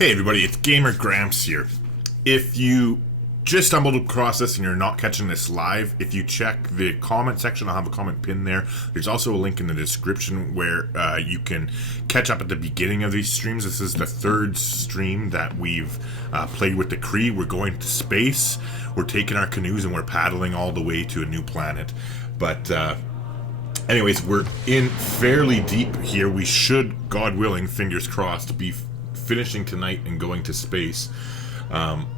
Hey everybody, it's Gamer Grampz here. If you just stumbled across this and you're not catching this live, if you check the comment section, I'll have a comment pinned there. There's also a link in the description where you can catch up at the beginning of these streams. This is the third stream that we've played with the Cree. We're going to space, we're taking our canoes and we're paddling all the way to a new planet. But anyways, we're in fairly deep here. We should, God willing, fingers crossed, be finishing tonight and going to space.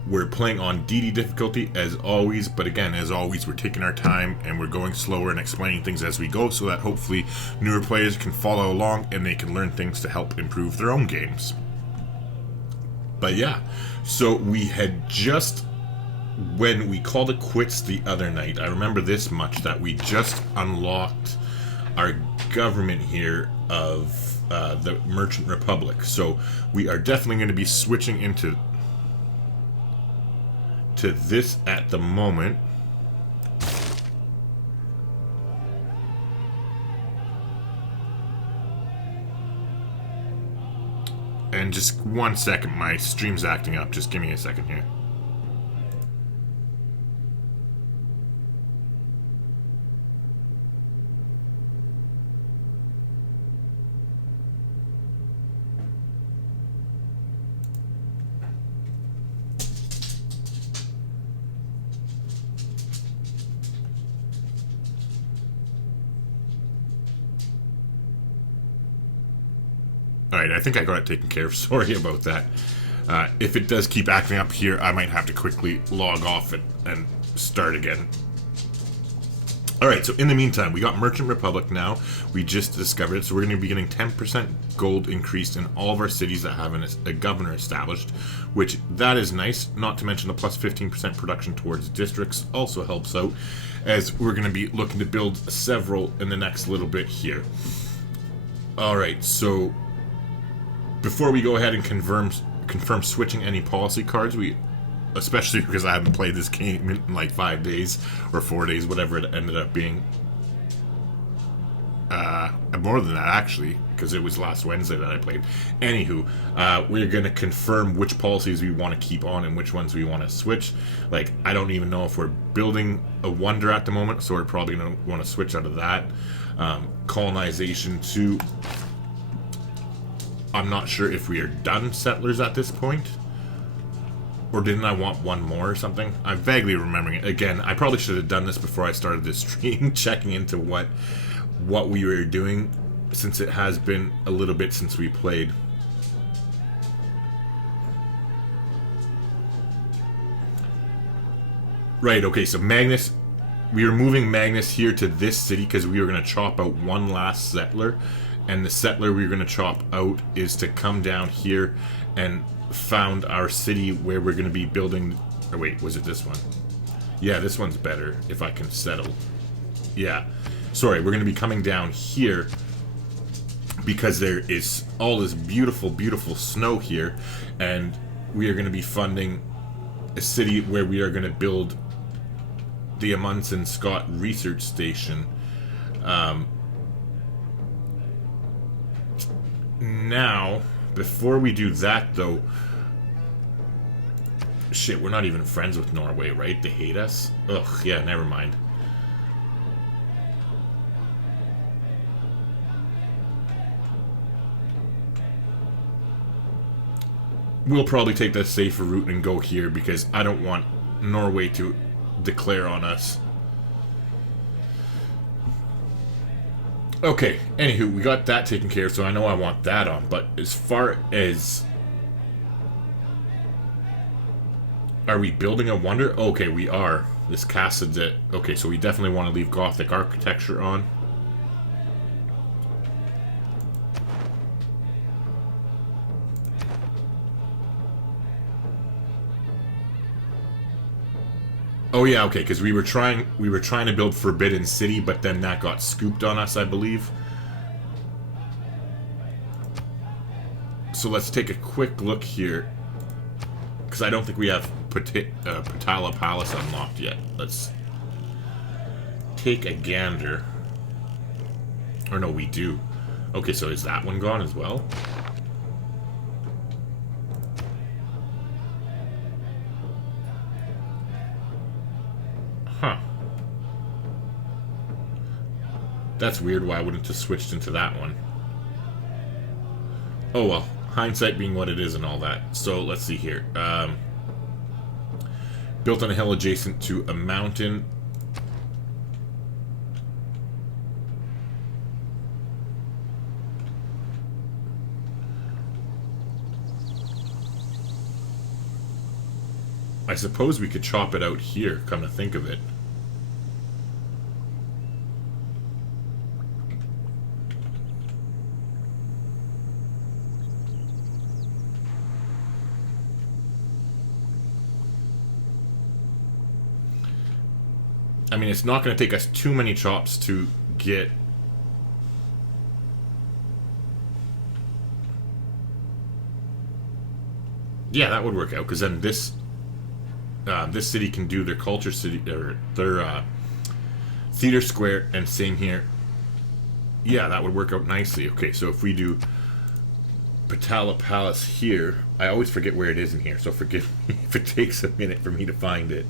We're playing on Deity difficulty as always, but again, as always, we're taking our time and we're going slower and explaining things as we go so that hopefully newer players can follow along and they can learn things to help improve their own games. But yeah, so we had just, when we called it quits the other night, I remember this much, that we just unlocked our government here of the Merchant Republic. So we are definitely going to be switching into this at the moment. And just 1 second, my stream's acting up. Just give me a second here. Alright, I think I got it taken care of. Sorry about that. If it does keep acting up here, I might have to quickly log off and start again. Alright, so in the meantime, we got Merchant Republic now. We just discovered it, so we're going to be getting 10% gold increased in all of our cities that have a governor established, which that is nice. Not to mention the plus 15% production towards districts also helps out, as we're going to be looking to build several in the next little bit here. Alright, so before we go ahead and confirm switching any policy cards, especially because I haven't played this game in like 5 days or 4 days, whatever it ended up being. More than that, actually, because it was last Wednesday that I played. Anywho, we're going to confirm which policies we want to keep on and which ones we want to switch. Like, I don't even know if we're building a wonder at the moment, so we're probably going to want to switch out of that. Colonization too. I'm not sure if we are done settlers at this point. Or didn't I want one more or something? I'm vaguely remembering it. Again, I probably should have done this before I started this stream, checking into what we were doing, since it has been a little bit since we played. Right, okay, so Magnus, we are moving Magnus here to this city because we were going to chop out one last settler. And the settler we're going to chop out is to come down here and found our city where we're going to be building. Or wait, was it this one? Yeah, this one's better if I can settle. Yeah. Sorry, we're going to be coming down here because there is all this beautiful, beautiful snow here. And we are going to be funding a city where we are going to build the Amundsen Scott Research Station. Now, before we do that, though... Shit, we're not even friends with Norway, right? They hate us? Ugh, yeah, never mind. We'll probably take the safer route and go here, because I don't want Norway to declare on us. Okay, anywho, we got that taken care of, so I know I want that on, but as far as... Are we building a wonder? Okay, we are. This casted it. Okay, so we definitely want to leave Gothic architecture on. Oh yeah, okay, because we were trying to build Forbidden City, but then that got scooped on us, I believe. So let's take a quick look here, because I don't think we have Patala Palace unlocked yet. Let's take a gander. Or no, we do. Okay, so is that one gone as well? Huh. That's weird why I wouldn't have switched into that one. Oh well, hindsight being what it is and all that. So let's see here. Built on a hill adjacent to a mountain. I suppose we could chop it out here, come to think of it. I mean, it's not going to take us too many chops to get... Yeah, that would work out, because then this city can do their culture city, or their theater square, and same here. Yeah, that would work out nicely. Okay, so if we do Patala Palace here, I always forget where it is in here, so forgive me if it takes a minute for me to find it.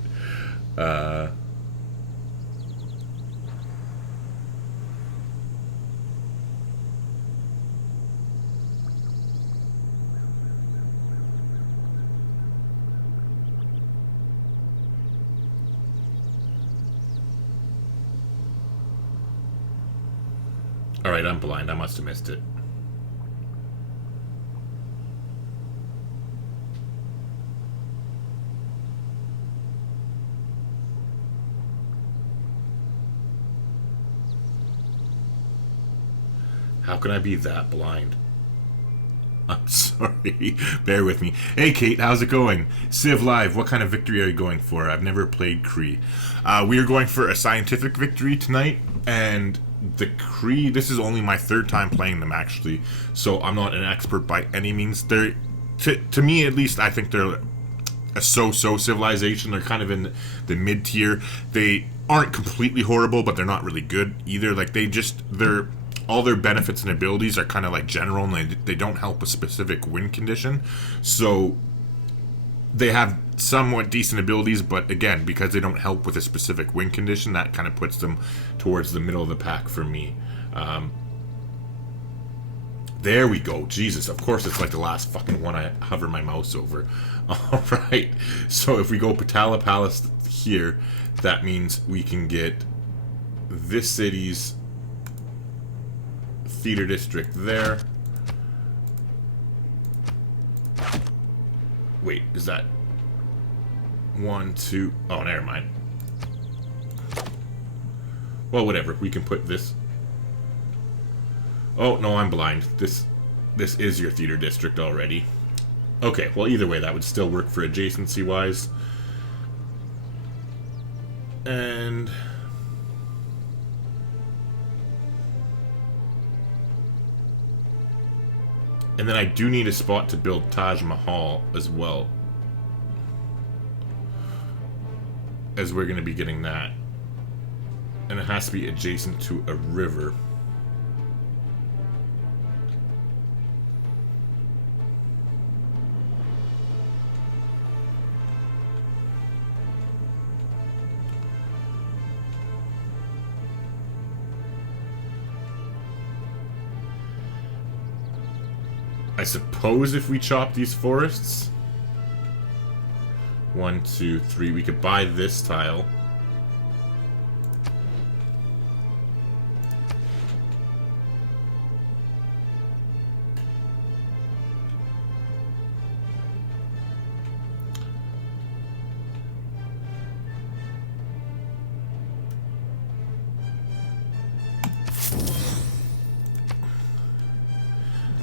Alright, I'm blind. I must have missed it. How can I be that blind? I'm sorry. Bear with me. Hey, Kate, how's it going? Civ Live, what kind of victory are you going for? I've never played Cree. We are going for a scientific victory tonight, and the Cree, this is only my third time playing them, actually, so I'm not an expert by any means. They're, to me at least, I think they're a so-so civilization. They're kind of in the mid-tier. They aren't completely horrible, but they're not really good either. Like, they're all their benefits and abilities are kind of like general, and they don't help a specific win condition. So they have somewhat decent abilities, but again, because they don't help with a specific win condition, that kind of puts them towards the middle of the pack for me. There we go. Jesus, of course it's like the last fucking one I hover my mouse over. Alright, so if we go Patala Palace here, that means we can get this city's theater district there. Wait, is that 1, 2? Oh, never mind. Well, whatever. We can put this. Oh no, I'm blind. This is your theater district already. Okay. Well, either way, that would still work for adjacency wise. And then I do need a spot to build Taj Mahal as well, as we're going to be getting that. And it has to be adjacent to a river. I suppose if we chop these forests, 1, 2, 3, we could buy this tile.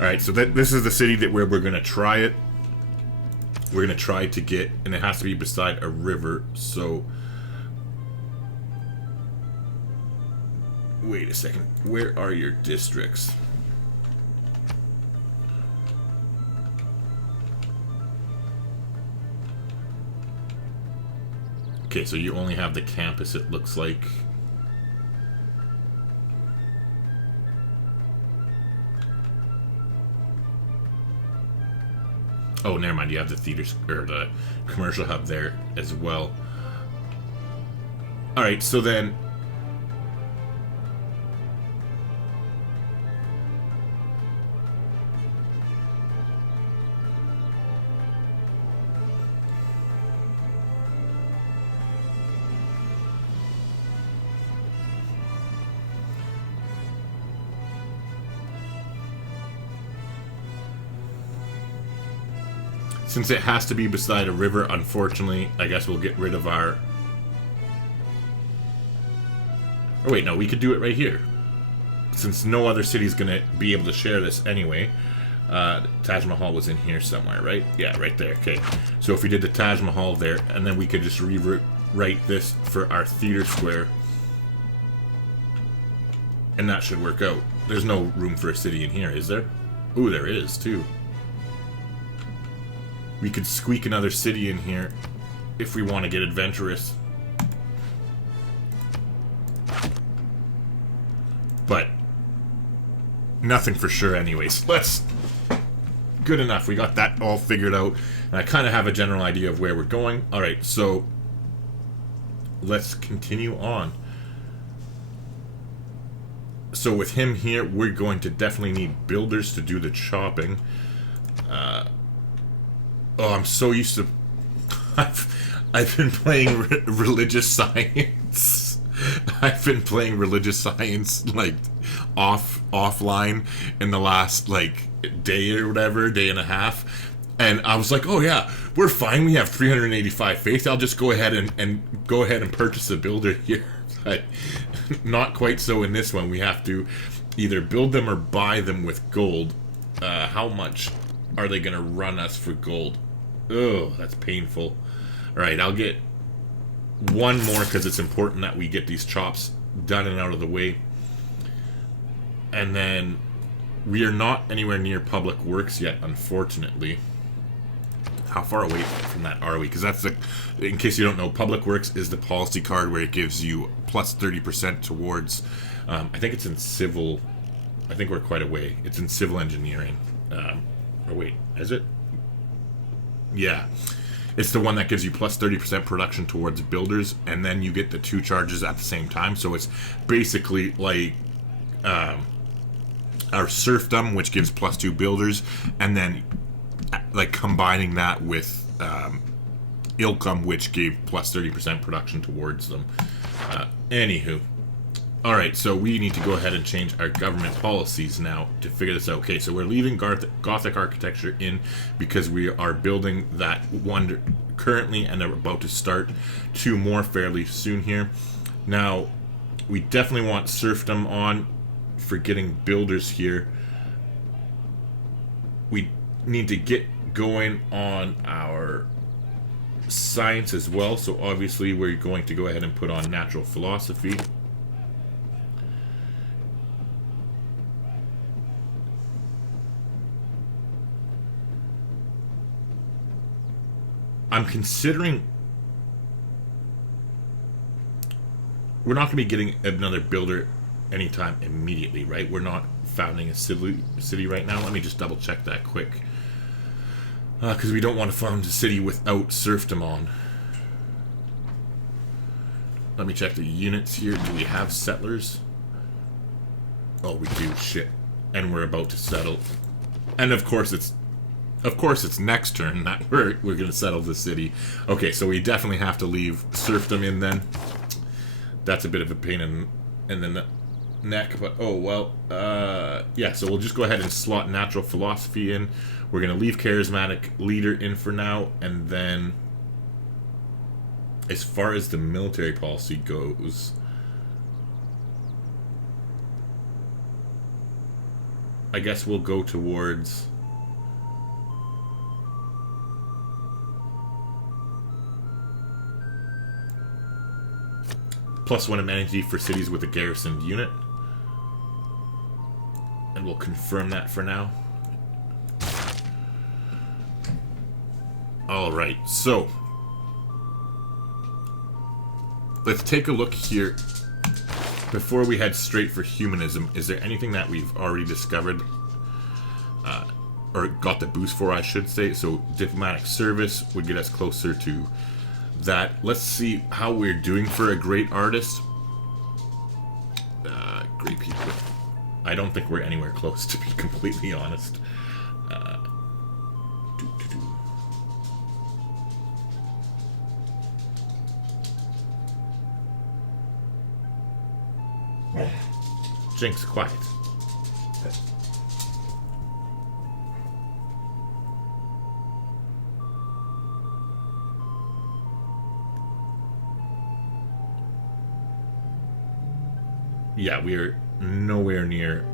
Alright, so this is the city where we're going to try it. We're going to try to get, and it has to be beside a river, so... Wait a second, where are your districts? Okay, so you only have the campus, it looks like. Oh, never mind. You have the theater or the commercial hub there as well. Alright, so then... Since it has to be beside a river, unfortunately, I guess we'll get rid of our... Oh wait, no, we could do it right here. Since no other city's gonna be able to share this anyway. Taj Mahal was in here somewhere, right? Yeah, right there, okay. So if we did the Taj Mahal there, and then we could just rewrite this for our theater square. And that should work out. There's no room for a city in here, is there? Ooh, there is, too. We could squeak another city in here if we want to get adventurous. But nothing for sure anyways. Let's... Good enough. We got that all figured out. And I kind of have a general idea of where we're going. Alright, so let's continue on. So with him here, we're going to definitely need builders to do the chopping. Oh, I'm so used to... I've been playing religious science. I've been playing religious science, like, offline in the last, like, day or whatever, day and a half. And I was like, oh yeah, we're fine. We have 385 faith. I'll just go ahead and go ahead and purchase a builder here. But not quite so in this one. We have to either build them or buy them with gold. How much are they going to run us for gold? Oh, that's painful. Alright, I'll get one more because it's important that we get these chops done and out of the way. And then we are not anywhere near public works yet, unfortunately. How far away from that are we? Because that's the... In case you don't know, public works is the policy card where it gives you plus 30% towards... I think it's in civil... I think we're quite away. It's in civil engineering. Or wait, is it? Yeah. It's the one that gives you plus 30% production towards builders, and then you get the two charges at the same time. So it's basically like our serfdom, which gives plus 2 builders, and then like combining that with Ilcum, which gave plus 30% production towards them. Anywho. Alright, so we need to go ahead and change our government policies now to figure this out. Okay, so we're leaving Gothic architecture in because we are building that one currently and are about to start 2 more fairly soon here. Now, we definitely want serfdom on for getting builders here. We need to get going on our science as well, so obviously we're going to go ahead and put on natural philosophy. I'm considering... We're not going to be getting another builder anytime immediately, right? We're not founding a city right now. Let me just double check that quick. Because we don't want to found a city without serfdom on. Let me check the units here. Do we have settlers? Oh, we do. Shit. And we're about to settle. And of course it's next turn that we're going to settle the city. Okay, so we definitely have to leave serfdom in then. That's a bit of a pain in the neck, but oh well. Yeah, so we'll just go ahead and slot natural philosophy in. We're going to leave charismatic leader in for now, and then as far as the military policy goes, I guess we'll go towards +1 amenity for cities with a garrisoned unit. And we'll confirm that for now. Alright, so let's take a look here. Before we head straight for humanism, is there anything that we've already discovered? Or got the boost for, I should say. So diplomatic service would get us closer to that. Let's see how we're doing for a great artist. Great people. I don't think we're anywhere close, to be completely honest. Jinx, quiet. Yeah, we are nowhere near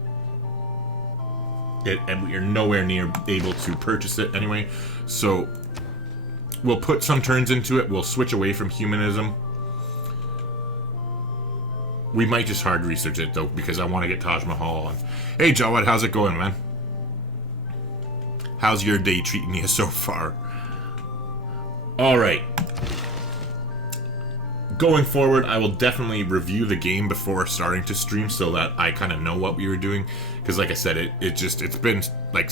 it, and we are nowhere near able to purchase it anyway. So we'll put some turns into it. We'll switch away from humanism. We might just hard research it though, because I want to get Taj Mahal on. Hey Jawad, how's it going, man? How's your day treating you so far? Alright. Going forward, I will definitely review the game before starting to stream so that I kind of know what we were doing. Because like I said, it's been like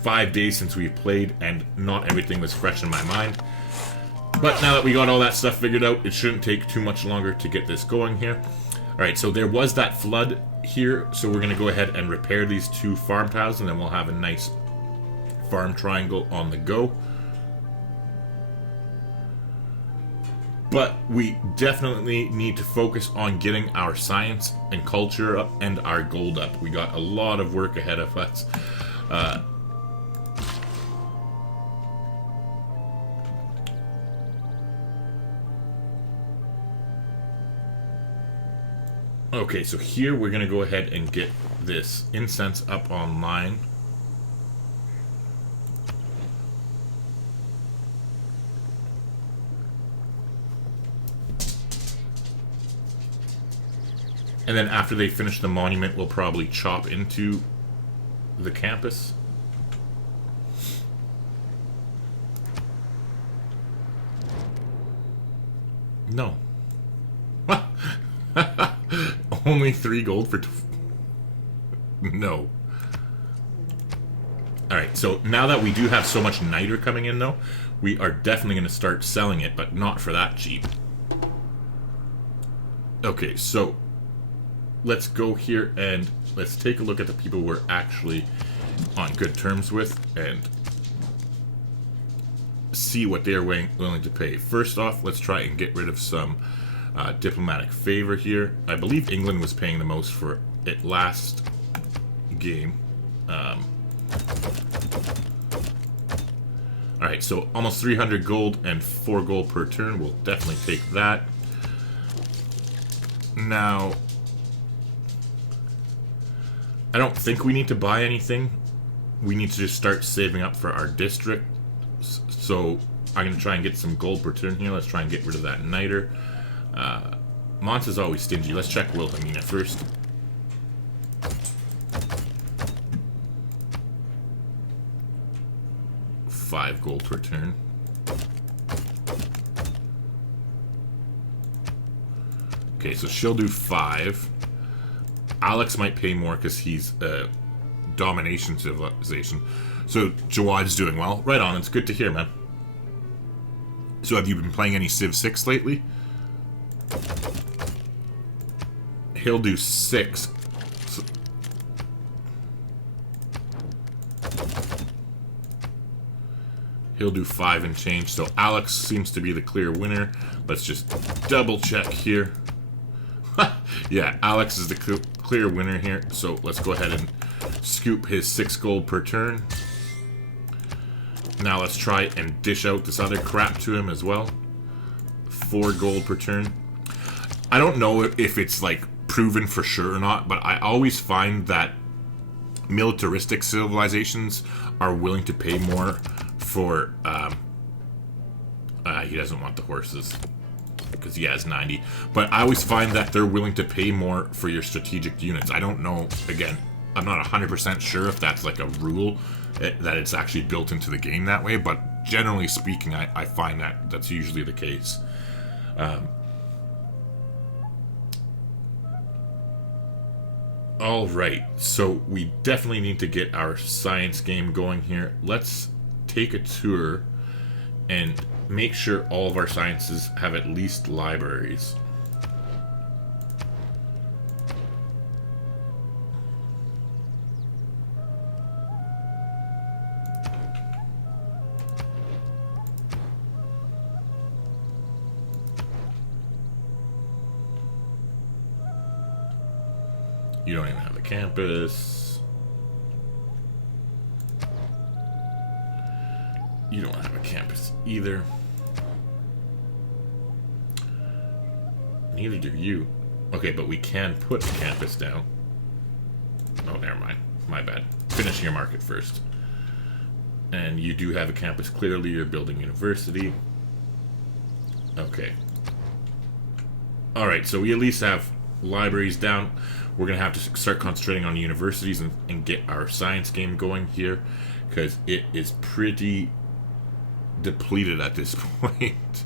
5 days since we've played and not everything was fresh in my mind. But now that we got all that stuff figured out, it shouldn't take too much longer to get this going here. Alright, so there was that flood here, so we're going to go ahead and repair these 2 farm tiles and then we'll have a nice farm triangle on the go. But we definitely need to focus on getting our science and culture up and our gold up. We got a lot of work ahead of us. Okay, so here we're going to go ahead and get this incense up online. And then after they finish the monument, we'll probably chop into the campus. No. Only 3 gold for... No. Alright, so now that we do have so much niter coming in, though, we are definitely going to start selling it, but not for that cheap. Okay, so... let's go here and let's take a look at the people we're actually on good terms with and see what they're willing to pay. First off, let's try and get rid of some diplomatic favor here. I believe England was paying the most for it last game. Alright, so almost 300 gold and 4 gold per turn. We'll definitely take that. Now... I don't think we need to buy anything. We need to just start saving up for our district. So I'm going to try and get some gold per turn here. Let's try and get rid of that niter. Mons is always stingy. Let's check Wilhelmina first. $5 gold per turn. Okay, so she'll do 5. Alex might pay more because he's a domination civilization. So Jawad's doing well. Right on, it's good to hear, man. So have you been playing any Civ 6 lately? He'll do 6. So he'll do 5 and change. So Alex seems to be the clear winner. Let's just double check here. Yeah, Alex is the clear winner here. So let's go ahead and scoop his 6 gold per turn. Now let's try and dish out this other crap to him as well. 4 gold per turn. I don't know if it's like proven for sure or not, but I always find that militaristic civilizations are willing to pay more for he doesn't want the horses because he has 90, but I always find that they're willing to pay more for your strategic units. I don't know, again, I'm not 100% sure if that's like a rule that it's actually built into the game that way, but generally speaking, I find that that's usually the case. Alright, so we definitely need to get our science game going here. Let's take a tour and make sure all of our sciences have at least libraries. You don't even have a campus. You don't have a campus either. Neither do you. Okay, but we can put a campus down. Oh, never mind. My bad. Finish your market first. And you do have a campus. Clearly, you're building university. Okay. Alright, so we at least have libraries down. We're going to have to start concentrating on universities and get our science game going here, because it is pretty depleted at this point.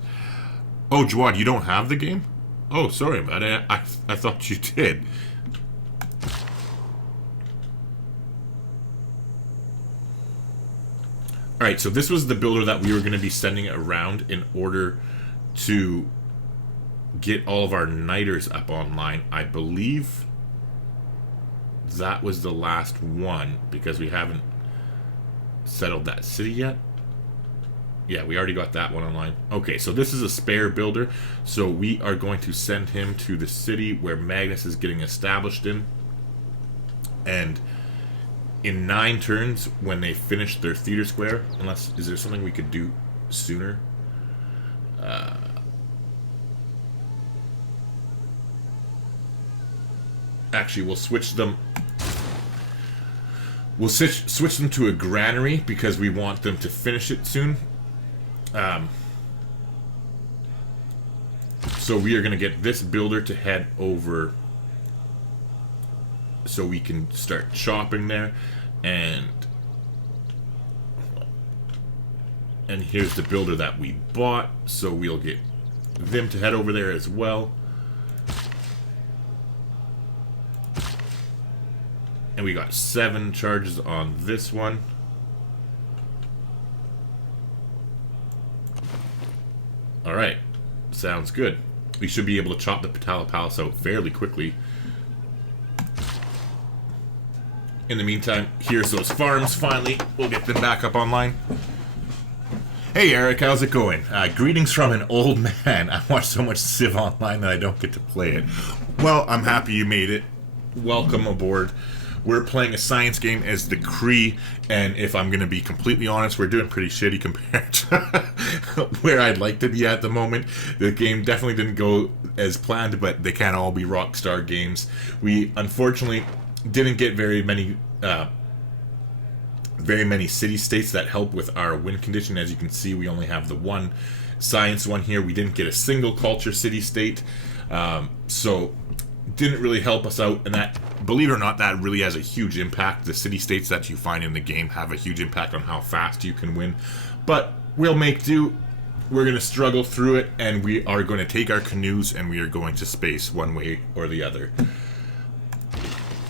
Oh, Jawad, you don't have the game? Oh, sorry, man. I thought you did. Alright, so this was the builder that we were going to be sending around in order to get all of our Niters up online. I believe that was the last one, because we haven't settled that city yet. Yeah, we already got that one online. Okay, so this is a spare builder, so we are going to send him to the city where Magnus is getting established in. And in 9 turns, when they finish their theater square, unless, is there something we could do sooner? Actually, we'll switch them. We'll switch them to a granary because we want them to finish it soon. So we are going to get this builder to head over so we can start chopping there. And here's the builder that we bought, so we'll get them to head over there as well. And we got 7 charges on this one. Alright. Sounds good. We should be able to chop the Patala Palace out fairly quickly. In the meantime, here's those farms finally. We'll get them back up online. Hey Eric, how's it going? Greetings from an old man. I watch so much Civ Online that I don't get to play it. Well, I'm happy you made it. Welcome aboard. We're playing a science game as the Cree, and if I'm going to be completely honest, we're doing pretty shitty compared to where I'd like to be at the moment. The game definitely didn't go as planned, but they can't all be Rockstar games. We, unfortunately, didn't get very many city-states that help with our win condition. As you can see, we only have the one science one here. We didn't get a single culture city-state, so didn't really help us out, and that, believe it or not, that really has a huge impact. The city-states that you find in the game have a huge impact on how fast you can win, but we'll make do. We're going to struggle through it, and we are going to take our canoes and we are going to space one way or the other.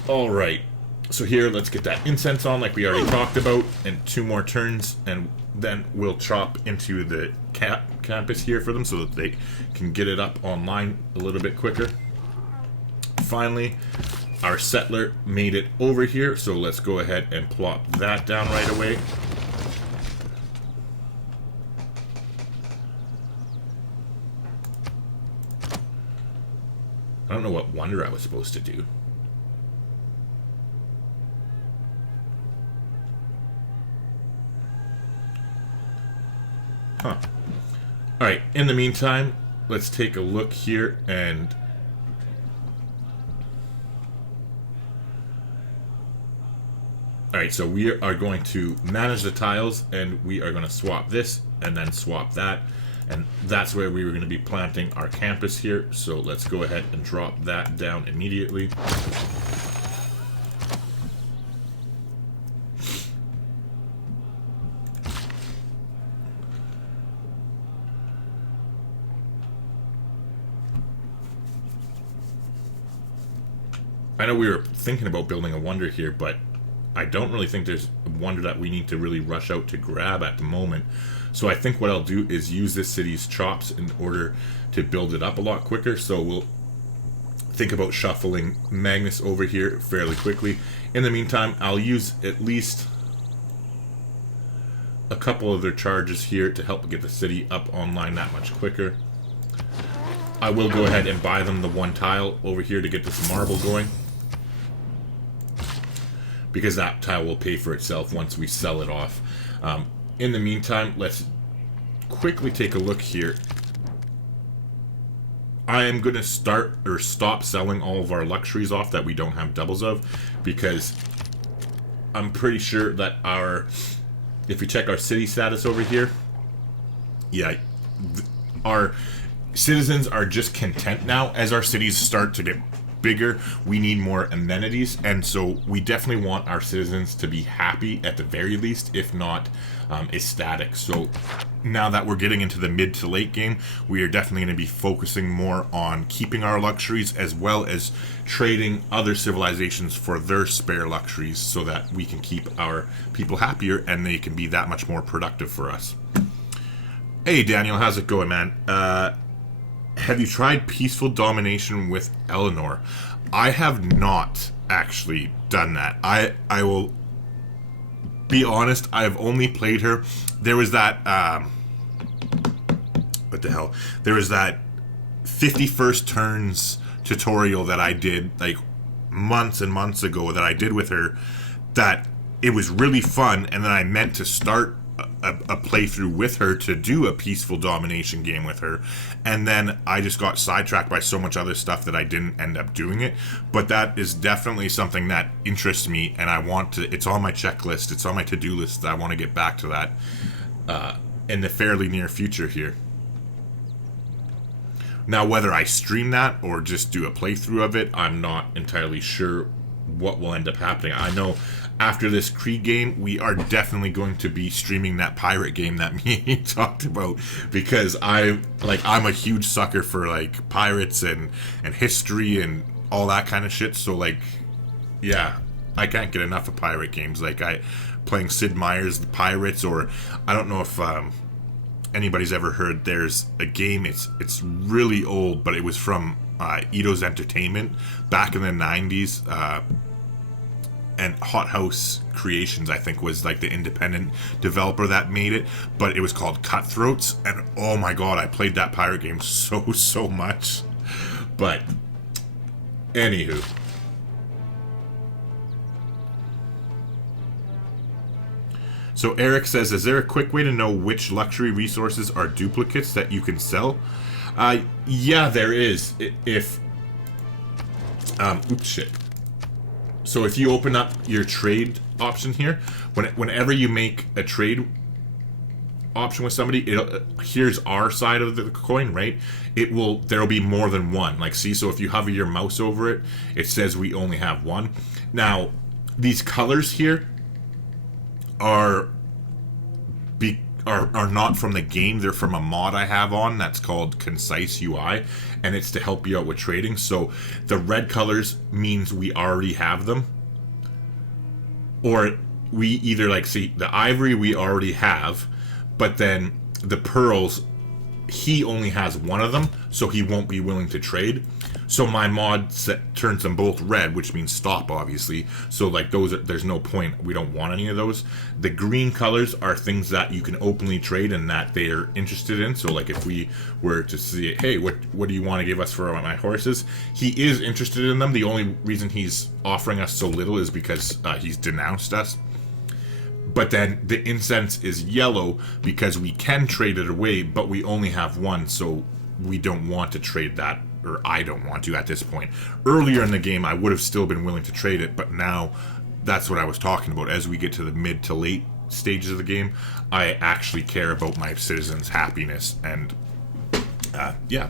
Alright, so here, let's get that incense on like we already talked about, and 2 more turns, and then we'll chop into the campus here for them so that they can get it up online a little bit quicker. Finally, our settler made it over here, so let's go ahead and plop that down right away. I don't know what wonder I was supposed to do. Huh. Alright, in the meantime, let's take a look here and alright, so we are going to manage the tiles, and we are going to swap this and then swap that, and that's where we were going to be planting our campus here. So let's go ahead and drop that down immediately. I know we were thinking about building a wonder here, but I don't really think there's one that we need to really rush out to grab at the moment. So I think what I'll do is use this city's chops in order to build it up a lot quicker. So we'll think about shuffling Magnus over here fairly quickly. In the meantime, I'll use at least a couple of their charges here to help get the city up online that much quicker. I will go ahead and buy them the one tile over here to get this marble going, because that tile will pay for itself once we sell it off. In the meantime, let's quickly take a look here. I am going to start or stop selling all of our luxuries off that we don't have doubles of, because I'm pretty sure that if we check our city status over here, yeah, our citizens are just content now. As our cities start to get bigger, we need more amenities, and so we definitely want our citizens to be happy at the very least, if not ecstatic. So now that we're getting into the mid to late game, we are definitely going to be focusing more on keeping our luxuries as well as trading other civilizations for their spare luxuries, so that we can keep our people happier and they can be that much more productive for us. Hey Daniel, how's it going, man? Have you tried peaceful domination with Eleanor? I have not actually done that. I will be honest, I've only played her. There was that what the hell? There was that 51st turns tutorial that I did like months and months ago that I did with her, that it was really fun, and then I meant to start a playthrough with her to do a peaceful domination game with her, and then I just got sidetracked by so much other stuff that I didn't end up doing it. But that is definitely something that interests me, and I want to, it's on my checklist, it's on my to-do list. I want to get back to that in the fairly near future here. Now, whether I stream that or just do a playthrough of it, I'm not entirely sure what will end up happening. I know after this Cree game, we are definitely going to be streaming that pirate game that me and you talked about, because I'm a huge sucker for like pirates and history and all that kind of shit. So like, yeah, I can't get enough of pirate games. Like playing Sid Meier's The Pirates, or I don't know if anybody's ever heard, there's a game, it's really old, but it was from Ito's Entertainment back in the 90s, and Hot House Creations, I think, was like the independent developer that made it, but it was called Cutthroats, and oh my god, I played that pirate game so much. But anywho, so Eric says, is there a quick way to know which luxury resources are duplicates that you can sell? Yeah, there is. If oops, shit. So if you open up your trade option here, whenever you make a trade option with somebody, here's our side of the coin, right? There'll be more than one. Like, see, so if you hover your mouse over it, it says we only have one. Now, these colors here are not from the game. They're from a mod I have on that's called Concise UI, and it's to help you out with trading. So the red colors means we already have them, or we either, like, see, the ivory we already have, but then the pearls, he only has one of them, so he won't be willing to trade. So my mod turns them both red, which means stop, obviously. So like those, there's no point. We don't want any of those. The green colors are things that you can openly trade and that they are interested in. So like if we were to see, hey, what do you want to give us for my horses? He is interested in them. The only reason he's offering us so little is because he's denounced us. But then the incense is yellow because we can trade it away, but we only have one, so we don't want to trade that, or I don't want to at this point. Earlier in the game, I would have still been willing to trade it, but now that's what I was talking about. As we get to the mid to late stages of the game, I actually care about my citizens' happiness, and yeah.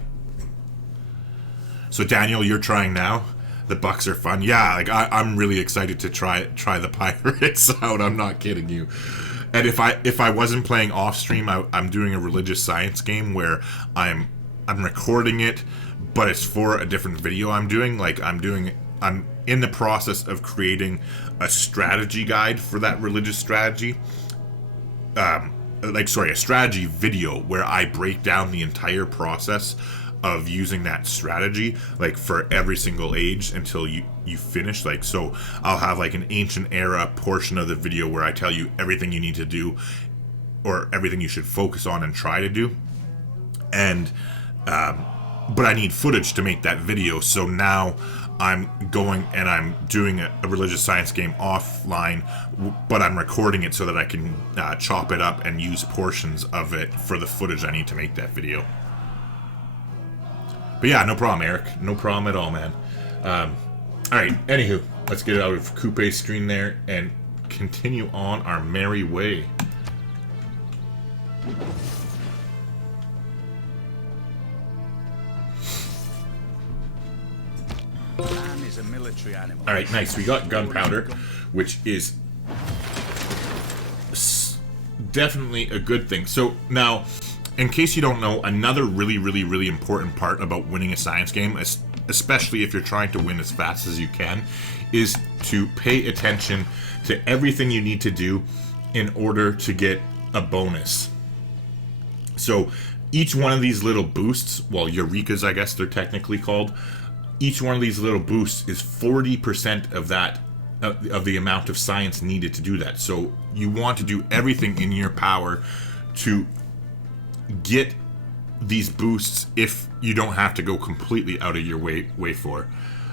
So Daniel, you're trying now? The bucks are fun. Yeah, like I'm really excited to try the pirates out. I'm not kidding you. And if I wasn't playing off stream, I'm doing a religious science game where I'm recording it, but it's for a different video I'm doing. Like I'm in the process of creating a strategy guide for that religious strategy. A strategy video where I break down the entire process of using that strategy, like for every single age until you finish. Like, so I'll have like an ancient era portion of the video where I tell you everything you need to do or everything you should focus on and try to do. And but I need footage to make that video, so now I'm going and I'm doing a religious science game offline, but I'm recording it so that I can chop it up and use portions of it for the footage I need to make that video. But yeah, no problem, Eric. No problem at all, man. Alright, anywho, let's get out of Coupe's screen there and continue on our merry way. Man is a military animal. Alright, nice. We got gunpowder, which is definitely a good thing. So now, in case you don't know, another really important part about winning a science game, especially if you're trying to win as fast as you can, is to pay attention to everything you need to do in order to get a bonus. So each one of these little boosts, well, Eurekas, I guess they're technically called, each one of these little boosts is 40% of that, of the amount of science needed to do that. So you want to do everything in your power to get these boosts if you don't have to go completely out of your way for.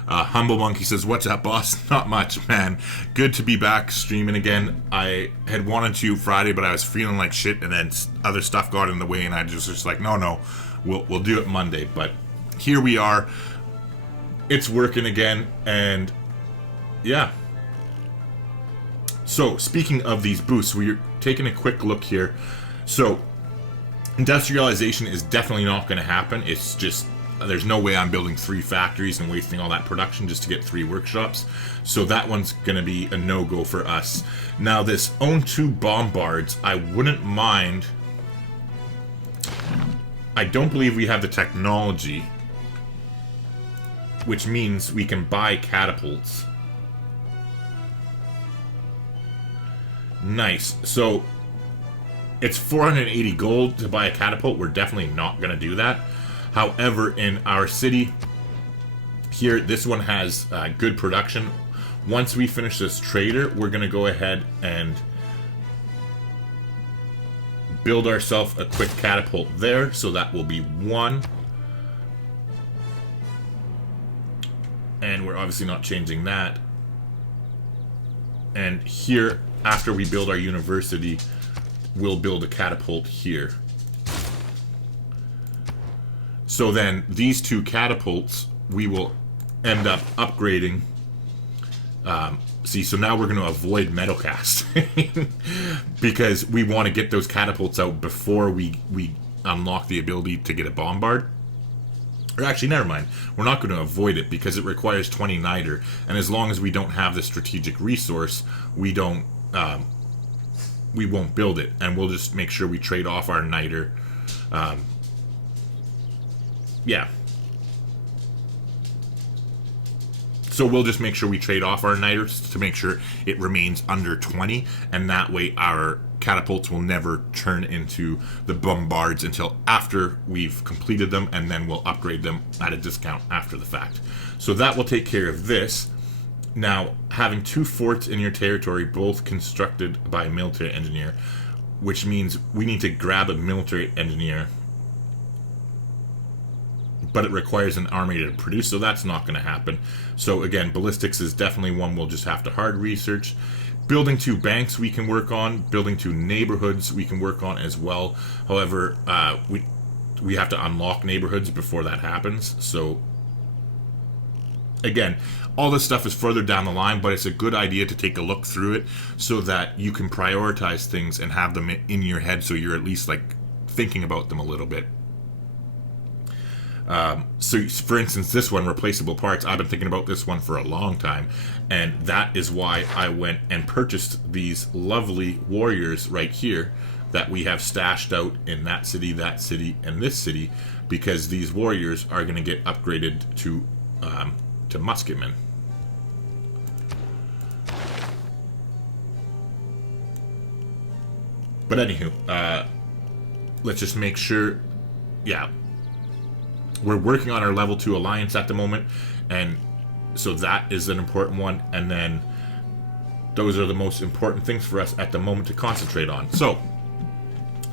Humble Monkey says, "What's up, boss?" Not much, man. Good to be back streaming again. I had wanted to Friday, but I was feeling like shit, and then other stuff got in the way, and I just like, no, we'll do it Monday. But here we are. It's working again, and yeah. So, speaking of these boosts, we're taking a quick look here. So, industrialization is definitely not going to happen. It's just, there's no way I'm building 3 factories and wasting all that production just to get 3 workshops. So that one's going to be a no-go for us. Now, this Own 2 bombards, I wouldn't mind. I don't believe we have the technology, which means we can buy catapults. Nice. So it's 480 gold to buy a catapult. We're definitely not going to do that. However, in our city here, this one has good production. Once we finish this trader, we're going to go ahead and build ourselves a quick catapult there. So that will be 1. And we're obviously not changing that. And here, after we build our university, we'll build a catapult here. So then, these 2 catapults, we will end up upgrading. See, so now we're going to avoid metal cast. Because we want to get those catapults out before we unlock the ability to get a bombard. Or actually, never mind. We're not going to avoid it because it requires 20 niter. And as long as we don't have the strategic resource, we won't build it. And we'll just make sure we trade off our niter. Yeah. So we'll just make sure we trade off our niters to make sure it remains under 20. And that way our catapults will never turn into the bombards until after we've completed them, and then we'll upgrade them at a discount after the fact. So that will take care of this. Now, having 2 forts in your territory, both constructed by a military engineer, which means we need to grab a military engineer, but it requires an army to produce, so that's not going to happen. So again, ballistics is definitely one we'll just have to hard research. Building 2 banks we can work on. Building 2 neighborhoods we can work on as well. However, we have to unlock neighborhoods before that happens. So again, all this stuff is further down the line, but it's a good idea to take a look through it so that you can prioritize things and have them in your head, so you're at least like thinking about them a little bit. So for instance, this one, replaceable parts, I've been thinking about this one for a long time, and that is why I went and purchased these lovely warriors right here that we have stashed out in that city, and this city, because these warriors are going to get upgraded to musketmen. But anywho, let's just make sure, yeah, we're working on our level 2 alliance at the moment, and so that is an important one, and then those are the most important things for us at the moment to concentrate on. So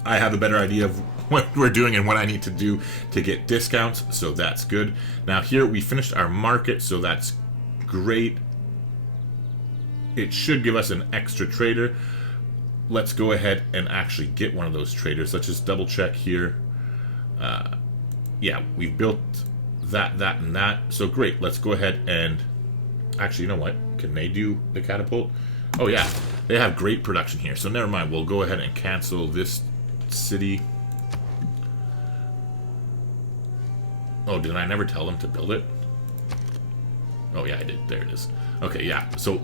I have a better idea of what we're doing and what I need to do to get discounts, so that's good. Now here we finished our market, so that's great. It should give us an extra trader. Let's go ahead and actually get one of those traders. Let's just double check here. Yeah, we've built that, and that. So great, let's go ahead and... Actually, you know what? Can they do the catapult? Oh yeah, they have great production here. So never mind, we'll go ahead and cancel this city. Oh, did I never tell them to build it? Oh yeah, I did. There it is. Okay, yeah, so...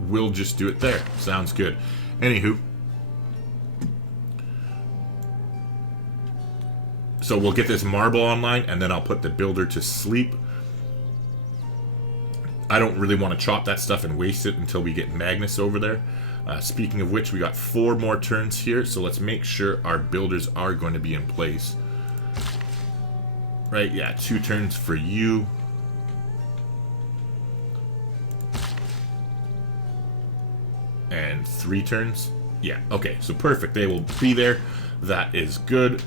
we'll just do it there. Sounds good. Anywho. So we'll get this marble online, and then I'll put the builder to sleep. I don't really want to chop that stuff and waste it until we get Magnus over there. Speaking of which, we got 4 more turns here, so let's make sure our builders are going to be in place. Right, yeah, 2 turns for you. And 3 turns. Yeah, okay, so perfect. They will be there. That is good.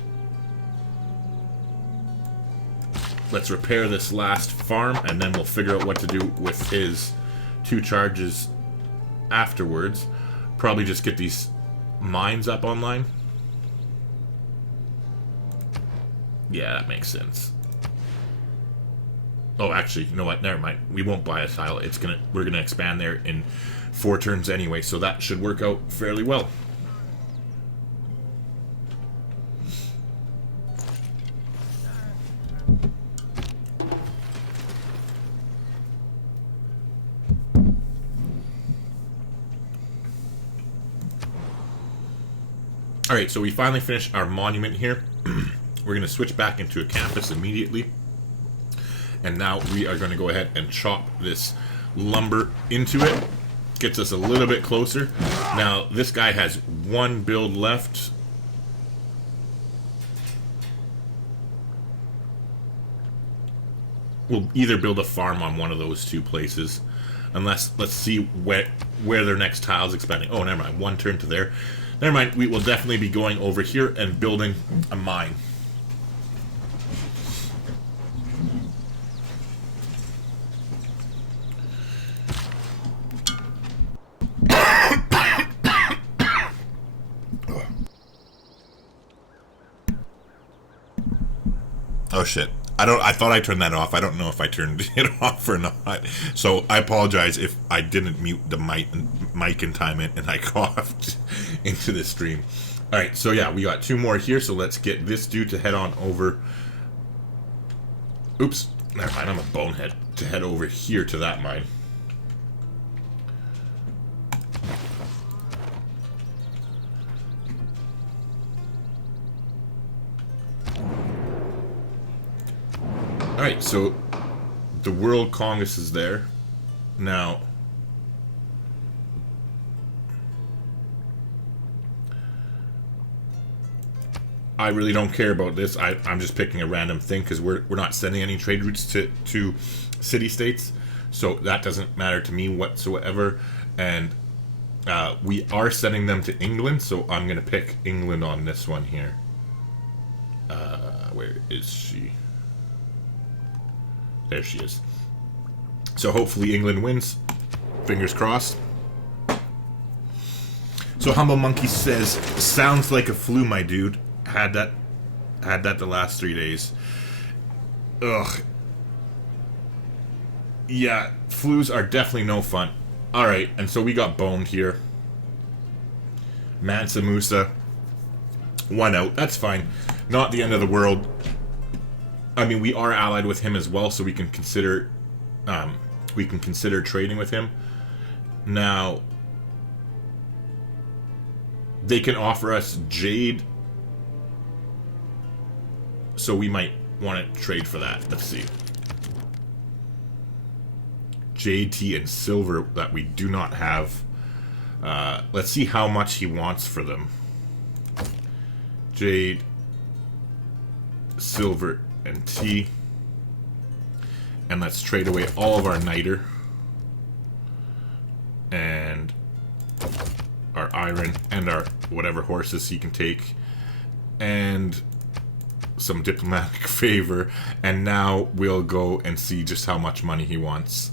Let's repair this last farm, and then we'll figure out what to do with his 2 charges afterwards. Probably just get these mines up online. Yeah, that makes sense. Oh, actually, you know what? Never mind. We won't buy a tile. We're gonna expand there in 4 turns anyway, so that should work out fairly well. Alright, so we finally finished our monument here. We're going to switch back into a campus immediately. And now we are going to go ahead and chop this lumber into it. Gets us a little bit closer. Now, this guy has 1 build left. We'll either build a farm on one of those 2 places. Unless, let's see where their next tile is expanding. Oh, never mind. 1 turn to there. Never mind, we will definitely be going over here and building a mine. Oh shit. I thought I turned that off. I don't know if I turned it off or not. So I apologize if I didn't mute the mic in time and I coughed into the stream. Alright, so yeah, we got 2 more here, so let's get this dude to head on over. Oops, never mind, I'm a bonehead. To head over here to that mine. Alright, so the World Congress is there. Now, I really don't care about this. I'm just picking a random thing because we're not sending any trade routes to city-states. So that doesn't matter to me whatsoever. And we are sending them to England, so I'm going to pick England on this one here. Where is she? There she is. So hopefully England wins. Fingers crossed. So Humble Monkey says, sounds like a flu, my dude. Had that the last 3 days. Ugh. Yeah, flus are definitely no fun. Alright, and so we got boned here. Mansa Musa. 1 out. That's fine. Not the end of the world. I mean, we are allied with him as well, so we can consider trading with him. Now, they can offer us jade, so we might want to trade for that. Let's see. JT and silver that we do not have. Let's see how much he wants for them. Jade, silver, and tea. And let's trade away all of our niter. And our iron, and our whatever horses he can take. And some diplomatic favor. And now we'll go and see just how much money he wants.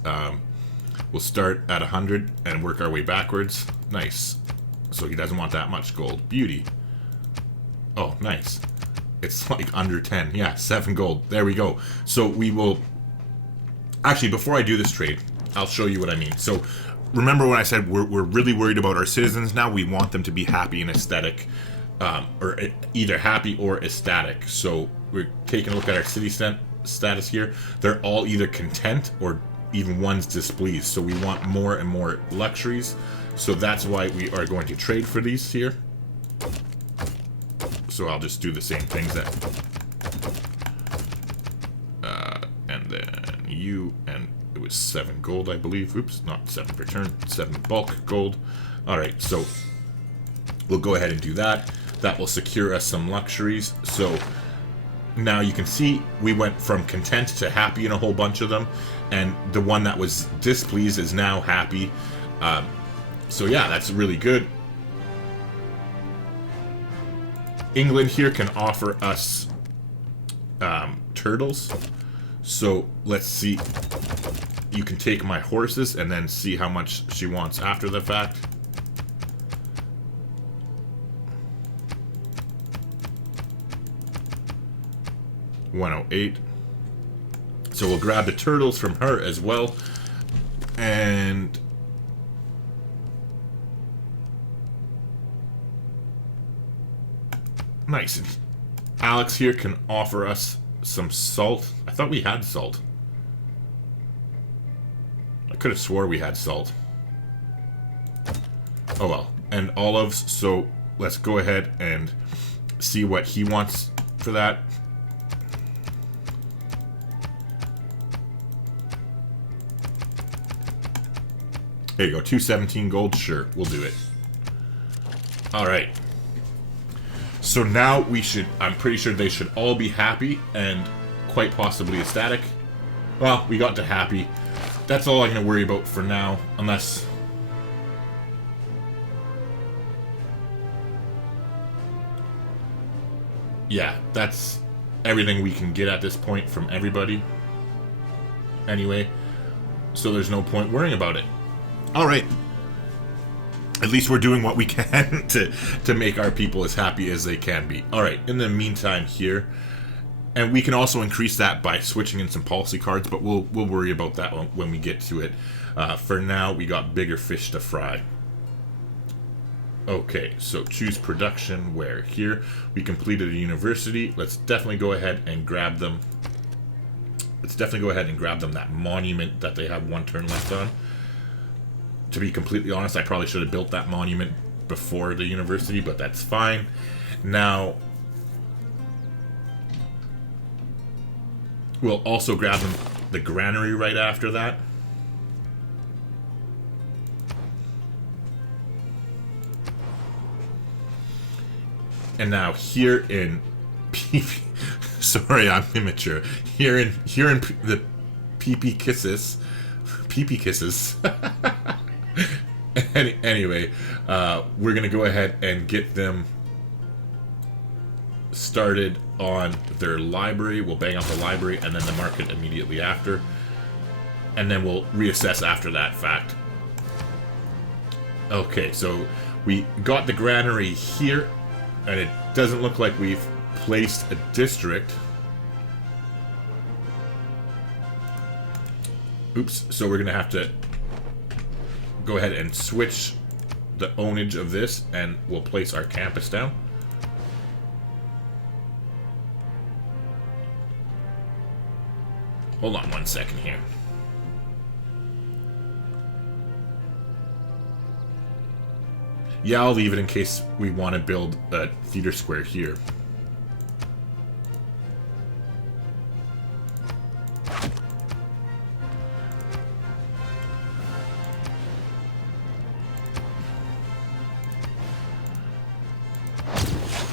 We'll start at 100 and work our way backwards. Nice. So he doesn't want that much gold. Beauty. Oh, nice. It's like under 10. Yeah, 7 gold. There we go. So we will... Actually, before I do this trade, I'll show you what I mean. So remember when I said we're really worried about our citizens now? We want them to be happy and aesthetic. Or either happy or ecstatic. So we're taking a look at our city status here. They're all either content or even one's displeased. So we want more and more luxuries. So that's why we are going to trade for these here. So I'll just do the same things that... and then you, and it was 7 gold, I believe. Oops, not 7 per turn, 7 bulk gold. Alright, so we'll go ahead and do that. That will secure us some luxuries. So now you can see we went from content to happy in a whole bunch of them. And the one that was displeased is now happy. So yeah, that's really good. England here can offer us turtles. So let's see. You can take my horses and then see how much she wants after the fact. $108. So we'll grab the turtles from her as well. And nice. Alex here can offer us some salt. I thought we had salt. I could have swore we had salt. Oh well. And olives. So let's go ahead and see what he wants for that. There you go, 217 gold, sure, we'll do it. Alright. So now we should, I'm pretty sure they should all be happy and quite possibly ecstatic. Well, we got to happy. That's all I'm going to worry about for now, unless... Yeah, that's everything we can get at this point from everybody. Anyway, so there's no point worrying about it. Alright. At least we're doing what we can to make our people as happy as they can be. Alright, in the meantime here, and we can also increase that by switching in some policy cards, but we'll worry about that when we get to it. For now, we got bigger fish to fry. Okay, so choose production where here. We completed a university. Let's definitely go ahead and grab them. Let's definitely go ahead and grab them that monument that they have 1 turn left on. To be completely honest, I probably should have built that monument before the university, but that's fine. Now, we'll also grab them the granary right after that. And now here in PP, sorry, I'm immature. Here in the PP Kisses. Anyway, we're gonna go ahead and get them started on their library. We'll bang out the library and then the market immediately after, and then we'll reassess after that fact. Okay, so we got the granary here, and it doesn't look like we've placed a district. Oops, so we're gonna have to go ahead and switch the ownage of this, and we'll place our campus down. Hold on 1 second here. Yeah, I'll leave it in case we want to build a theater square here.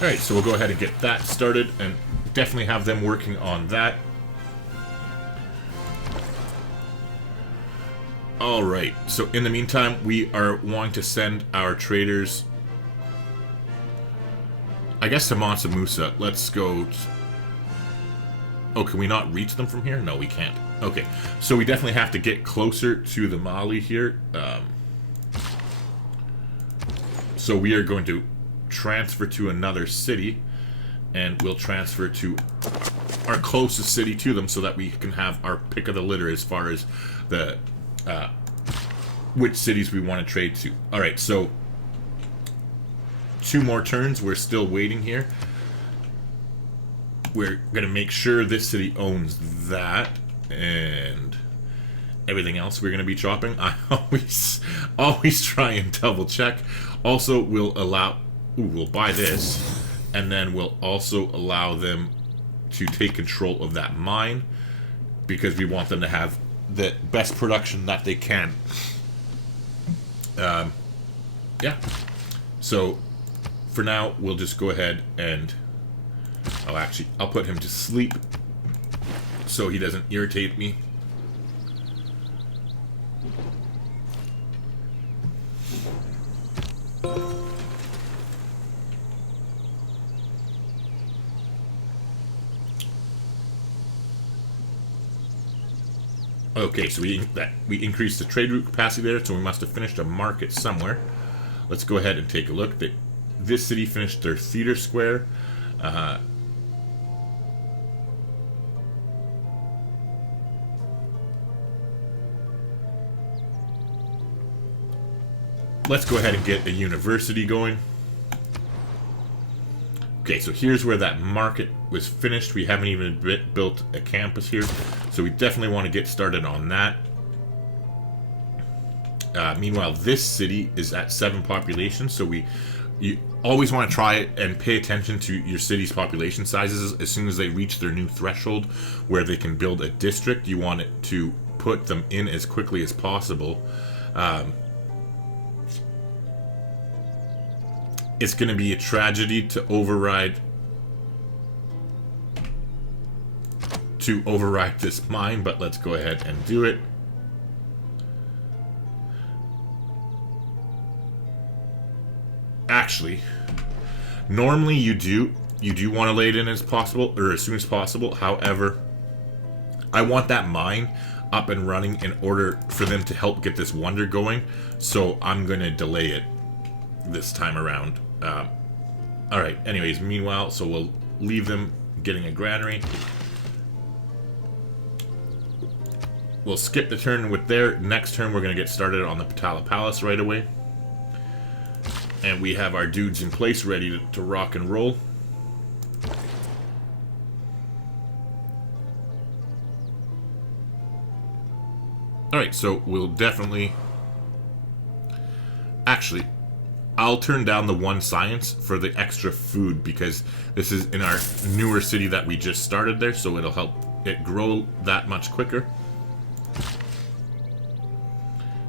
Alright, so we'll go ahead and get that started and definitely have them working on that. Alright, so in the meantime, we are wanting to send our traders, I guess, to Mansa Musa. Let's go. Oh, can we not reach them from here? No, we can't. Okay, so we definitely have to get closer to the Mali here. So we are going to transfer to another city, and we'll transfer to our closest city to them so that we can have our pick of the litter as far as the which cities we want to trade to. Alright, so 2 more turns. We're still waiting here. We're going to make sure this city owns that, and everything else we're going to be chopping. I always try and double check. Also, we'll buy this, and then we'll also allow them to take control of that mine, because we want them to have the best production that they can. Yeah. So, for now, we'll just go ahead and... Oh, actually, I'll put him to sleep so he doesn't irritate me. Okay, so we increased the trade route capacity there, so we must have finished a market somewhere. Let's go ahead and take a look. This city finished their theater square. Let's go ahead and get a university going. Okay, so here's where that market was finished. We haven't even built a campus here, so we definitely want to get started on that. Meanwhile, this city is at 7 population, so you always want to try and pay attention to your city's population sizes. As soon as they reach their new threshold where they can build a district, you want it to put them in as quickly as possible. It's going to be a tragedy to override this mine, but let's go ahead and do it. Actually, normally you do want to lay it in as possible, or as soon as possible. However, I want that mine up and running in order for them to help get this wonder going, so I'm going to delay it this time around. Alright, anyways, meanwhile, so we'll leave them getting a granary. We'll skip the turn with their next turn. We're going to get started on the Patala Palace right away. And we have our dudes in place ready to rock and roll. Alright, so we'll definitely... Actually, I'll turn down the 1 science for the extra food, because this is in our newer city that we just started there, so it'll help it grow that much quicker.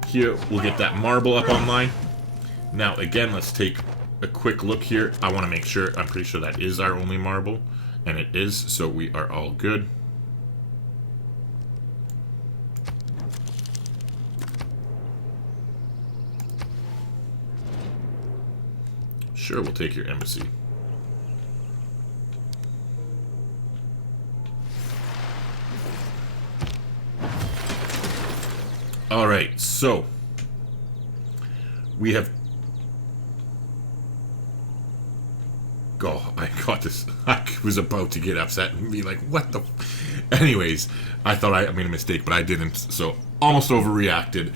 Here, we'll get that marble up online. Now, again, let's take a quick look here. I want to make sure, I'm pretty sure that is our only marble, and it is, so we are all good. Sure, we'll take your embassy. Alright, so we have... Oh, I got this. I was about to get upset and be like, what the... Anyways, I thought I made a mistake, but I didn't, so almost overreacted.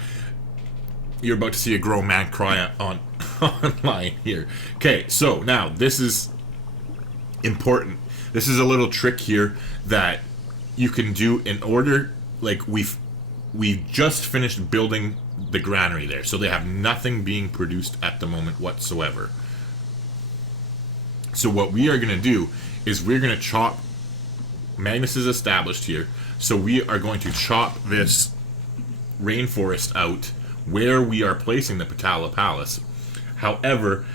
You're about to see a grown man cry on online here. Okay, so now this is important. This is a little trick here that you can do in order. Like we've just finished building the granary there, so they have nothing being produced at the moment whatsoever. So what we are going to do is we're going to chop. Magnus is established here, so we are going to chop this rainforest out where we are placing the Patala Palace. However,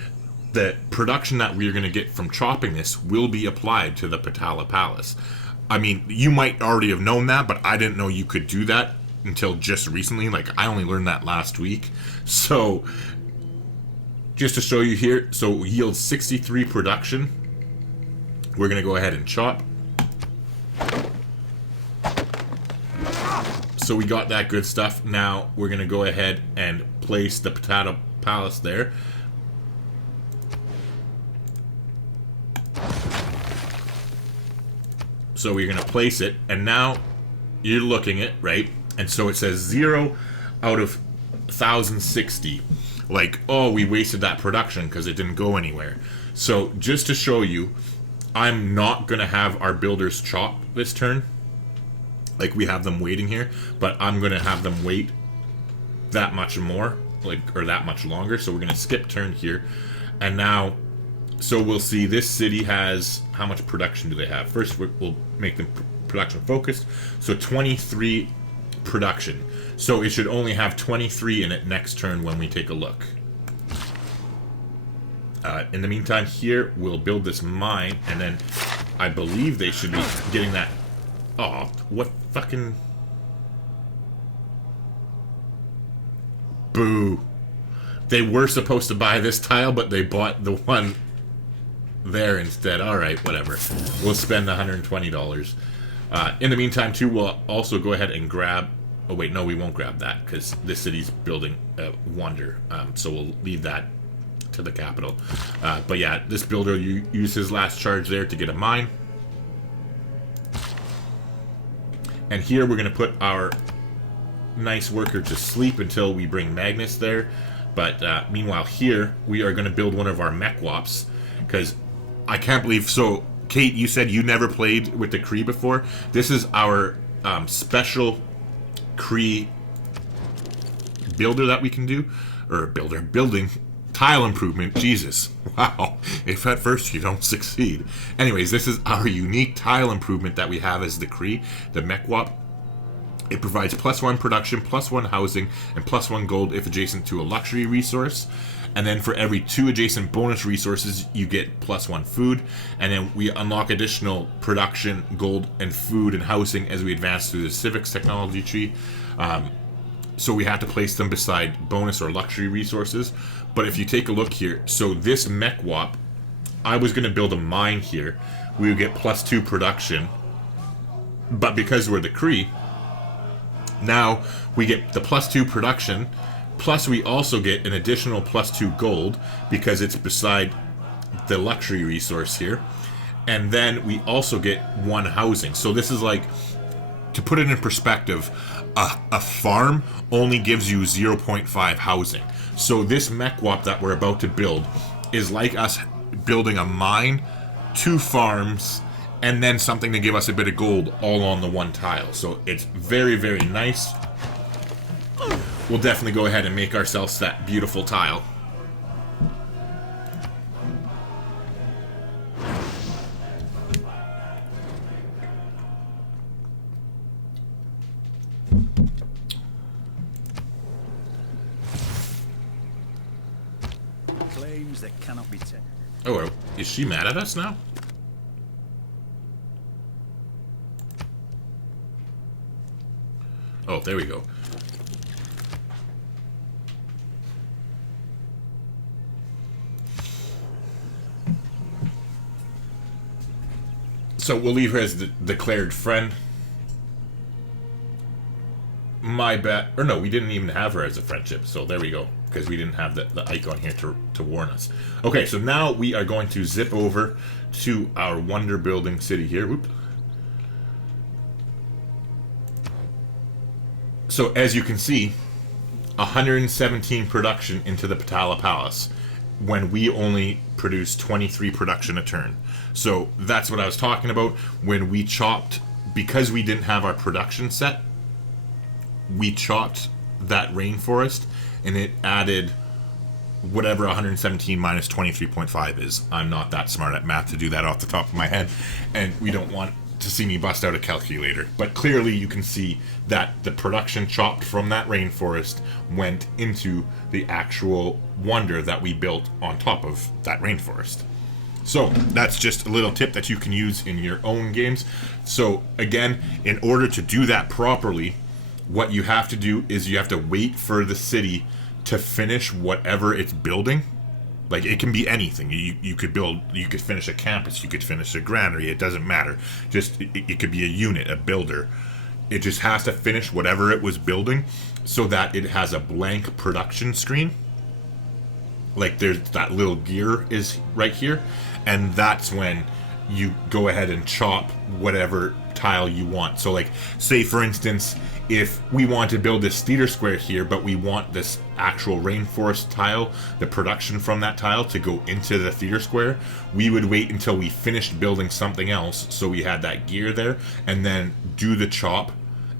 the production that we're going to get from chopping this will be applied to the Patala Palace. I mean, you might already have known that, but I didn't know you could do that until just recently. Like, I only learned that last week. So, just to show you here, so yields 63 production. We're going to go ahead and chop. So we got that good stuff. Now we're going to go ahead and place the Patala Palace there. So we're going to place it, and now you're looking at, right? And so it says 0 out of 1,060. Like, oh, we wasted that production because it didn't go anywhere. So just to show you, I'm not going to have our builders chop this turn. Like, we have them waiting here, but I'm going to have them wait that much more, like, or that much longer. So we're going to skip turn here. And now, so we'll see this city has, how much production do they have? First, we'll make them production focused. So 23 production. So it should only have 23 in it next turn when we take a look. In the meantime, here, we'll build this mine, and then I believe they should be getting that. Oh, what fucking... Boo. They were supposed to buy this tile, but they bought the one there instead. Alright, whatever. We'll spend $120. In the meantime, too, we'll also go ahead and grab... Oh, wait, no, we won't grab that, because this city's building a wonder. So we'll leave that to the capital. But yeah, this builder used his last charge there to get a mine. And here we're going to put our nice worker to sleep until we bring Magnus there. But meanwhile here, we are going to build one of our mech wops. Because I can't believe... So, Kate, you said you never played with the Cree before. This is our special Cree builder that we can do. Or building tile improvement. Jesus. Wow. If at first you don't succeed. Anyways, this is our unique tile improvement that we have as the Cree, the mech wop. It provides +1 production, +1 housing, and +1 gold if adjacent to a luxury resource. And then for every 2 adjacent bonus resources, you get +1 food. And then we unlock additional production, gold, and food and housing as we advance through the civics technology tree. So we have to place them beside bonus or luxury resources. But if you take a look here, so this mech wop, I was going to build a mine here. We would get +2 production. But because we're the Cree, now we get the +2 production, plus we also get an additional +2 gold because it's beside the luxury resource here. And then we also get 1 housing. So this is like, to put it in perspective, a farm only gives you 0.5 housing. So this mech wop that we're about to build is like us building a mine, 2 farms, and then something to give us a bit of gold all on the one tile. So it's very, very nice. We'll definitely go ahead and make ourselves that beautiful tile. Claims that cannot be taken. Oh, is she mad at us now? Oh, there we go. So we'll leave her as the declared friend. My bet, or no, we didn't even have her as a friendship. So there we go, because we didn't have the icon here to warn us. Okay, so now we are going to zip over to our wonder building city here. Whoop. So as you can see, 117 production into the Patala Palace when we only produce 23 production a turn. So that's what I was talking about when we chopped, because we didn't have our production set, we chopped that rainforest and it added whatever 117 minus 23.5 is. I'm not that smart at math to do that off the top of my head, and we don't want to see me bust out a calculator. But clearly you can see that the production chopped from that rainforest went into the actual wonder that we built on top of that rainforest. So that's just a little tip that you can use in your own games. So again, in order to do that properly, what you have to do is you have to wait for the city to finish whatever it's building. Like, it can be anything. You could finish a campus, you could finish a granary, it doesn't matter. Just, it could be a unit, a builder. It just has to finish whatever it was building so that it has a blank production screen. Like, there's that little gear is right here, and that's when you go ahead and chop whatever tile you want. So, like, say for instance, if we want to build this theater square here, but we want this actual rainforest tile, the production from that tile, to go into the theater square, we would wait until we finished building something else, so we had that gear there, and then do the chop,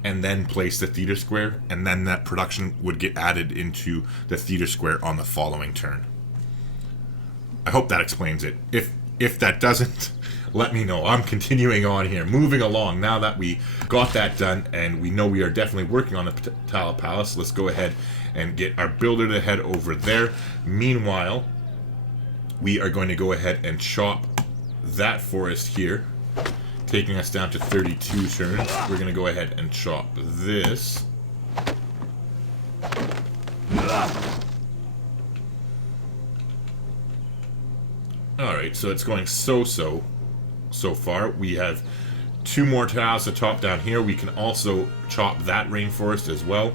and then place the theater square, and then that production would get added into the theater square on the following turn. I hope that explains it. If that doesn't, let me know. I'm continuing on here, moving along. Now that we got that done, and we know we are definitely working on the Tile Palace, let's go ahead and get our builder to head over there. Meanwhile, we are going to go ahead and chop that forest here, taking us down to 32 turns. We're going to go ahead and chop this. Alright, so it's going so far. We have 2 more tiles to chop down here. We can also chop that rainforest as well.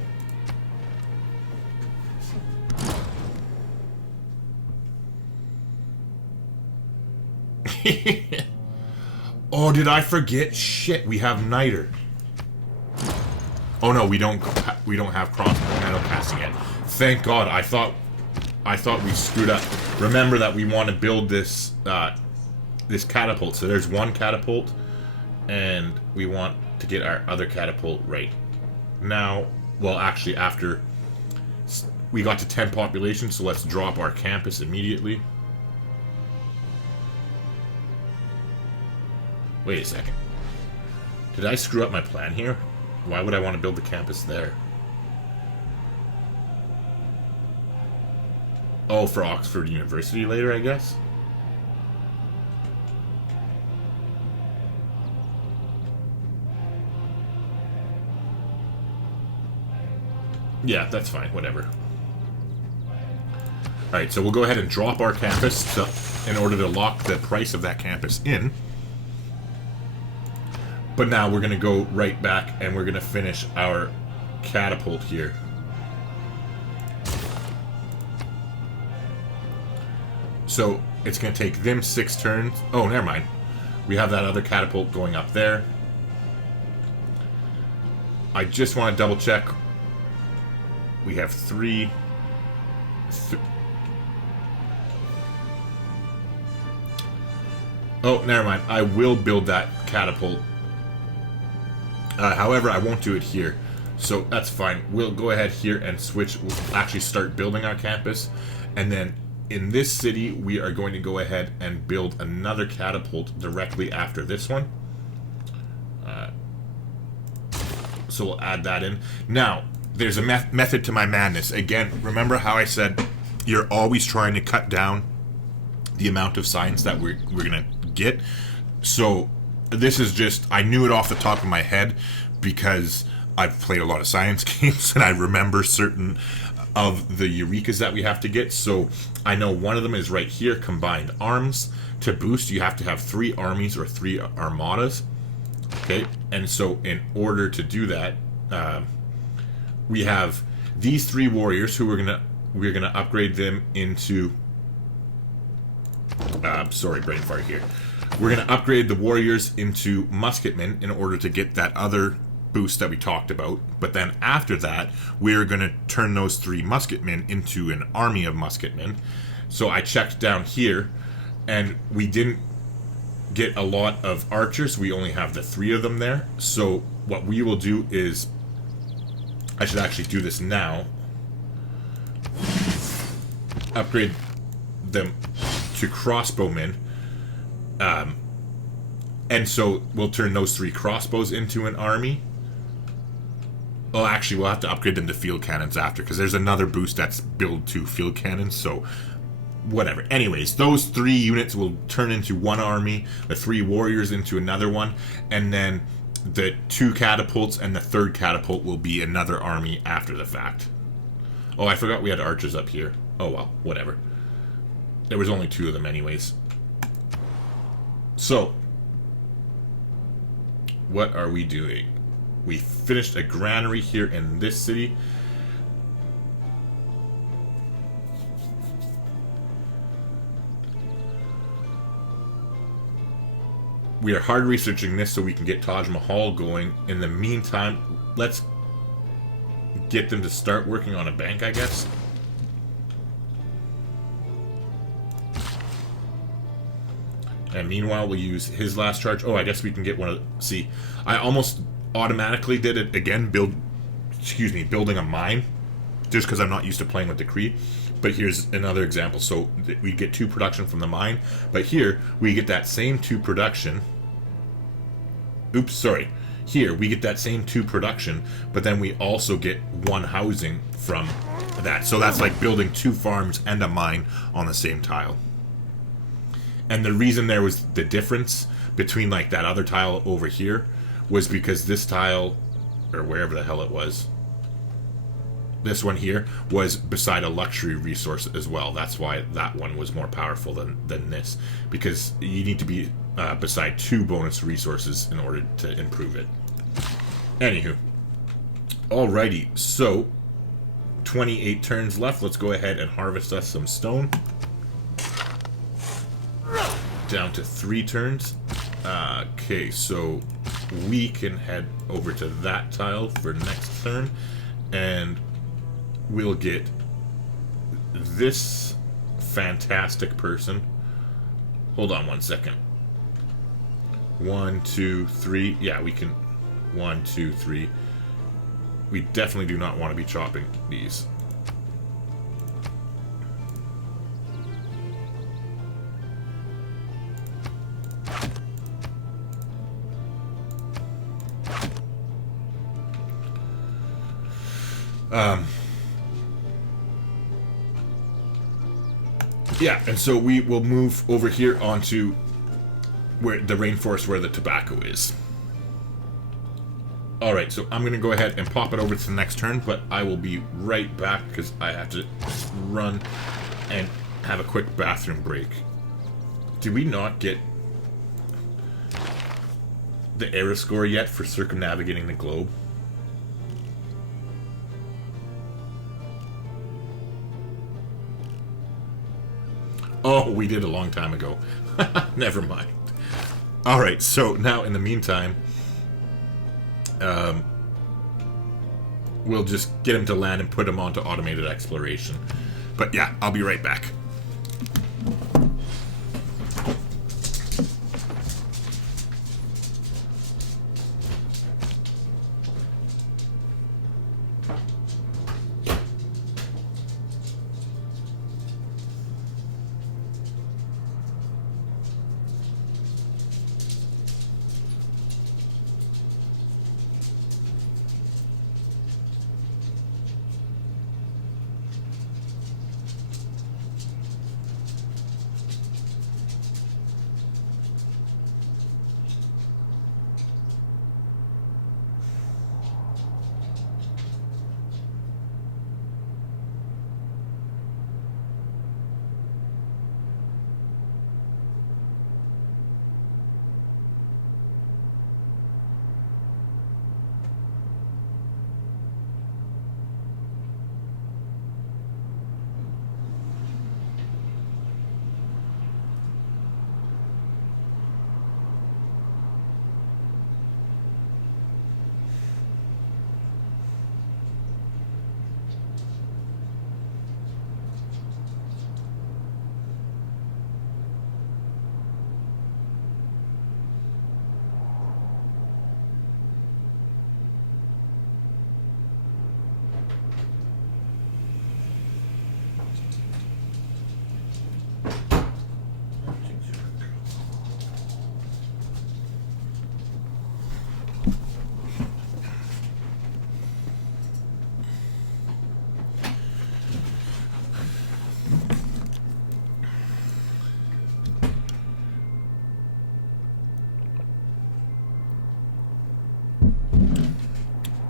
Oh, did I forget? Shit, we have Niter. Oh no, we don't have cross-metal casting yet. Thank God. I thought we screwed up. Remember that we want to build this this catapult. So there's one catapult, and we want to get our other catapult right now. Well, actually, after we got to 10 population, so let's drop our campus immediately. Wait a second. Did I screw up my plan here? Why would I want to build the campus there? Oh, for Oxford University later, I guess? Yeah, that's fine, whatever. Alright, so we'll go ahead and drop our campus in order to lock the price of that campus in. But now we're going to go right back and we're going to finish our catapult here. So it's going to take them 6 turns. Oh, never mind. We have that other catapult going up there. I just want to double check. We have 3. Oh, never mind. I will build that catapult. However, I won't do it here. So that's fine. We'll go ahead here and switch. We'll actually start building our campus. And then in this city, we are going to go ahead and build another catapult directly after this one. So we'll add that in. Now, there's a method to my madness. Again, remember how I said you're always trying to cut down the amount of science that we're going to get. So this is just, I knew it off the top of my head because I've played a lot of science games and I remember certain of the Eurekas that we have to get. So I know one of them is right here, combined arms. To boost, you have to have 3 armies or 3 armadas. Okay, and so in order to do that, we have these 3 warriors who we're gonna upgrade them into. Sorry, brain fart here. We're gonna upgrade the warriors into musketmen in order to get that other boost that we talked about. But then after that, we're gonna turn those 3 musketmen into an army of musketmen. So I checked down here, and we didn't get a lot of archers. We only have the 3 of them there. So what we will do is, I should actually do this now. Upgrade them to crossbowmen. And so we'll turn those 3 crossbows into an army. Oh, actually, we'll have to upgrade them to field cannons after, because there's another boost that's build to field cannons, so whatever. Anyways, those 3 units will turn into one army, the 3 warriors into another one, and then the 2 catapults and the 3rd catapult will be another army after the fact. Oh, I forgot we had archers up here. Oh well, whatever. There was only 2 of them anyways. So, what are we doing? We finished a granary here in this city. We are hard researching this so we can get Taj Mahal going. In the meantime, let's get them to start working on a bank, I guess. And meanwhile, we'll use his last charge. Oh, I guess we can get one of the... See, I almost automatically did it again, building a mine, just because I'm not used to playing with the Cree. But here's another example. So we get 2 production from the mine, but here we get that same 2 production. Oops, sorry. Here we get that same 2 production, but then we also get 1 housing from that. So that's like building 2 farms and a mine on the same tile. And the reason there was the difference between like that other tile over here was because this tile, or wherever the hell it was, this one here was beside a luxury resource as well. That's why that one was more powerful than this, because you need to be beside 2 bonus resources in order to improve it. Anywho, alrighty, so 28 turns left. Let's go ahead and harvest us some stone. Down to 3 turns. Okay, so we can head over to that tile for next turn, and we'll get this fantastic person. Hold on 1 second. 1, 2, 3. Yeah, we can. 1, 2, 3. We definitely do not want to be chopping these. Yeah, and so we will move over here onto where the rainforest where the tobacco is. Alright, so I'm going to go ahead and pop it over to the next turn, but I will be right back because I have to run and have a quick bathroom break. Did we not get the era score yet for circumnavigating the globe? Oh, we did a long time ago. Never mind. Alright, so now in the meantime, we'll just get him to land and put him onto automated exploration. But yeah, I'll be right back.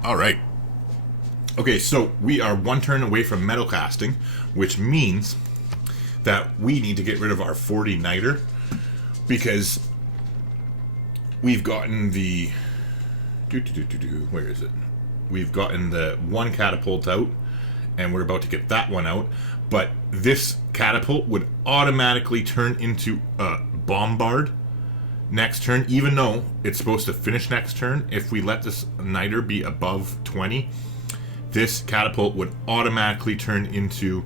All right. Okay, so we are one turn away from metal casting, which means that we need to get rid of our 40 Niter because we've gotten the... Where is it? We've gotten the one catapult out, and we're about to get that one out. But this catapult would automatically turn into a bombard next turn, even though it's supposed to finish next turn. If we let this Niter be above 20, this catapult would automatically turn into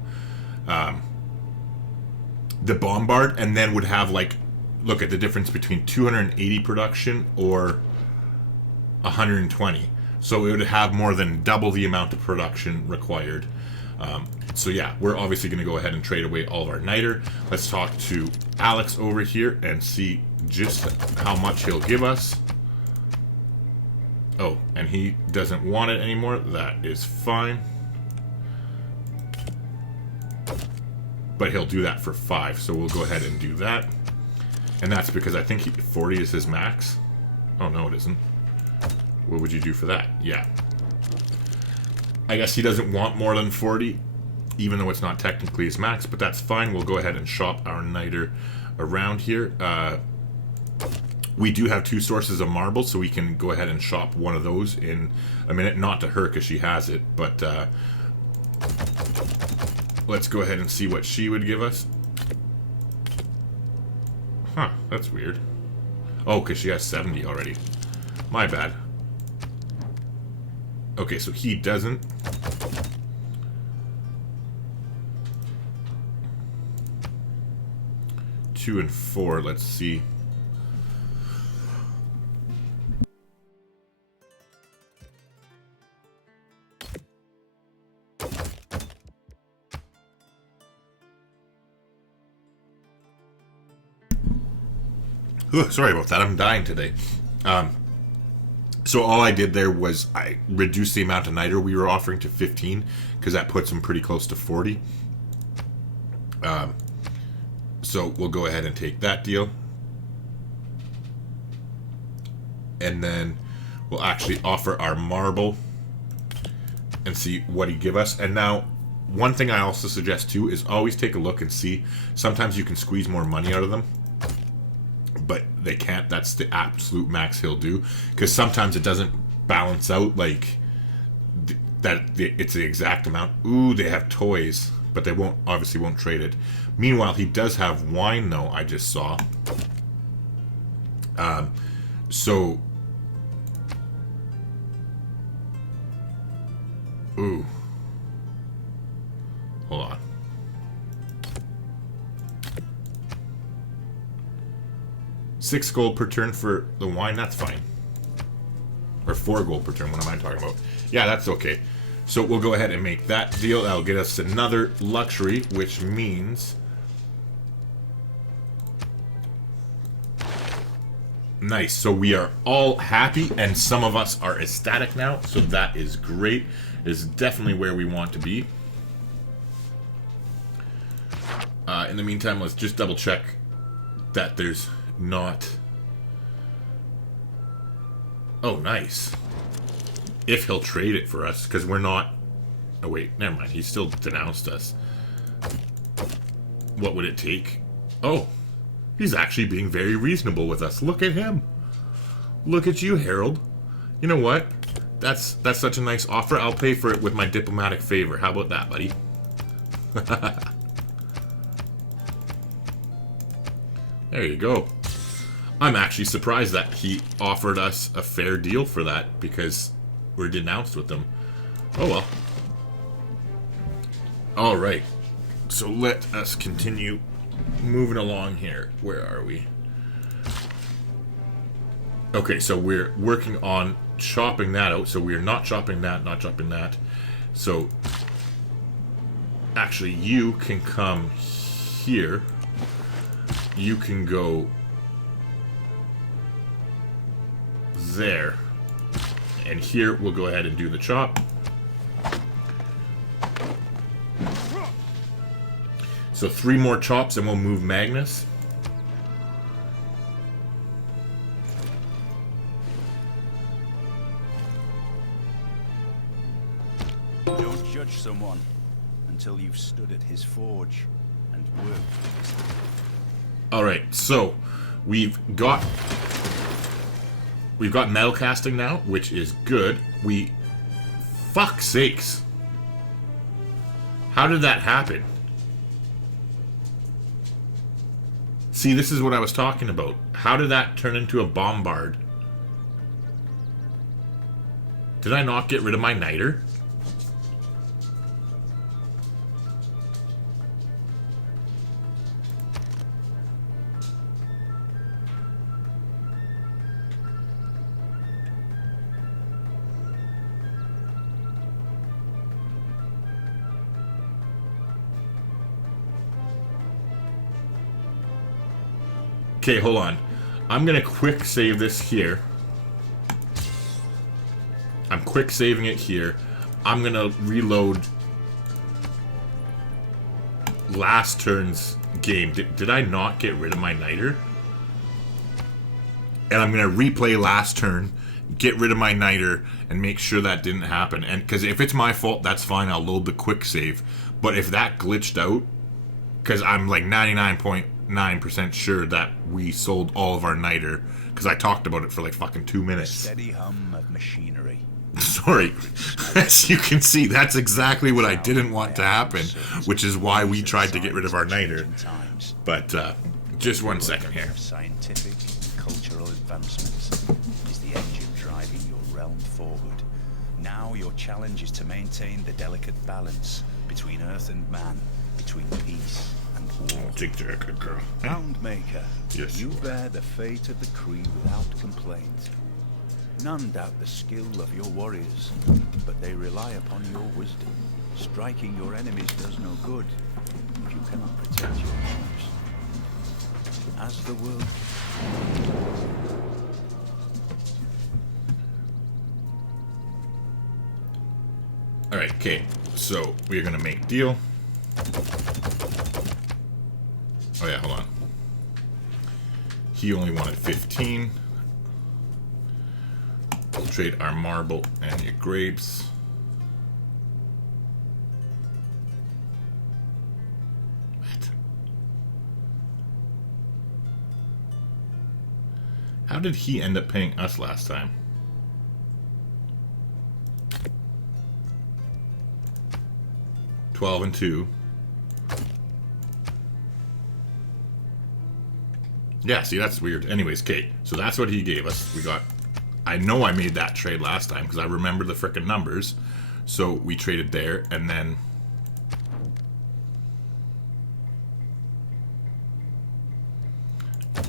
the bombard, and then would have, like, look at the difference between 280 production or 120. So it would have more than double the amount of production required. So yeah, we're obviously going to go ahead and trade away all of our Niter. Let's talk to Alex over here and see just how much he'll give us. Oh, and he doesn't want it anymore. That is fine. But he'll do that for 5, so we'll go ahead and do that. And that's because I think 40 is his max. Oh, no, it isn't. What would you do for that? Yeah. I guess he doesn't want more than 40, even though it's not technically his max, but that's fine. We'll go ahead and shop our Niter around here. We do have 2 sources of marble, so we can go ahead and shop one of those in a minute. Not to her, because she has it, but let's go ahead and see what she would give us. Huh, that's weird. Oh, because she has 70 already. My bad. Okay, so he doesn't. Two and 4, let's see. Ooh, sorry about that, I'm dying today. So all I did there was I reduced the amount of Niter we were offering to 15, because that puts him pretty close to 40. So we'll go ahead and take that deal. And then we'll actually offer our marble and see what he give us. And now, one thing I also suggest too is always take a look and see. Sometimes you can squeeze more money out of them, but they can't. That's the absolute max he'll do, because sometimes it doesn't balance out, like it's the exact amount. Ooh, they have toys, but they obviously won't trade it. Meanwhile, he does have wine, though, I just saw. So ooh, hold on. $6 gold per turn for the wine, that's fine. Or 4 gold per turn, what am I talking about? Yeah, that's okay. So we'll go ahead and make that deal. That'll get us another luxury, which means... Nice, so we are all happy, and some of us are ecstatic now, so that is great. Is definitely where we want to be. In the meantime, let's just double check that there's not... Oh, nice. If he'll trade it for us, because we're not... Oh, wait, never mind. He still denounced us. What would it take? Oh, he's actually being very reasonable with us. Look at him. Look at you, Harold. You know what? That's such a nice offer. I'll pay for it with my diplomatic favor. How about that, buddy? There you go. I'm actually surprised that he offered us a fair deal for that, because we're denounced with them. Oh well. Alright. So let us continue moving along here. Where are we? Okay, so we're working on chopping that out. So we're not chopping that, not chopping that. So actually, you can come here. You can go there. And here, we'll go ahead and do the chop. So 3 more chops and we'll move Magnus. judge someone until you've stood at his forge and worked with his hand. Alright, so we've got metal casting now, which is good. Fuck's sakes. How did that happen? See, this is what I was talking about. How did that turn into a bombard? Did I not get rid of my niter? Okay, hold on. I'm gonna quick save this here. I'm quick saving it here. I'm gonna reload last turn's game. Did I not get rid of my niter? And I'm gonna replay last turn, get rid of my niter, and make sure that didn't happen. And because if it's my fault, that's fine. I'll load the quick save. But if that glitched out, because I'm like 99.9% sure that we sold all of our niter, because I talked about it for like fucking 2 minutes. Steady hum of machinery. Sorry. As you can see, that's exactly what I didn't want to happen, which is why we tried to get rid of our niter. But just 1 second here. Scientific and cultural advancements is the engine driving your realm forward. Now your challenge is to maintain the delicate balance between earth and man, between peace and war. Take care, good girl. Houndmaker, Yes. you bear the fate of the Cree without complaint. None doubt the skill of your warriors, but they rely upon your wisdom. Striking your enemies does no good if you cannot protect your lives. As the world... Alright, okay. So, we're gonna make deal. Oh yeah, hold on. He only wanted 15. We'll trade our marble and your grapes. What? How did he end up paying us last time? $12 and $2. Yeah, see, that's weird. Anyways, okay, so that's what he gave us. We got... I know I made that trade last time, because I remember the frickin' numbers. So, we traded there, and then...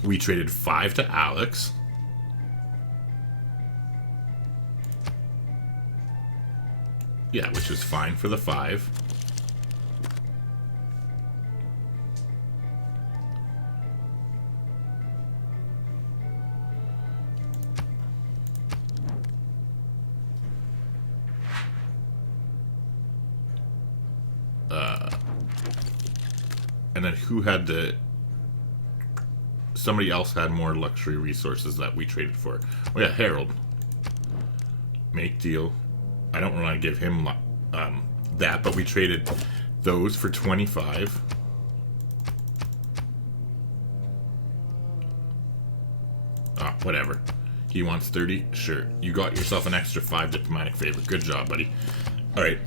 we traded 5 to Alex. Yeah, which is fine for the 5. And then who had the... somebody else had more luxury resources that we traded for. Oh yeah, Harold. Make deal. I don't want to give him that, but we traded those for 25. Ah, whatever. He wants 30? Sure. You got yourself an extra 5 diplomatic favor. Good job, buddy. Alright,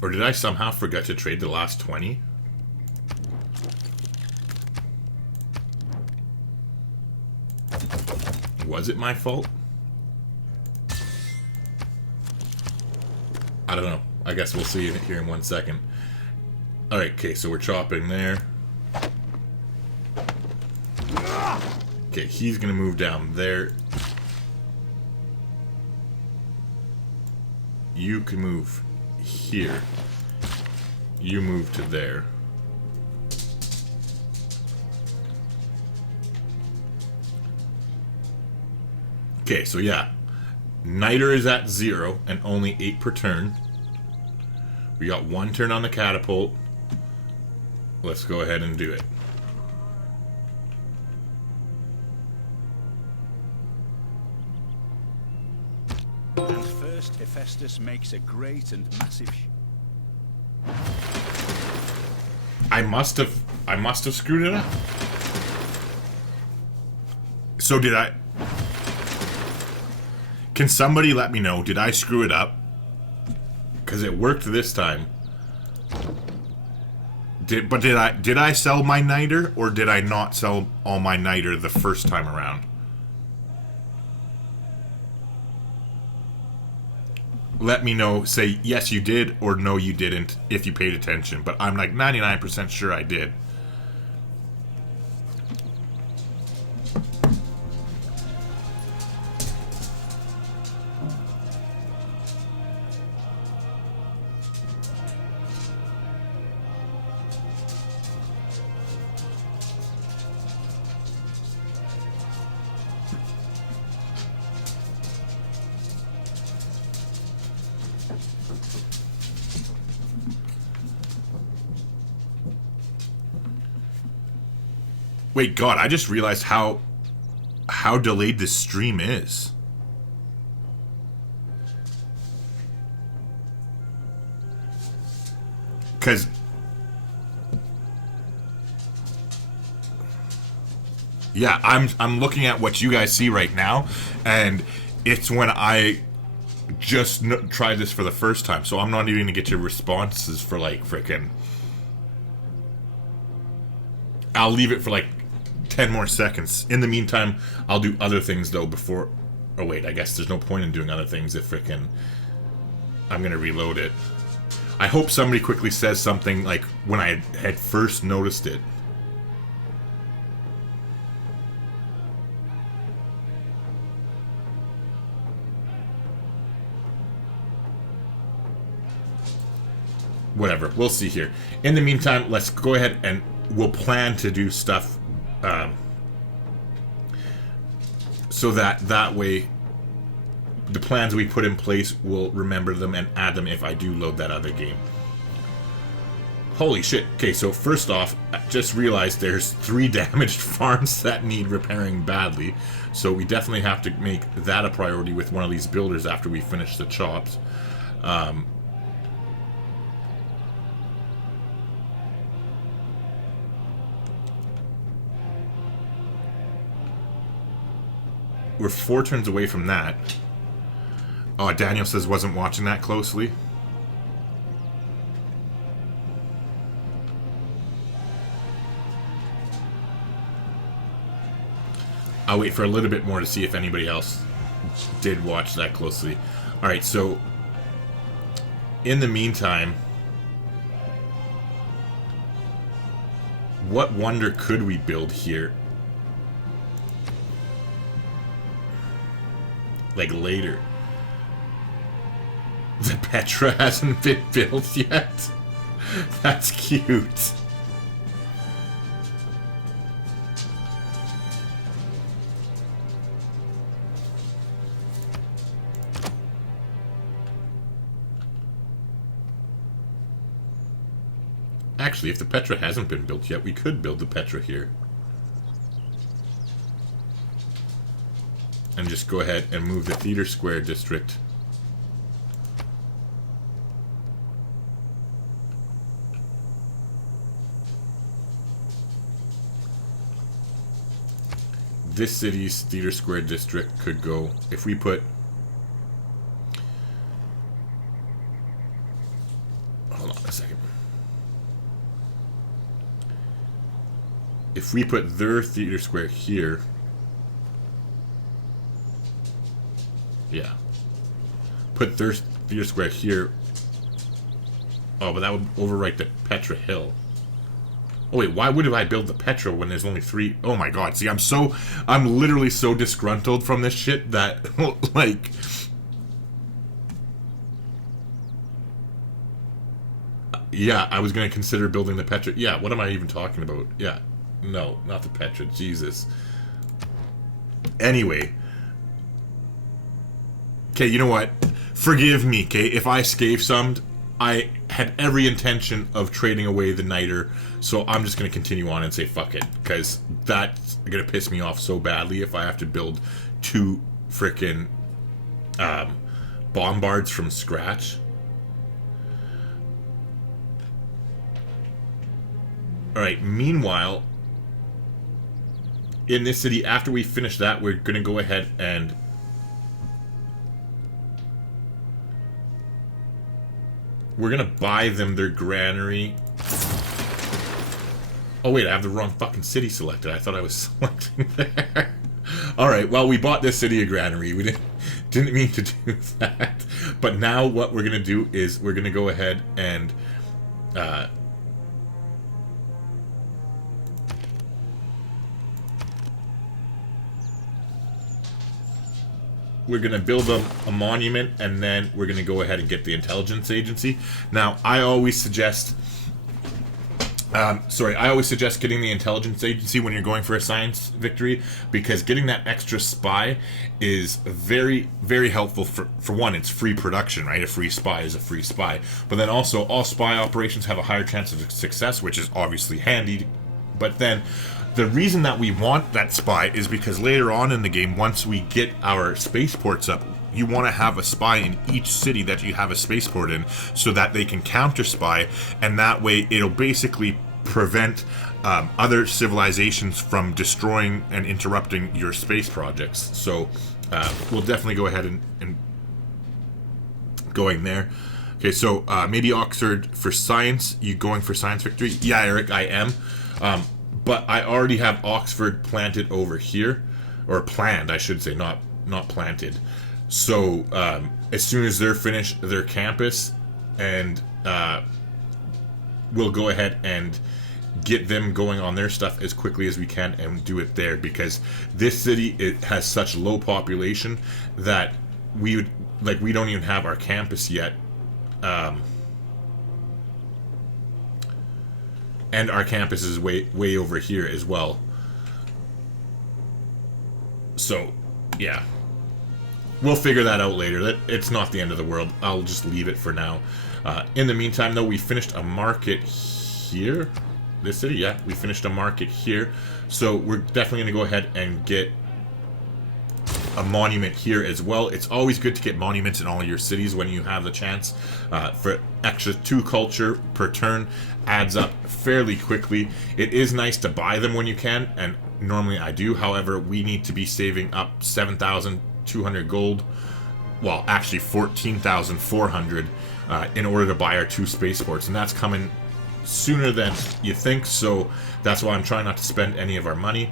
or did I somehow forget to trade the last 20? Was it my fault? I don't know. I guess we'll see it here in 1 second. Alright, okay, so we're chopping there. Okay, he's gonna move down there. You can move here. You move to there. Okay, so yeah. Niter is at 0 and only 8 per turn. We got 1 turn on the catapult. Let's go ahead and do it. And first, Hephaestus makes a great and massive... I must have screwed it up. So did I... Can somebody let me know, did I screw it up? Because it worked this time. Did I sell my niter, or did I not sell all my niter the first time around? Let me know, say yes you did or no you didn't if you paid attention, but I'm like 99% sure I did. Wait, God, I just realized how delayed this stream is. Because yeah, I'm looking at what you guys see right now, and it's when I just tried this for the first time, so I'm not even gonna get your responses for like frickin'. I'll leave it for like 10 more seconds. In the meantime, I'll do other things though before... Oh wait, I guess there's no point in doing other things if frickin'... I'm gonna reload it. I hope somebody quickly says something like when I had first noticed it. Whatever, we'll see here. In the meantime, let's go ahead and we'll plan to do stuff so that way the plans we put in place will remember them and add them if I do load that other game. Holy shit. Okay, so first off, I just realized there's 3 damaged farms that need repairing badly, so we definitely have to make that a priority with one of these builders after we finish the chops. We're 4 turns away from that. Oh, Daniel says wasn't watching that closely. I'll wait for a little bit more to see if anybody else did watch that closely. Alright, so in the meantime, what wonder could we build here? Like later. The Petra hasn't been built yet. That's cute. Actually, if the Petra hasn't been built yet, we could build the Petra here. And just go ahead and move the theater square district. This city's theater square district could go, if we put... Hold on a second. If we put their theater square here... Yeah. Put their theater square here. Oh, but that would overwrite the Petra Hill. Oh wait, why would I build the Petra when there's only 3? Oh my god, see, I'm literally so disgruntled from this shit that, like... Yeah, I was gonna consider building the Petra. Yeah, what am I even talking about? Yeah, no, not the Petra, Jesus. Anyway... Okay, you know what? Forgive me, okay? If I scave-summed, I had every intention of trading away the Niter, so I'm just going to continue on and say fuck it, because that's going to piss me off so badly if I have to build 2 frickin' bombards from scratch. Alright, meanwhile, in this city, after we finish that, we're going to go ahead and we're going to buy them their granary. Oh wait, I have the wrong fucking city selected. I thought I was selecting there. Alright, well, we bought this city a granary. We didn't mean to do that. But now what we're going to do is we're going to go ahead and we're going to build a monument, and then we're going to go ahead and get the intelligence agency. Now, I always suggest getting the intelligence agency when you're going for a science victory, because getting that extra spy is very, very helpful. For one, it's free production, right? A free spy is a free spy. But then also, all spy operations have a higher chance of success, which is obviously handy. But then, the reason that we want that spy is because later on in the game, once we get our spaceports up, you want to have a spy in each city that you have a spaceport in, so that they can counter spy, and that way it'll basically prevent other civilizations from destroying and interrupting your space projects. So we'll definitely go ahead and going there. Okay, so maybe Oxford for science. You going for science victory? Yeah, Eric, I am. But I already have Oxford planted over here, or planned, I should say, not planted. So as soon as they're finished their campus, and we'll go ahead and get them going on their stuff as quickly as we can and do it there, because this city, it has such low population that we don't even have our campus yet. And our campus is way over here as well. So, yeah. We'll figure that out later. It's not the end of the world. I'll just leave it for now. In the meantime, though, we finished a market here. This city, yeah. We finished a market here. So, we're definitely going to go ahead and get a monument here as well. It's always good to get monuments in all your cities when you have the chance. For extra 2 culture per turn adds up fairly quickly. It is nice to buy them when you can, and normally I do. However, we need to be saving up 7,200 gold. Well, actually 14,400 in order to buy our 2 spaceports, and that's coming sooner than you think. So that's why I'm trying not to spend any of our money.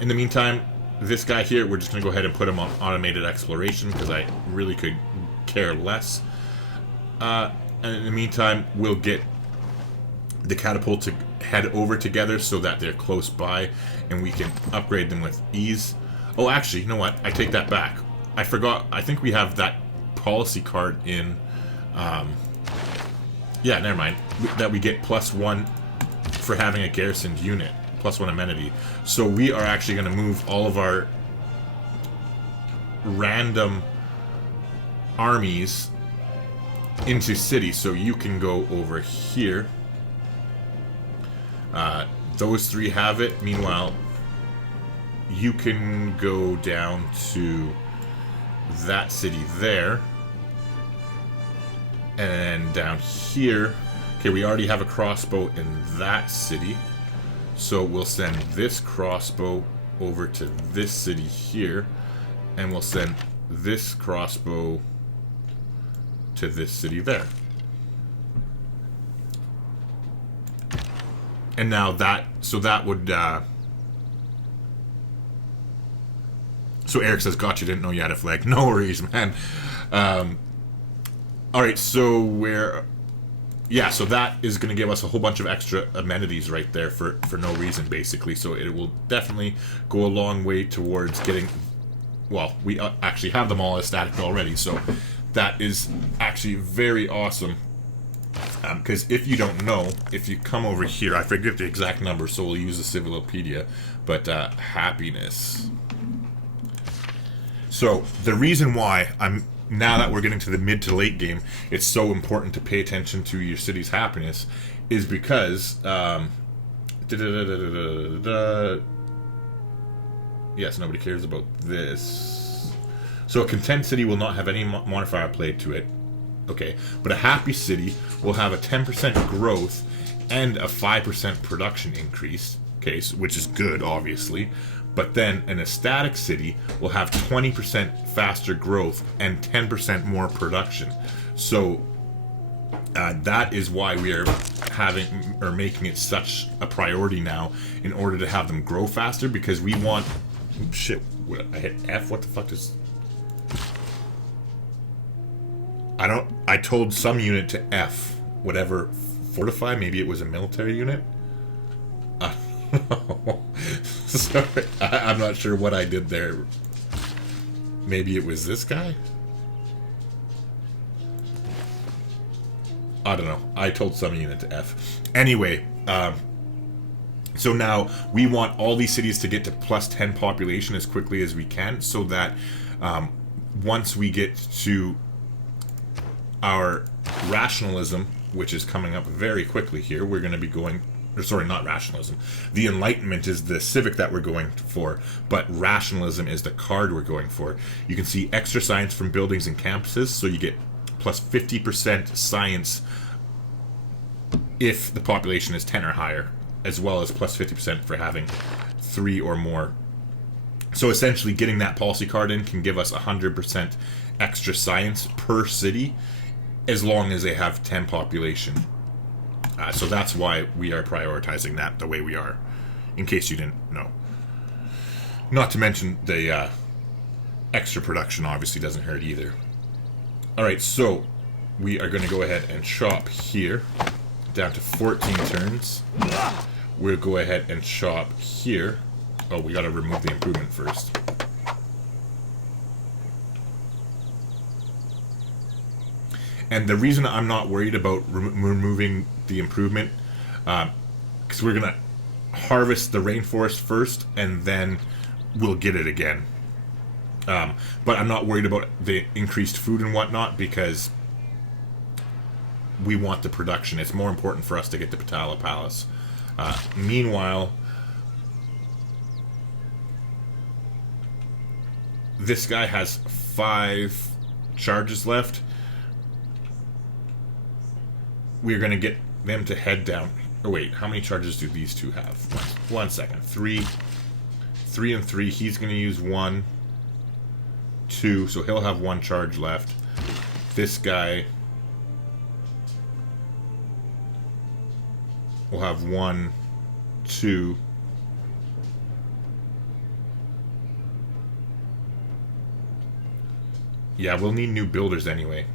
In the meantime, this guy here, we're just going to go ahead and put him on automated exploration, because I really could care less. And in the meantime, we'll get the catapult to head over together so that they're close by, and we can upgrade them with ease. Oh, actually, you know what? I take that back. I forgot. I think we have that policy card in... yeah, never mind. That we get +1 for having a garrisoned unit. +1 amenity. So we are actually going to move all of our random armies into cities. So you can go over here. Those 3 have it. Meanwhile, you can go down to that city there. And down here. Okay, we already have a crossbow in that city. So we'll send this crossbow over to this city here, and we'll send this crossbow to this city there. And now that, so that would, so Eric says, gotcha, didn't know you had a flag. No worries, man. Alright, so we're... Yeah, so that is going to give us a whole bunch of extra amenities right there for no reason, basically. So it will definitely go a long way towards getting... Well, we actually have them all as static already, so that is actually very awesome. Because if you don't know, if you come over here, I forget the exact number, so we'll use the Civilopedia, but happiness. So the reason why I'm now that we're getting to the mid to late game, it's so important to pay attention to your city's happiness, is because yes, nobody cares about this. So a content city will not have any modifier applied to it. Okay, but a happy city will have a 10% growth and a 5% production increase. Okay, so, which is good, obviously. But then an ecstatic city will have 20% faster growth and 10% more production. So that is why we are having or making it such a priority now, in order to have them grow faster, because we want. Shit! I hit F. What the fuck is? I told some unit to F. Whatever. Fortify. Maybe it was a military unit. Sorry, I'm not sure what I did there. Maybe it was this guy? I don't know. I told some unit to F. Anyway, so now we want all these cities to get to plus 10 population as quickly as we can, so that once we get to our rationalism, which is coming up very quickly here, we're going to be going... Or sorry, not rationalism. The Enlightenment is the civic that we're going for, but rationalism is the card we're going for. You can see extra science from buildings and campuses, so you get plus 50% science if the population is 10 or higher, as well as plus 50% for having 3 or more. So essentially, getting that policy card in can give us 100% extra science per city, as long as they have 10 population. So that's why we are prioritizing that the way we are, in case you didn't know. Not to mention the extra production obviously doesn't hurt either. Alright, so we are going to go ahead and shop here, down to 14 turns. We'll go ahead and shop here. Oh, we got to remove the improvement first. And the reason I'm not worried about removing the improvement, because we're going to harvest the rainforest first, and then we'll get it again. But I'm not worried about the increased food and whatnot, because we want the production. It's more important for us to get the Patala Palace. Meanwhile, this guy has 5 charges left. We're going to get them to head down. Oh, wait. How many charges do these two have? One second. 3 and 3. He's going to use 1, 2. So he'll have 1 charge left. This guy will have 1, 2. Yeah, we'll need new builders anyway.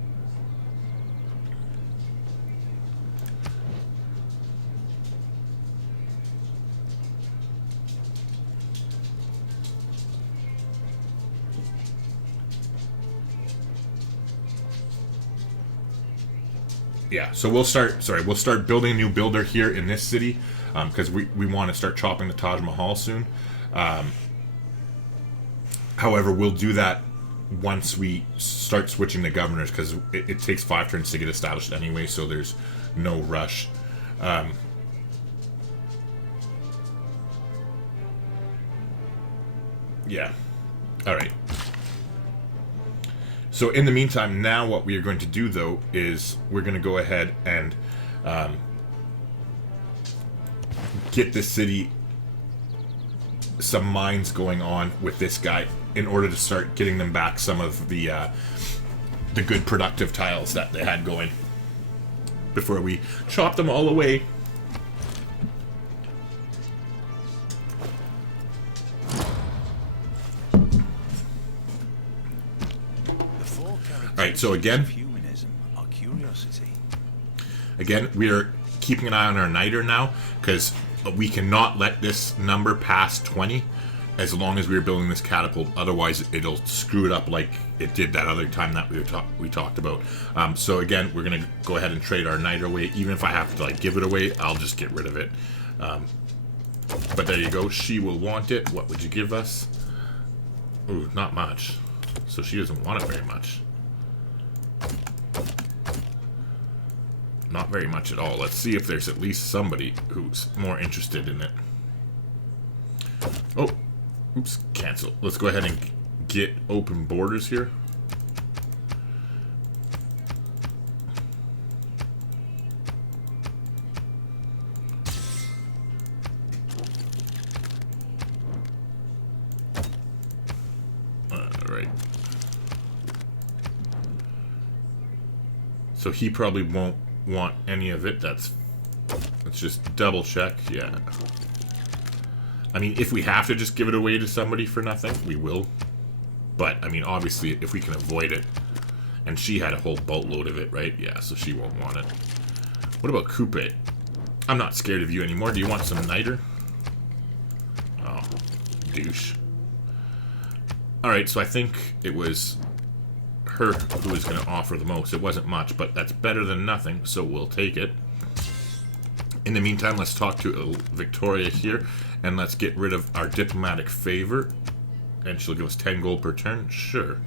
Yeah, so we'll start building a new builder here in this city, because we want to start chopping the Taj Mahal soon. However, we'll do that once we start switching the governors, because it takes 5 turns to get established anyway, so there's no rush. Yeah. Alright. So in the meantime, now what we are going to do, though, is we're going to go ahead and get this city some mines going on with this guy, in order to start getting them back some of the good productive tiles that they had going before we chop them all away. Alright, so again, we are keeping an eye on our niter now, because we cannot let this number pass 20 as long as we are building this catapult. Otherwise, it'll screw it up like it did that other time that we talked about. So again, we're going to go ahead and trade our niter away. Even if I have to give it away, I'll just get rid of it. But there you go. She will want it. What would you give us? Ooh, not much. So she doesn't want it very much. Not very much at all. Let's see if there's at least somebody who's more interested in it. Oh, oops, cancel. Let's go ahead and get open borders here. Alright. So he probably won't want any of it. Let's just double check. Yeah. I mean, if we have to just give it away to somebody for nothing, we will. But, I mean, obviously, if we can avoid it. And she had a whole boatload of it, right? Yeah, so she won't want it. What about Coupe? I'm not scared of you anymore. Do you want some niter? Oh, douche. Alright, so I think it was her who was going to offer the most. It wasn't much, but that's better than nothing, so we'll take it. In the meantime, let's talk to Victoria here, and let's get rid of our diplomatic favor. And she'll give us 10 gold per turn. Sure.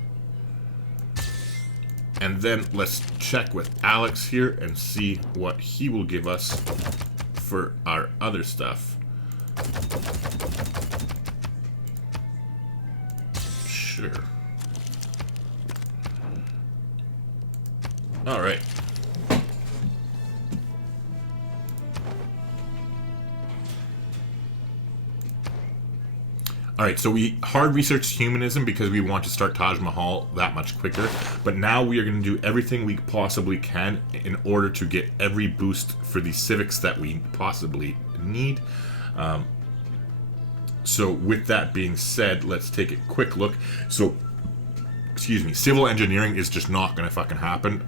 And then let's check with Alex here and see what he will give us for our other stuff. Sure. All right. Alright, so we hard researched humanism because we want to start Taj Mahal that much quicker. But now we are going to do everything we possibly can in order to get every boost for the civics that we possibly need. So with that being said, let's take a quick look. So, excuse me, civil engineering is just not going to fucking happen.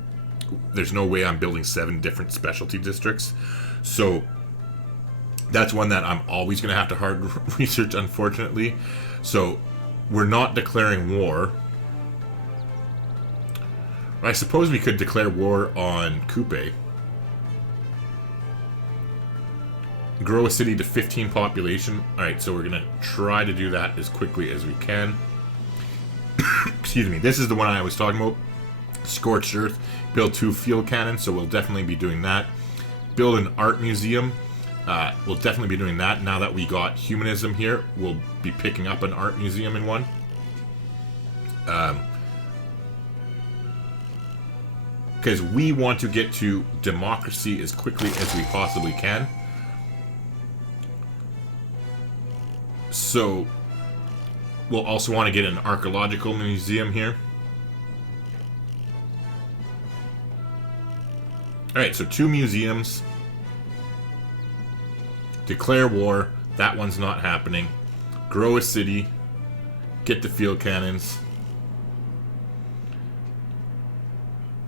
There's no way I'm building 7 different specialty districts. So that's one that I'm always going to have to hard research, unfortunately. So, we're not declaring war. I suppose we could declare war on Coupe. Grow a city to 15 population. Alright, so we're going to try to do that as quickly as we can. Excuse me. This is the one I was talking about. Scorched Earth. Build 2 field cannons, so we'll definitely be doing that. Build an art museum. We'll definitely be doing that. Now that we got humanism here, we'll be picking up an art museum in one. Because we want to get to democracy as quickly as we possibly can. So, we'll also want to get an archaeological museum here. Alright, so 2 museums. Declare war. That one's not happening. Grow a city. Get the field cannons.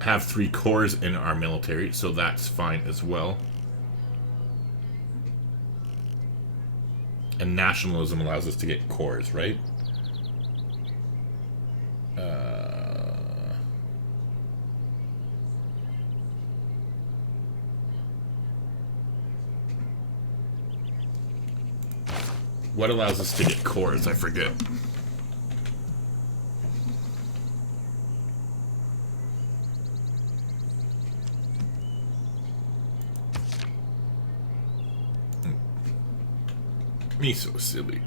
Have 3 corps in our military, so that's fine as well. And nationalism allows us to get corps, right? What allows us to get corps? I forget. Me so silly.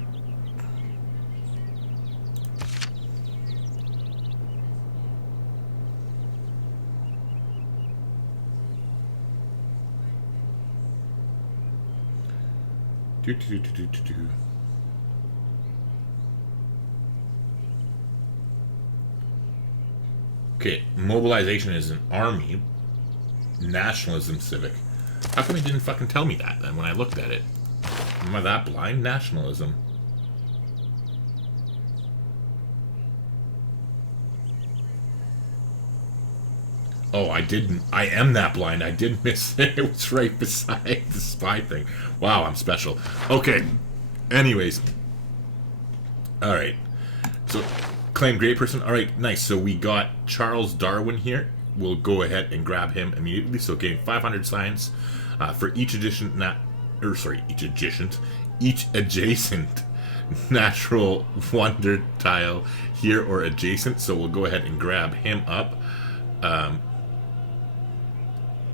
Do. Okay, mobilization is an army. Nationalism civic. How come he didn't fucking tell me that then when I looked at it? Am I that blind? Nationalism. Oh, I didn't. I am that blind. I did miss it. It was right beside the spy thing. Wow, I'm special. Okay. Anyways. Alright. So, claim great person. Alright, nice. So we got Charles Darwin here. We'll go ahead and grab him immediately. So gain 500 science for each adjacent natural wonder tile here or adjacent. So we'll go ahead and grab him up.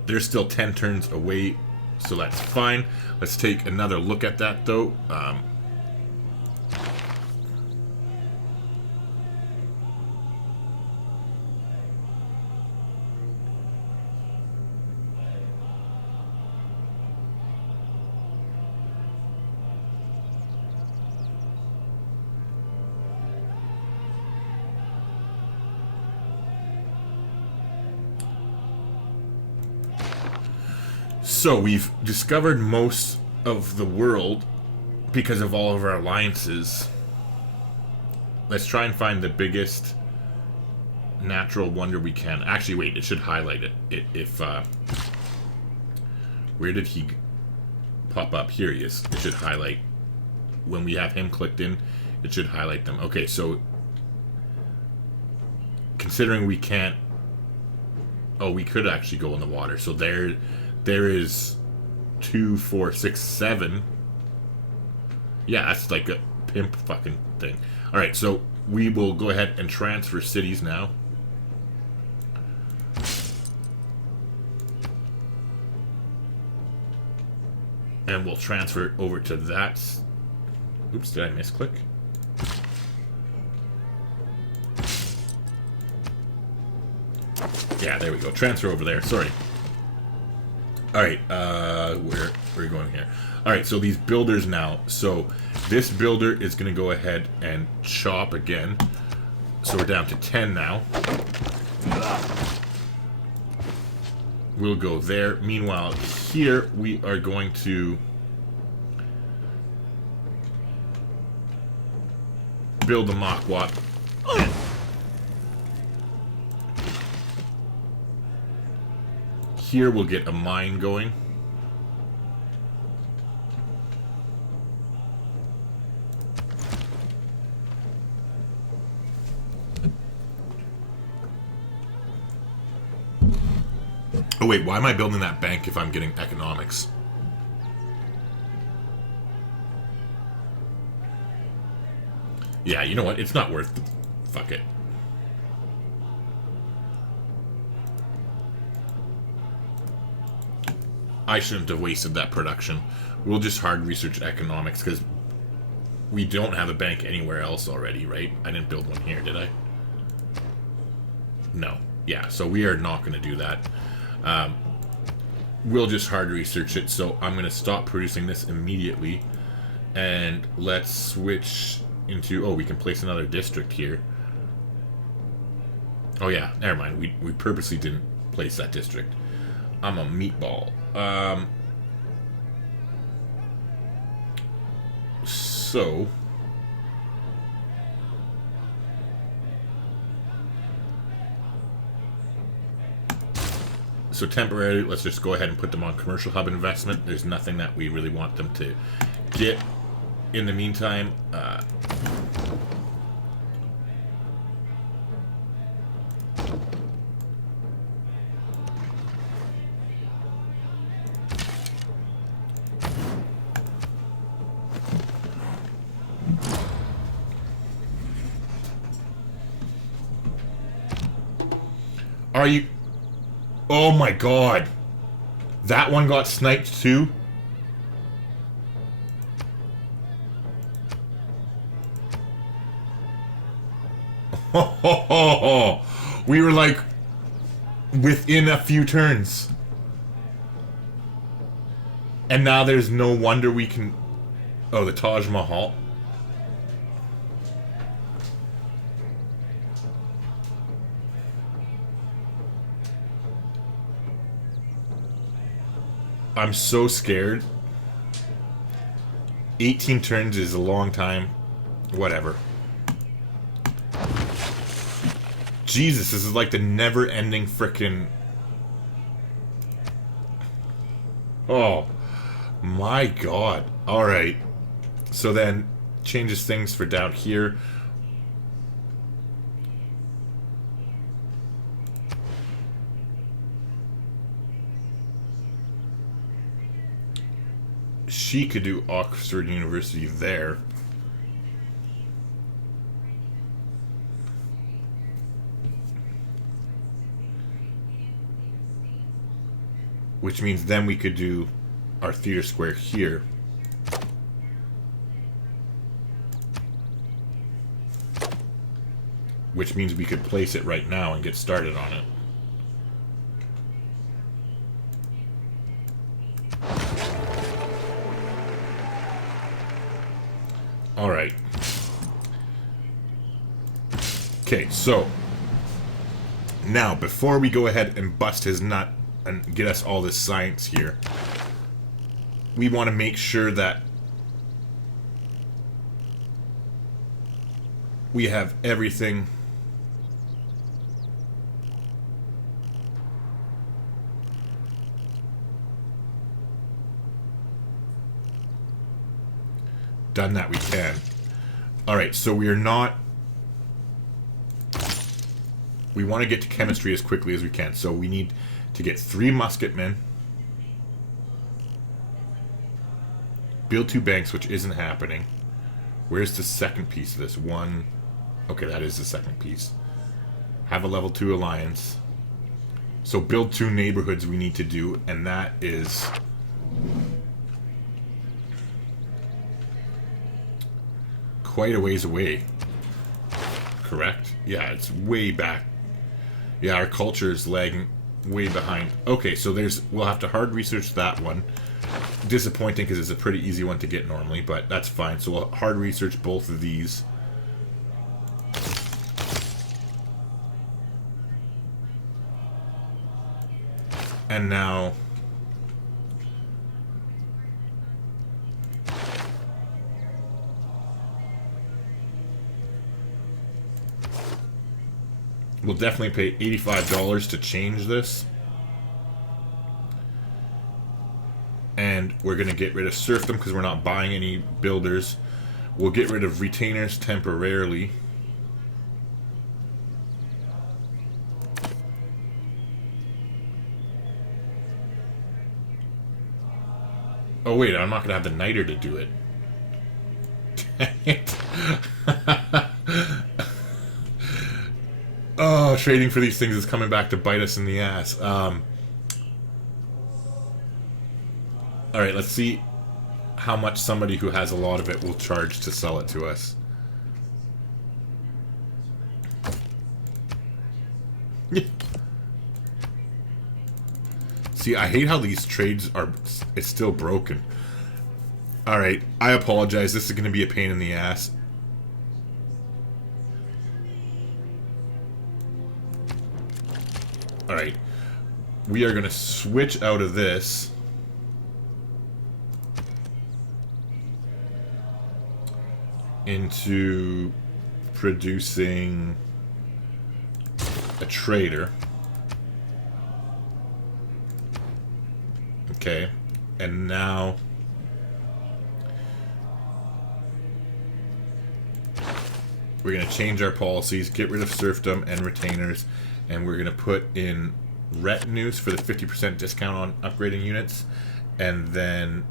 They're still 10 turns away, so that's fine. Let's take another look at that, though. So we've discovered most of the world because of all of our alliances. Let's try and find the biggest natural wonder we can. Actually, wait, it should highlight it. Where did he pop up? Here he is. It should highlight. When we have him clicked in, it should highlight them. Okay, so considering we can't... Oh, we could actually go in the water. So there is 2, 4, 6, 7. Yeah, that's like a pimp fucking thing. Alright, so we will go ahead and transfer cities now. And we'll transfer it over to that. Oops, did I misclick? Yeah, there we go. Transfer over there. Sorry. Alright, where are we going here? Alright, so these builders now. So this builder is going to go ahead and chop again. So we're down to 10 now. We'll go there. Meanwhile, here we are going to build the Makwat. Here we'll get a mine going. Oh wait, why am I building that bank if I'm getting economics? Yeah, you know what? It's not worth it. Fuck it. I shouldn't have wasted that production. We'll just hard research economics because we don't have a bank anywhere else already, right? I didn't build one here, did I? No. Yeah, so we are not going to do that. We'll just hard research it. So I'm going to stop producing this immediately. And let's switch into... Oh, we can place another district here. Oh yeah, never mind. We purposely didn't place that district. I'm a meatball. So temporarily, let's just go ahead and put them on commercial hub investment. There's nothing that we really want them to get. In the meantime, are you... Oh my god. That one got sniped too? We were like within a few turns. And now there's no wonder we can... Oh, the Taj Mahal. I'm so scared. 18 turns is a long time. Whatever. Jesus, this is like the never-ending frickin'... Oh. My god. Alright. So then, changes things for down here. She could do Oxford University there. which means then we could do our theater square here. Which means we could place it right now and get started on it. Alright. Okay, so now before we go ahead and bust his nut and get us all this science here, we want to make sure that we have everything done that we can. Alright, so we are not... We want to get to chemistry as quickly as we can. So we need to get 3 musketmen. Build 2 banks, which isn't happening. Where's the second piece of this? 1... Okay, that is the second piece. Have a level 2 alliance. So build 2 neighborhoods we need to do, and that is... quite a ways away. Correct? Yeah, it's way back. Yeah, our culture is lagging way behind. Okay, so we'll have to hard research that one. Disappointing because it's a pretty easy one to get normally, but that's fine. So we'll hard research both of these. And now... we'll definitely pay $85 to change this. And we're going to get rid of serfdom because we're not buying any builders. We'll get rid of retainers temporarily. Oh wait, I'm not going to have the niter to do it. Dang it. Oh, trading for these things is coming back to bite us in the ass. Alright, let's see how much somebody who has a lot of it will charge to sell it to us. See, I hate how these trades are... It's still broken. Alright, I apologize. This is going to be a pain in the ass. Alright. We are going to switch out of this. Into producing a trader. Okay. And now we're going to change our policies, get rid of serfdom and retainers, and we're going to put in retinues for the 50% discount on upgrading units, and then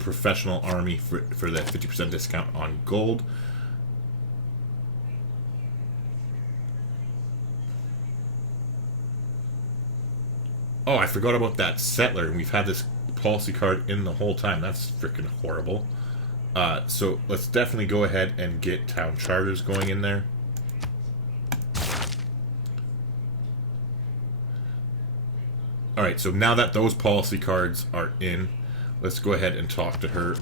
professional army for the 50% discount on gold. Oh, I forgot about that settler, and we've had this policy card in the whole time. That's freaking horrible. So let's definitely go ahead and get town charters going in there. Alright, so now that those policy cards are in, let's go ahead and talk to her.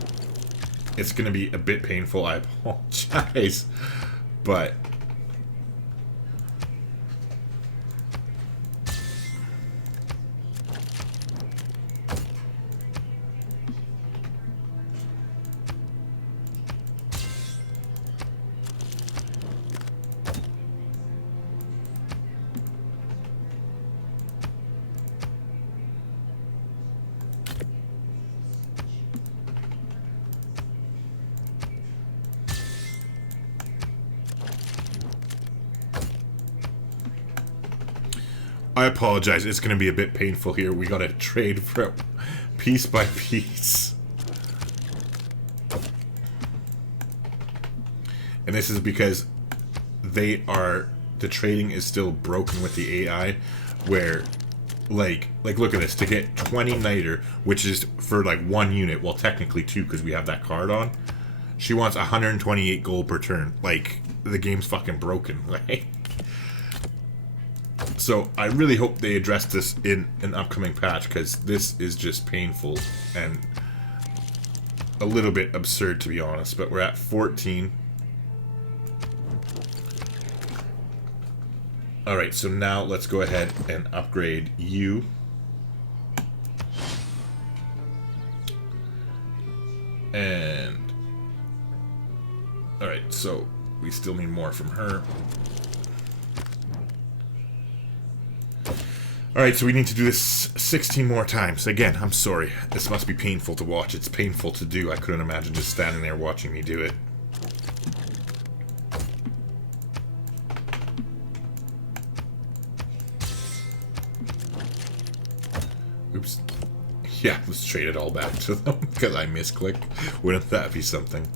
It's going to be a bit painful, I apologize, but... I apologize, it's going to be a bit painful here. We got to trade for piece by piece. And this is because the trading is still broken with the AI. where like look at this, to get 20 niter, which is for like 1 unit, well technically 2 because we have that card on. She wants 128 gold per turn. Like, the game's fucking broken, right? So I really hope they address this in an upcoming patch, because this is just painful and a little bit absurd, to be honest. But we're at 14. Alright, so now let's go ahead and upgrade you. And... Alright, so we still need more from her. Alright, so we need to do this 16 more times. Again, I'm sorry. This must be painful to watch. It's painful to do. I couldn't imagine just standing there watching me do it. Oops. Yeah, let's trade it all back to them because I misclicked. Wouldn't that be something?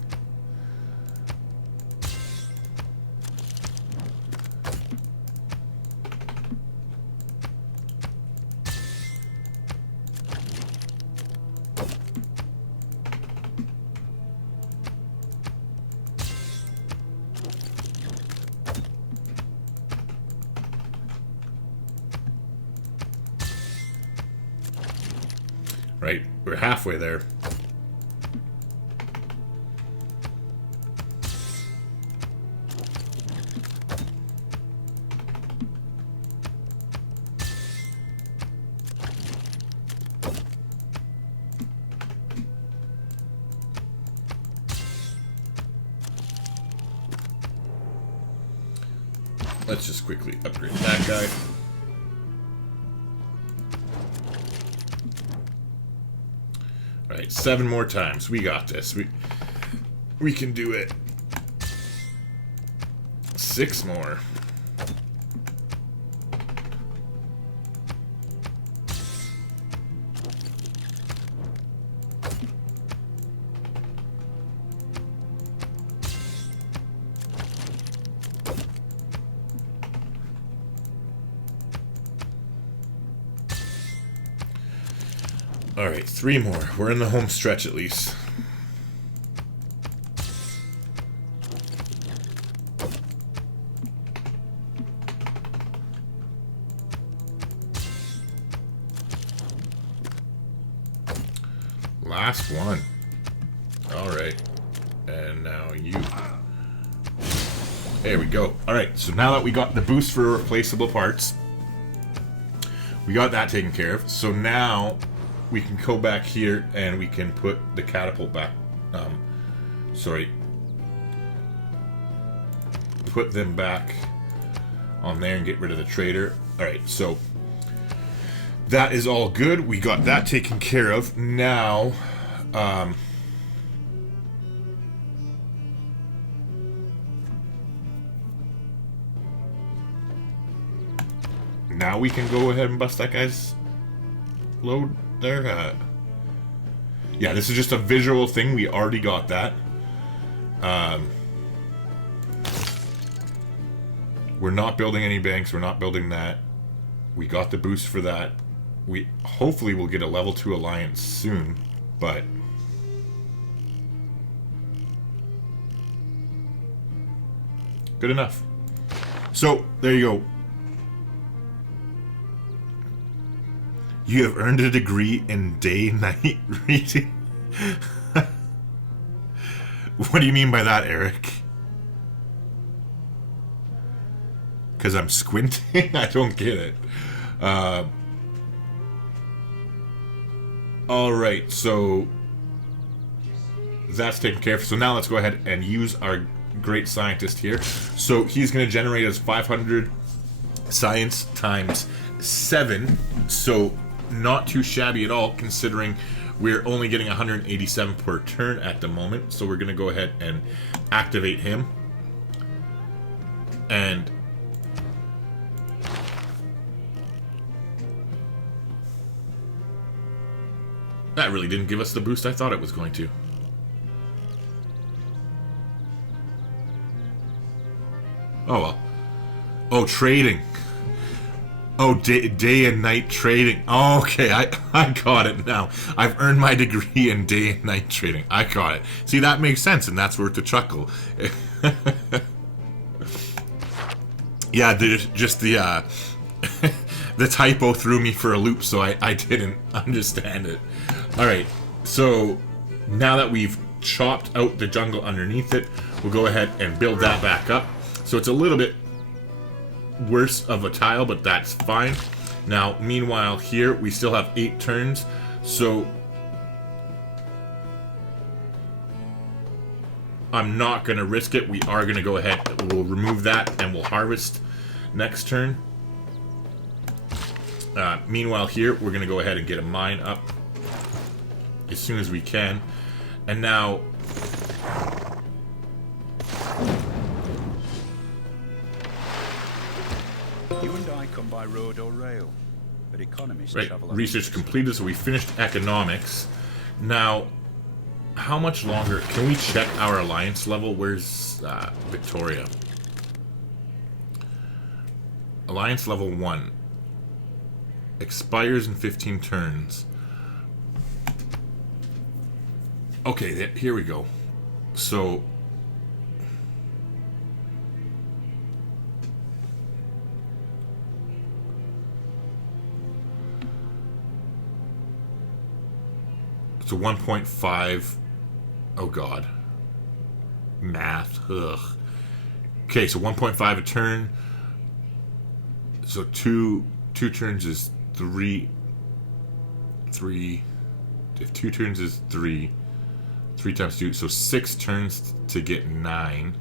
Right, we're halfway there. Let's just quickly upgrade that guy. Right, 7 more times. We got this. We can do it. 6 more. Alright, 3 more. We're in the home stretch at least. Last one. Alright. And now you. There we go. Alright, so now that we got the boost for replaceable parts, we got that taken care of. So now we can go back here and we can put the catapult back. Put them back on there and get rid of the trader. Alright, so that is all good. We got that taken care of. Now, now we can go ahead and bust that guy's load there. Yeah, this is just a visual thing. We already got that. We're not building any banks. We're not building that. We got the boost for that. We hopefully will get a level 2 alliance soon, but good enough. So there you go. You have earned a degree in day-night reading. What do you mean by that, Eric? Because I'm squinting? I don't get it. Alright, so that's taken care of. So now let's go ahead and use our great scientist here. So he's going to generate us 500 science times 7. So not too shabby at all, considering we're only getting 187 per turn at the moment. So we're going to go ahead and activate him. And that really didn't give us the boost I thought it was going to. Oh well. Oh, trading. Oh, day and night trading. Oh, okay, I got it now. I've earned my degree in day and night trading. I got it. See, that makes sense, and that's worth a chuckle. Yeah, just the the typo threw me for a loop, so I didn't understand it. All right, so now that we've chopped out the jungle underneath it, we'll go ahead and build that back up. So it's a little bit worse of a tile, but that's fine. Now, meanwhile, here we still have 8 turns, so I'm not going to risk it. We are going to go ahead, we'll remove that, and we'll harvest next turn. Meanwhile, here, we're going to go ahead and get a mine up as soon as we can. And now, You and I come by road or rail, but economies right, travel on research foot. completed, so we finished economics. Now, how much longer? Can we check our alliance level? Where's Victoria? Alliance level 1. Expires in 15 turns. Okay, here we go. So, it's a 1.5. Oh god. Math. Ugh. Okay, so 1.5 a turn. So two turns is 3. If 2 turns is 3 times 2, so 6 turns to get 9.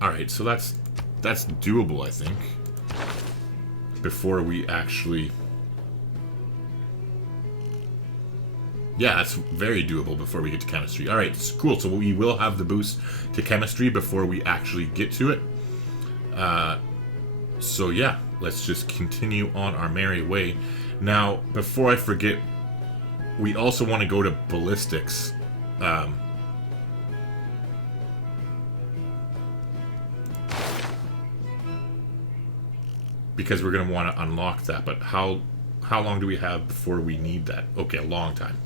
Alright, so that's doable, I think. Before we actually... Yeah, that's very doable before we get to chemistry. Alright, cool. So we will have the boost to chemistry before we actually get to it. So yeah, let's just continue on our merry way. Now, before I forget, we also want to go to ballistics. Because we're going to want to unlock that. But how long do we have before we need that? Okay, a long time.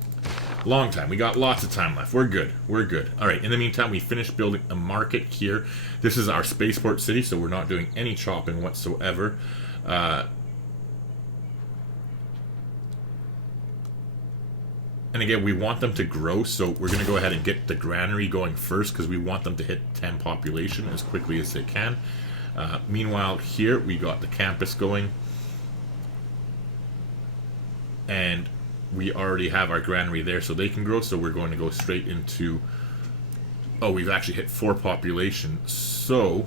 Long time. We got lots of time left. We're good. We're good. Alright, in the meantime, we finished building a market here. This is our spaceport city, so we're not doing any chopping whatsoever. And again, we want them to grow, so we're going to go ahead and get the granary going first, because we want them to hit 10 population as quickly as they can. Meanwhile, here, we got the campus going. And we already have our granary there, so they can grow, so we're going to go straight into... Oh, we've actually hit 4 population, so...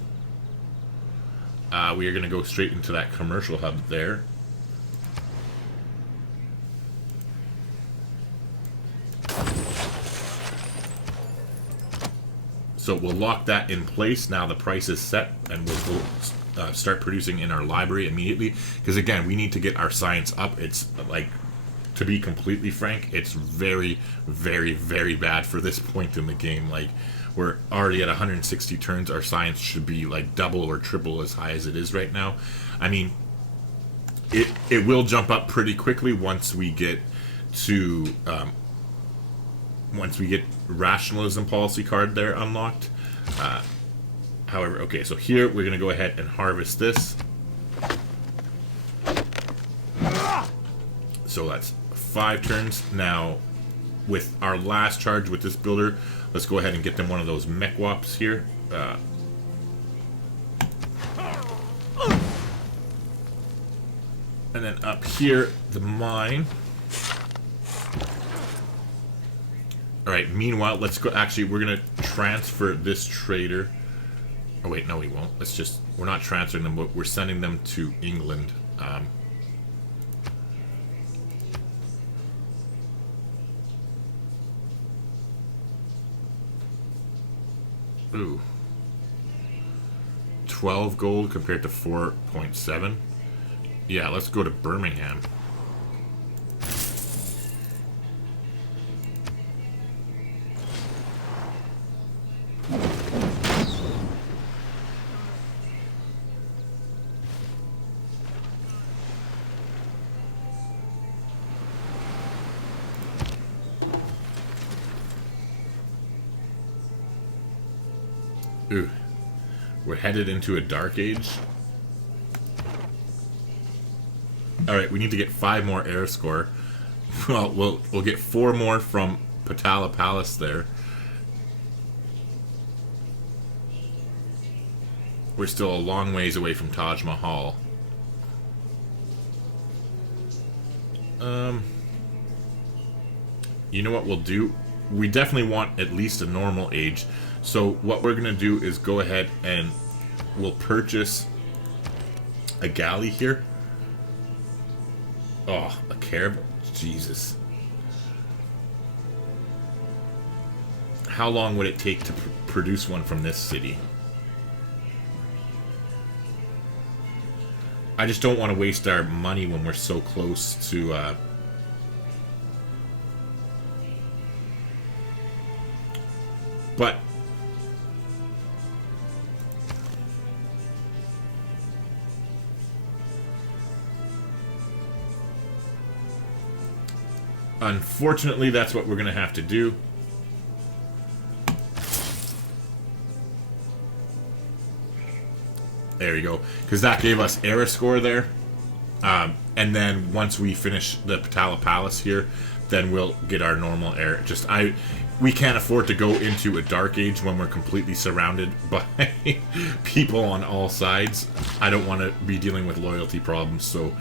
we are going to go straight into that commercial hub there. So we'll lock that in place. Now the price is set, and we'll go, start producing in our library immediately. Because again, we need to get our science up. It's like... To be completely frank, it's very, very, very bad for this point in the game. Like, we're already at 160 turns. Our science should be like double or triple as high as it is right now. I mean, it will jump up pretty quickly once we get to rationalism policy card there unlocked. However, okay, so here we're gonna go ahead and harvest this. So that's 5 turns. Now, with our last charge with this builder, let's go ahead and get them one of those mech wops here. And then up here, the mine. Alright, meanwhile, let's go. Actually, we're going to transfer this trader. Oh, wait, no, we won't. Let's just. We're not transferring them, but we're sending them to England. Ooh. 12 gold compared to 4.7. Yeah, let's go to Birmingham. Ooh. We're headed into a dark age. Alright, we need to get 5 more air score. Well, we'll get 4 more from Patala Palace there. We're still a long ways away from Taj Mahal. You know what we'll do? We definitely want at least a normal age. So what we're going to do is go ahead and we'll purchase a galley here. Oh, a carab. Jesus. How long would it take to produce one from this city? I just don't want to waste our money when we're so close to... But... Unfortunately, that's what we're going to have to do. There we go. Because that gave us era score there. And then once we finish the Patala Palace here, then we'll get our normal air. We can't afford to go into a dark age when we're completely surrounded by people on all sides. I don't want to be dealing with loyalty problems, so...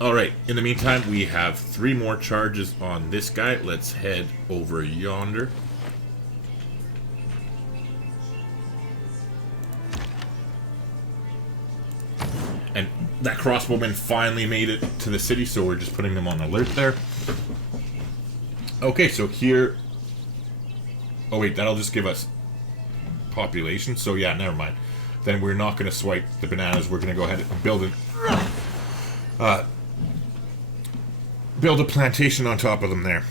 Alright, in the meantime, we have 3 more charges on this guy. Let's head over yonder. And that crossbowman finally made it to the city, so we're just putting them on alert there. Okay, so here... Oh wait, that'll just give us population, so yeah, never mind. Then we're not going to swipe the bananas, we're going to go ahead and build a plantation on top of them there.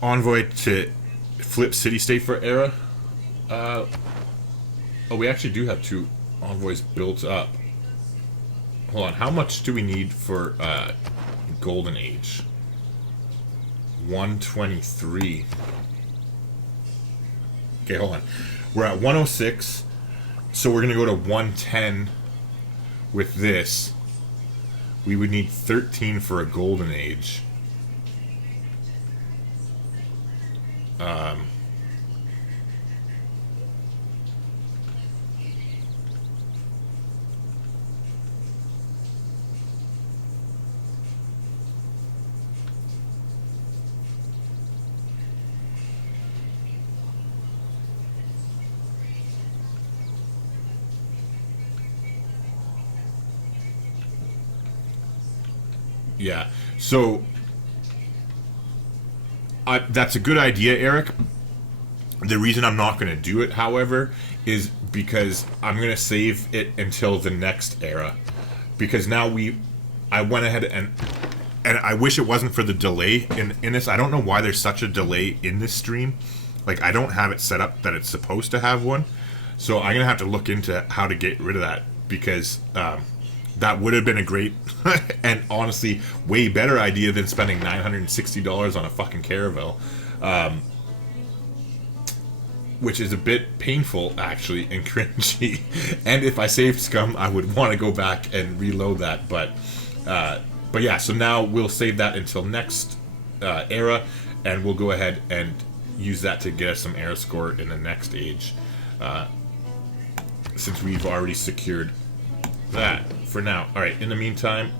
Envoy to flip city-state for era. Oh, we actually do have 2 envoys built up. Hold on, how much do we need for Golden Age? 123. Okay, hold on. We're at 106, so we're gonna go to 110 with this. We would need 13 for a Golden Age. Yeah, so that's a good idea, Eric. The reason I'm not going to do it, however, is because I'm going to save it until the next era. Because now I went ahead and I wish it wasn't for the delay in this. I don't know why there's such a delay in this stream. Like, I don't have it set up that it's supposed to have one. So I'm going to have to look into how to get rid of that. Because that would have been a great and honestly way better idea than spending $960 on a fucking caravel. Which is a bit painful, actually, and cringy. And if I saved Scum, I would want to go back and reload that. But yeah, so now we'll save that until next era, and we'll go ahead and use that to get us some era score in the next age. Since we've already secured that for now. Alright, in the meantime,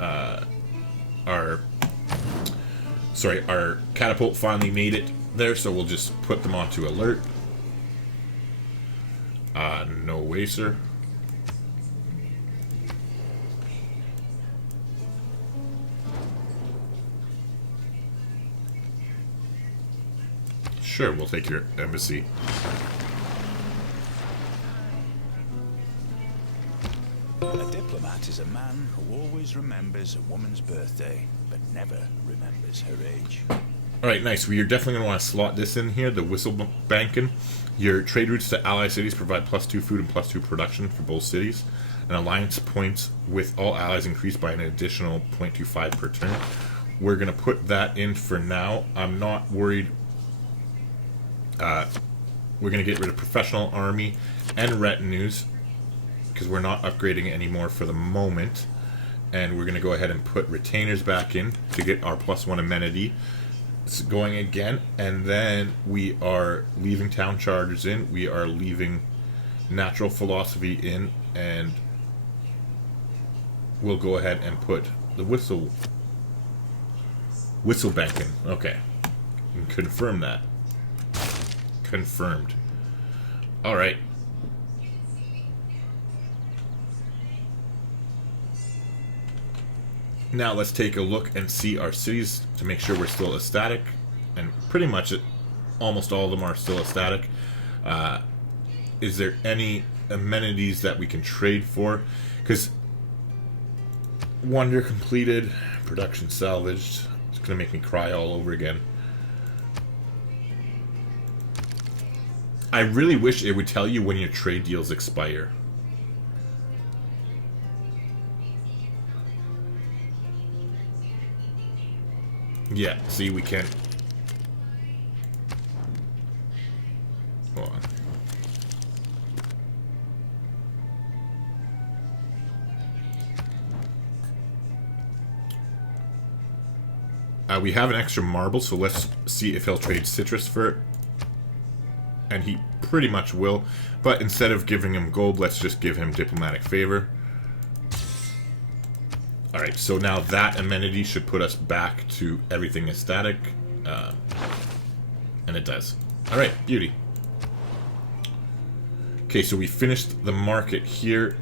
our catapult finally made it there, so we'll just put them onto alert. No way, sir. Sure, we'll take your embassy. A diplomat is a man who always remembers a woman's birthday, but never remembers her age. Alright, nice. We are definitely going to want to slot this in here, the whistle banking. Your trade routes to ally cities provide +2 food and +2 production for both cities. And alliance points with all allies increased by an additional 0.25 per turn. We're going to put that in for now. I'm not worried We're going to get rid of professional army and retinues because we're not upgrading anymore for the moment. And we're going to go ahead and put retainers back in to get our +1 amenity going again. And then we are leaving town charters in. We are leaving natural philosophy in. And we'll go ahead and put the whistle bank in. Okay. And confirm that. Confirmed. Alright. Now let's take a look and see our cities to make sure we're still ecstatic. And pretty much almost all of them are still ecstatic. Is there any amenities that we can trade for? Because wonder completed, production salvaged. It's going to make me cry all over again. I really wish it would tell you when your trade deals expire. Yeah, see, we can't. Hold on. We have an extra marble, so let's see if he'll trade citrus for it. And he pretty much will. But instead of giving him gold, let's just give him diplomatic favor. Alright, so now that amenity should put us back to everything ecstatic. And it does. Alright, beauty. Okay, so we finished the market here.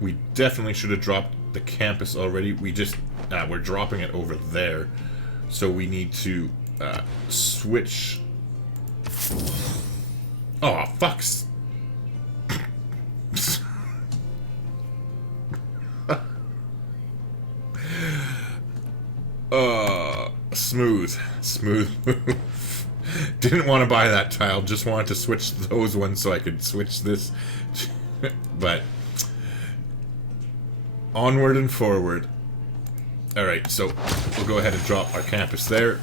We definitely should have dropped the campus already. We're dropping it over there. So we need to switch. Oh, fucks. Smooth move. Didn't want to buy that tile, just wanted to switch those ones so I could switch this. But onward and forward. Alright, so we'll go ahead and drop our campus there.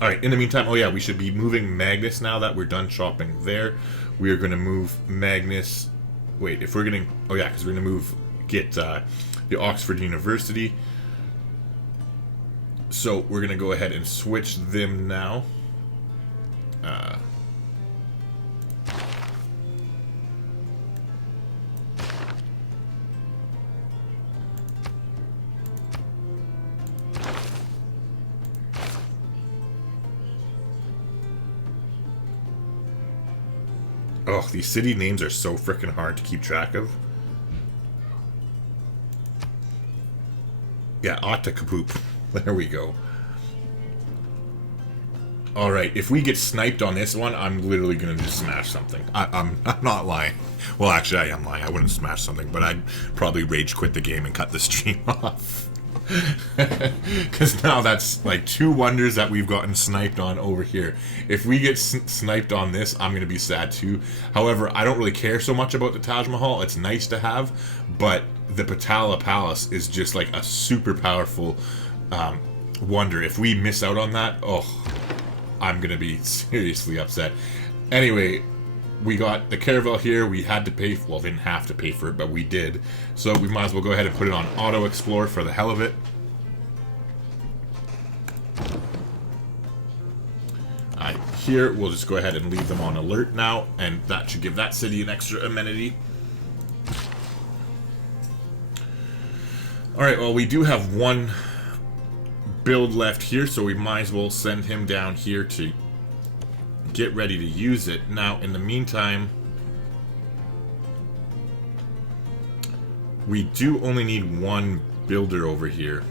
Alright, in the meantime, oh yeah, we should be moving Magnus now that we're done shopping there. We are going to move Magnus. Wait, if we're getting. Oh yeah, because we're going to get the Oxford University. So we're going to go ahead and switch them now. Oh, these city names are so freaking hard to keep track of. Yeah, Ottakapoop. There we go. Alright, if we get sniped on this one, I'm literally going to just smash something. I'm not lying. Well, actually, I am lying. I wouldn't smash something, but I'd probably rage quit the game and cut the stream off. Because now that's like 2 wonders that we've gotten sniped on over here. If we get sniped on this, I'm going to be sad too. However, I don't really care so much about the Taj Mahal. It's nice to have, but the Patala Palace is just like a super powerful wonder. If we miss out on that, oh, I'm going to be seriously upset. Anyway, we got the Caravel here. We had to pay, well, didn't have to pay for it, but we did. So we might as well go ahead and put it on Auto Explore for the hell of it. Here, we'll just go ahead and leave them on alert now, and that should give that city an extra amenity. Alright, well, we do have 1 build left here, so we might as well send him down here to get ready to use it. Now, in the meantime, we do only need 1 builder over here.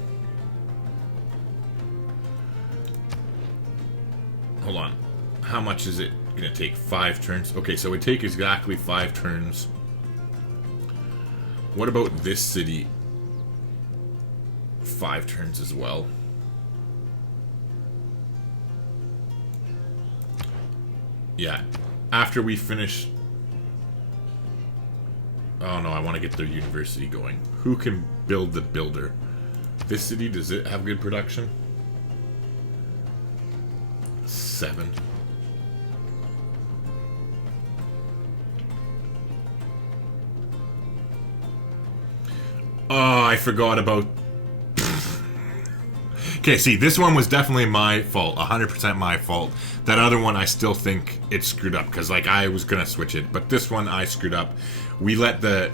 Hold on. How much is it going to take? 5 turns? Okay, so it would take exactly 5 turns. What about this city? 5 turns as well. Yeah, after we finish... Oh no, I want to get their university going. Who can build the builder? This city, does it have good production? 7. Oh, I forgot about... Okay, see, this one was definitely my fault. 100% my fault. That other one, I still think it screwed up. Because, like, I was going to switch it. But this one, I screwed up. We let the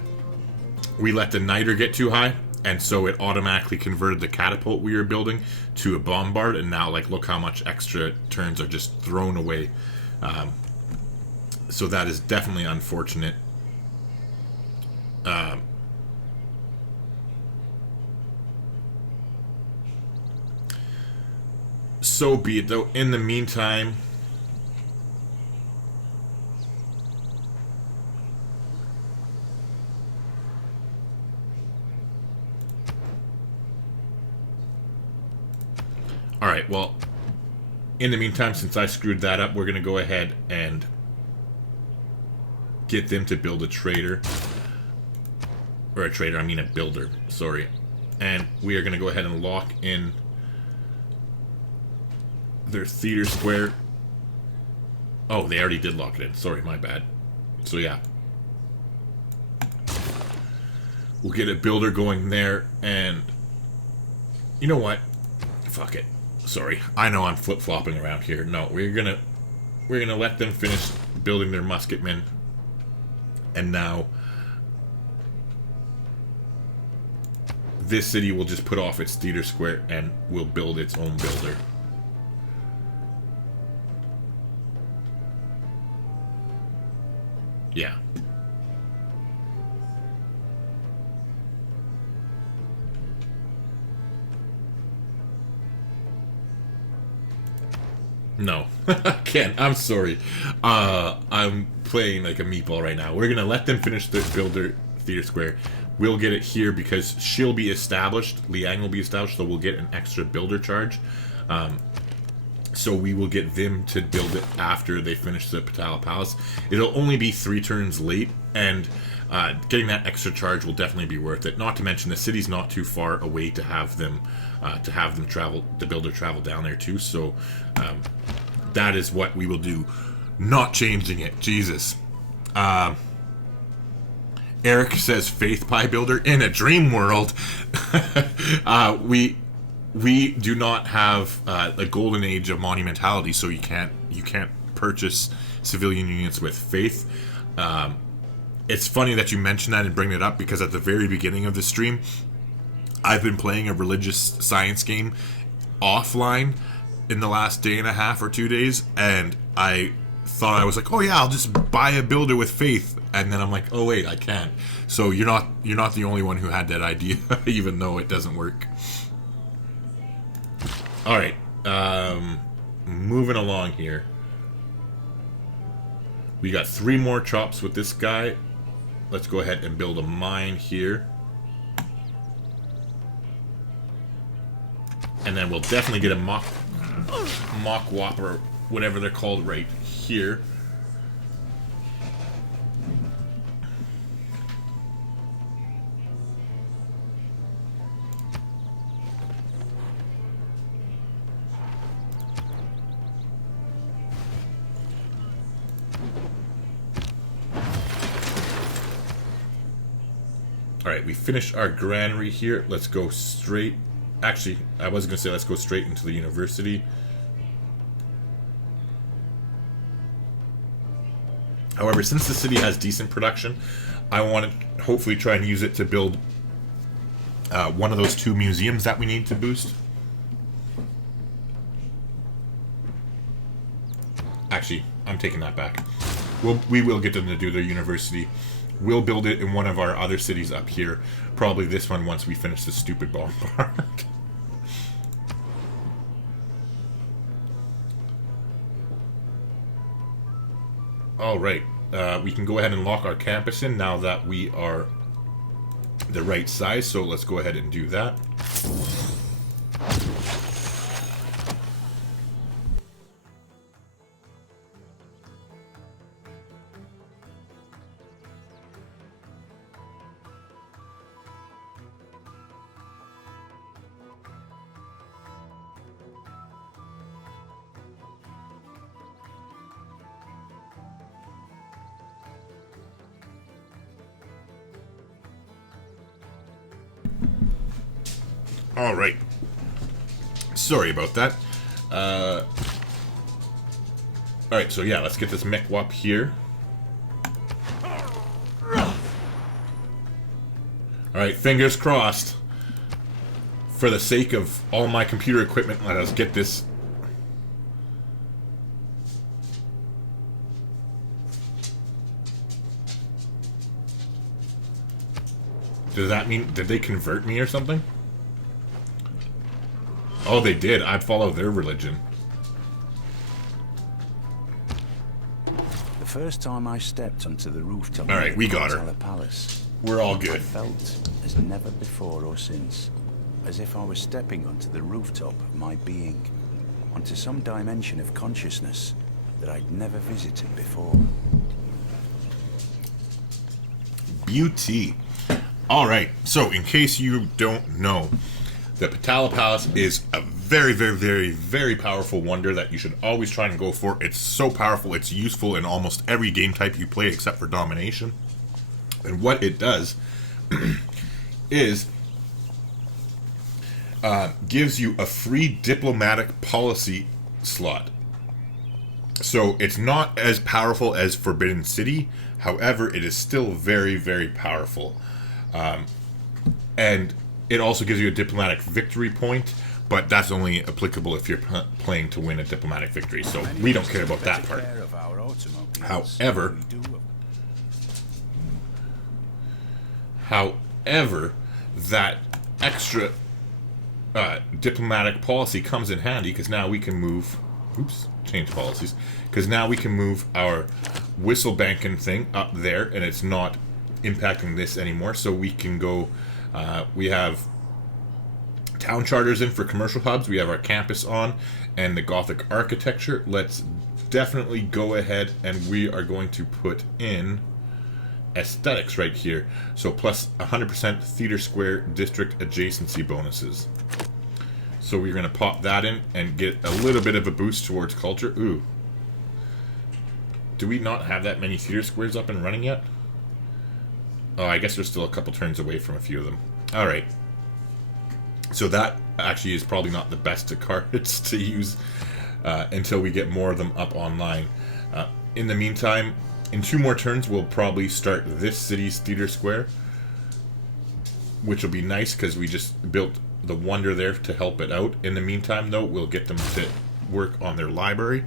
niter get too high. And so it automatically converted the catapult we were building to a bombard. And now, like, look how much extra turns are just thrown away. So that is definitely unfortunate. So be it, though. In the meantime... Alright, well, in the meantime, since I screwed that up, we're going to go ahead and get them to build a trader. Or a trader, I mean a builder, sorry. And we are going to go ahead and lock in their theater square. Oh, they already did lock it in. Sorry, my bad. So, yeah. We'll get a builder going there, and... You know what? Fuck it. Sorry, I know I'm flip-flopping around here. No, we're gonna let them finish building their musketmen, and now this city will just put off its theater square and will build its own builder. Yeah. No, can't. I'm sorry. I'm playing like a meatball right now. We're gonna let them finish the builder theater square. We'll get it here because she'll be established. Liang will be established, so we'll get an extra builder charge. So we will get them to build it after they finish the Patala Palace. It'll only be 3 turns late, and getting that extra charge will definitely be worth it. Not to mention the city's not too far away to have them travel, the builder travel down there too. So that is what we will do. Not changing it. Jesus. Eric says Faith Pie Builder in a dream world. We do not have a golden age of monumentality, so you can't purchase civilian units with faith. It's funny that you mentioned that and bring it up, because at the very beginning of the stream, I've been playing a religious science game offline in the last day and a half or 2 days, and I thought, I was like, oh yeah, I'll just buy a builder with faith, and then I'm like, oh wait, I can't. So you're not the only one who had that idea, even though it doesn't work. Alright, moving along here. We got 3 more chops with this guy. Let's go ahead and build a mine here. And then we'll definitely get a mock whopper, whatever they're called, right here. Alright, we finished our granary here. Let's go straight... Actually, I was going to say let's go straight into the university. However, since the city has decent production, I want to hopefully try and use it to build one of those 2 museums that we need to boost. Actually, I'm taking that back. We will get them to do their university. We'll build it in one of our other cities up here. Probably this one once we finish the stupid bombard. Alright, we can go ahead and lock our campus in now that we are the right size, so let's go ahead and do that. All right. Sorry about that. All right, so yeah, let's get this mech up here. All right, fingers crossed. For the sake of all my computer equipment, let us get this. Does that mean, did they convert me or something? Oh, they did. I'd follow their religion. The first time I stepped onto the rooftop All right, we got her. of the Palace, We're all I good. felt as never before or since, as if I was stepping onto the rooftop of my being, onto some dimension of consciousness that I'd never visited before. Beauty. All right, so in case you don't know, the Patala Palace is a very, very, very, very powerful wonder that you should always try and go for. It's so powerful, it's useful in almost every game type you play except for domination. And what it does is gives you a free diplomatic policy slot. So it's not as powerful as Forbidden City, however, it is still very, very powerful. And it also gives you a diplomatic victory point, but that's only applicable if you're playing to win a diplomatic victory. So we don't care about that part. However, that extra diplomatic policy comes in handy because now we can move. Oops, change policies. Because now we can move our whistle banking thing up there, and it's not impacting this anymore. So we can go. We have town charters in for commercial hubs. We have our campus on, and the Gothic architecture. Let's definitely go ahead, and we are going to put in aesthetics right here. So plus 100% theater square district adjacency bonuses. So we're going to pop that in and get a little bit of a boost towards culture. Ooh. Do we not have that many theater squares up and running yet? Oh, I guess there's still a couple turns away from a few of them. Alright. So that actually is probably not the best of cards to use until we get more of them up online. In the meantime, in 2 more turns, we'll probably start this city's theater square, which will be nice because we just built the wonder there to help it out. In the meantime, though, we'll get them to work on their library.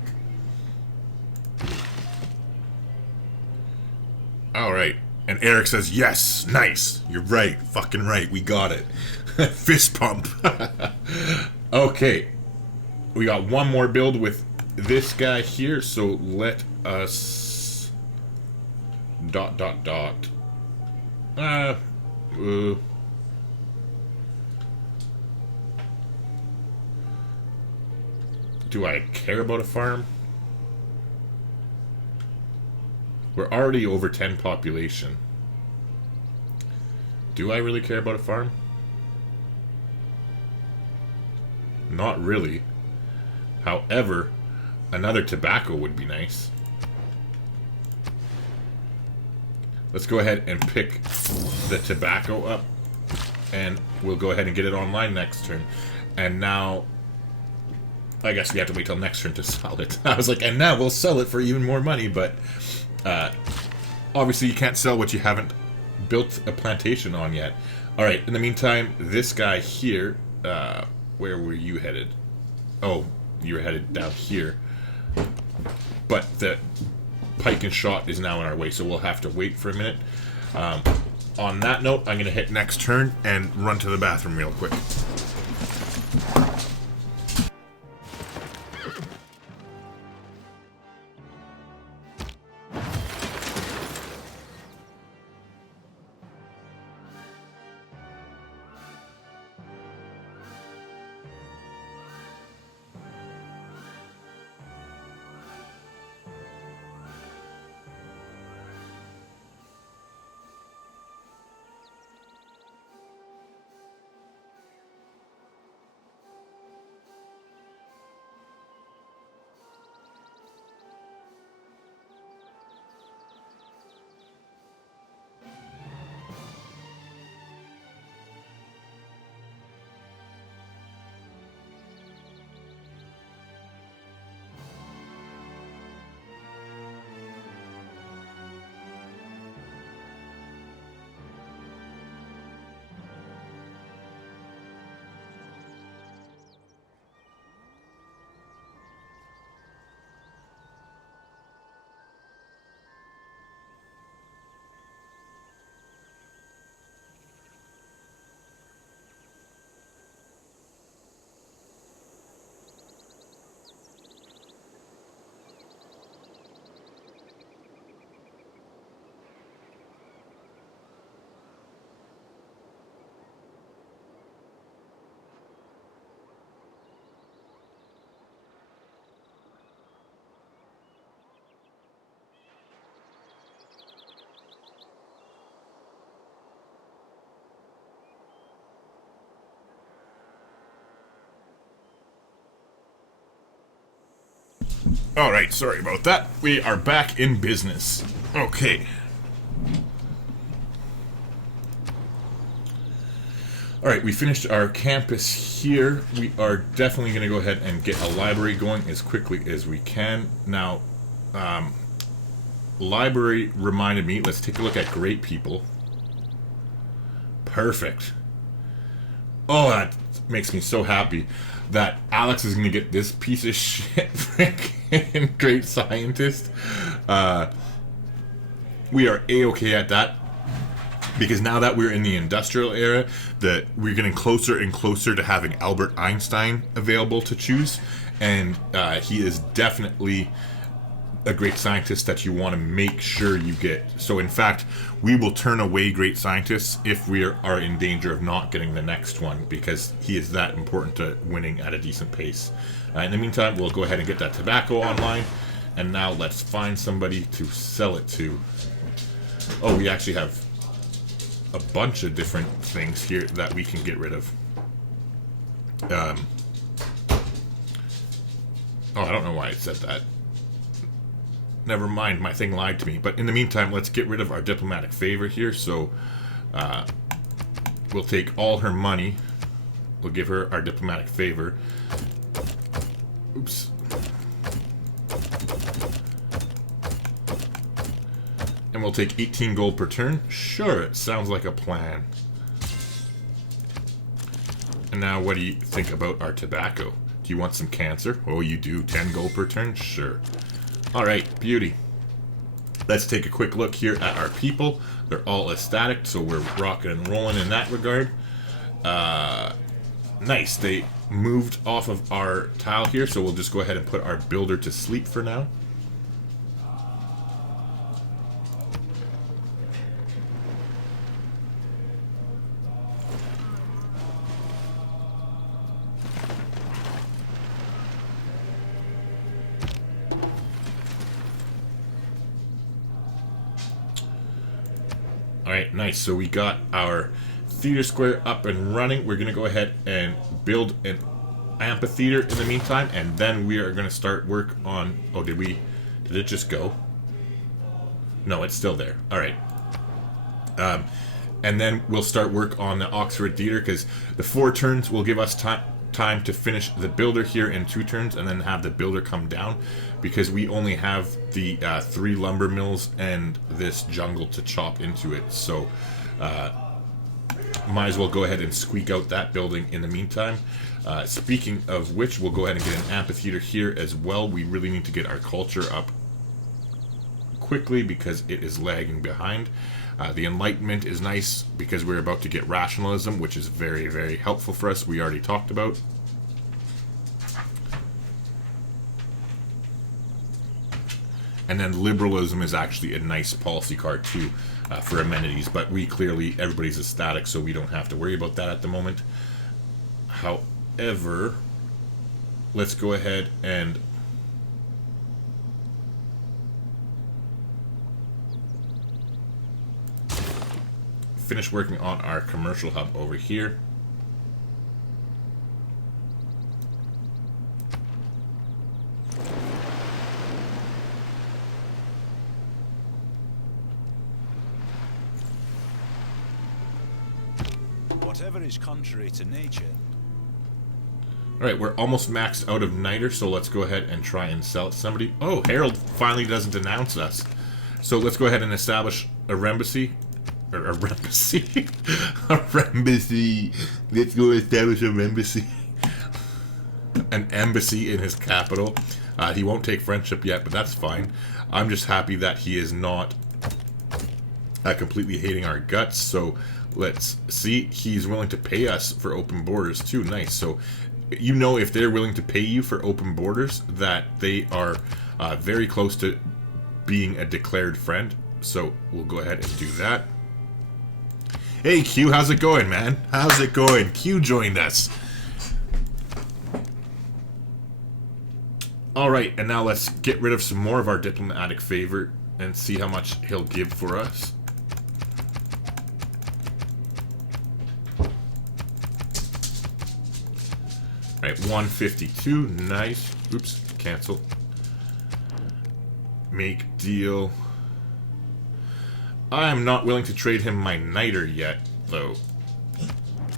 Alright. And Eric says, yes, nice. You're right. Fucking right. We got it. Fist pump. Okay. We got one more build with this guy here, so let us... ... Do I care about a farm? We're already over 10 population. Do I really care about a farm? Not really. However, another tobacco would be nice. Let's go ahead and pick the tobacco up, and we'll go ahead and get it online next turn. And now, I guess we have to wait till next turn to sell it. I was like, and now we'll sell it for even more money, but obviously you can't sell what you haven't built a plantation on yet. Alright, in the meantime, this guy here, where were you headed? Oh, you were headed down here. But the pike and shot is now in our way, so we'll have to wait for a minute. On that note, I'm going to hit next turn and run to the bathroom real quick. Alright, sorry about that. We are back in business. Okay. Alright, we finished our campus here. We are definitely going to go ahead and get a library going as quickly as we can. Now, library reminded me, let's take a look at great people. Perfect. Oh, that makes me so happy that Alex is going to get this piece of shit freaking great scientist. We are A-okay at that, because now that we're in the industrial era, that we're getting closer and closer to having Albert Einstein available to choose, and he is definitely a great scientist that you want to make sure you get. So in fact, we will turn away great scientists if we are in danger of not getting the next one, because he is that important to winning at a decent pace. In the meantime, we'll go ahead and get that tobacco online, and now let's find somebody to sell it to. Oh, we actually have a bunch of different things here that we can get rid of. Oh, I don't know why it said that. Never mind, my thing lied to me. But in the meantime, let's get rid of our diplomatic favor here. So, we'll take all her money. We'll give her our diplomatic favor. Oops. And we'll take 18 gold per turn. Sure, it sounds like a plan. And now, what do you think about our tobacco? Do you want some cancer? Oh, you do. 10 gold per turn? Sure. Alright, beauty. Let's take a quick look here at our people. They're all ecstatic, so we're rocking and rolling in that regard. Nice. They moved off of our tile here, so we'll just go ahead and put our builder to sleep for now. Alright, nice. So we got our theater square up and running. We're going to go ahead and build an amphitheater in the meantime, and then we are going to start work on... Oh, did it just go? No, it's still there. Alright. And then we'll start work on the Oxford Theater, because the 4 turns will give us time to finish the builder here in 2 turns, and then have the builder come down, because we only have the 3 lumber mills and this jungle to chop into it. So might as well go ahead and squeak out that building in the meantime. Speaking of which, we'll go ahead and get an amphitheater here as well. We really need to get our culture up quickly because it is lagging behind. The Enlightenment is nice because we're about to get rationalism, which is very, very helpful for us. We already talked about. And then liberalism is actually a nice policy card too for amenities, but everybody's ecstatic, so we don't have to worry about that at the moment. However, let's go ahead and finish working on our commercial hub over here. Whatever is contrary to nature. Alright, we're almost maxed out of niter, so let's go ahead and try and sell it to somebody. Oh, Harold finally doesn't denounce us. So let's go ahead and establish a rembassy. Or a rembassy. A rembassy. Let's go establish a rembassy. An embassy in his capital. He won't take friendship yet, but that's fine. I'm just happy that he is not completely hating our guts. So let's see. He's willing to pay us for open borders too. Nice. So you know, if they're willing to pay you for open borders, that they are very close to being a declared friend. So we'll go ahead and do that. Hey Q, how's it going, man? How's it going? Q joined us. Alright, and now let's get rid of some more of our diplomatic favor and see how much he'll give for us. Alright, 152, nice. Oops, cancel. Make deal. I am not willing to trade him my Niter yet, though.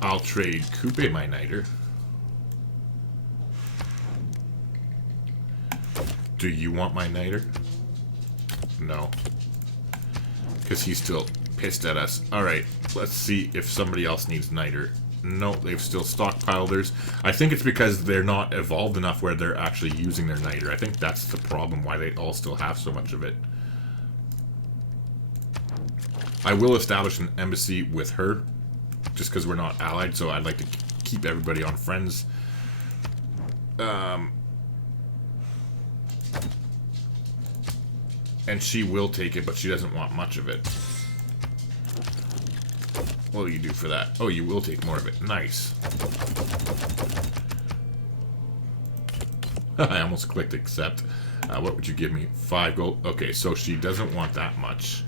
I'll trade Coupe my Niter. Do you want my Niter? No. Because he's still pissed at us. Alright, let's see if somebody else needs Niter. No, they've still stockpiled theirs. I think it's because they're not evolved enough where they're actually using their Niter. I think that's the problem, why they all still have so much of it. I will establish an embassy with her, just because we're not allied, so I'd like to keep everybody on friends. And she will take it, but she doesn't want much of it. What will you do for that? Oh, you will take more of it. Nice. I almost clicked accept. What would you give me? 5 gold. Okay, so she doesn't want that much.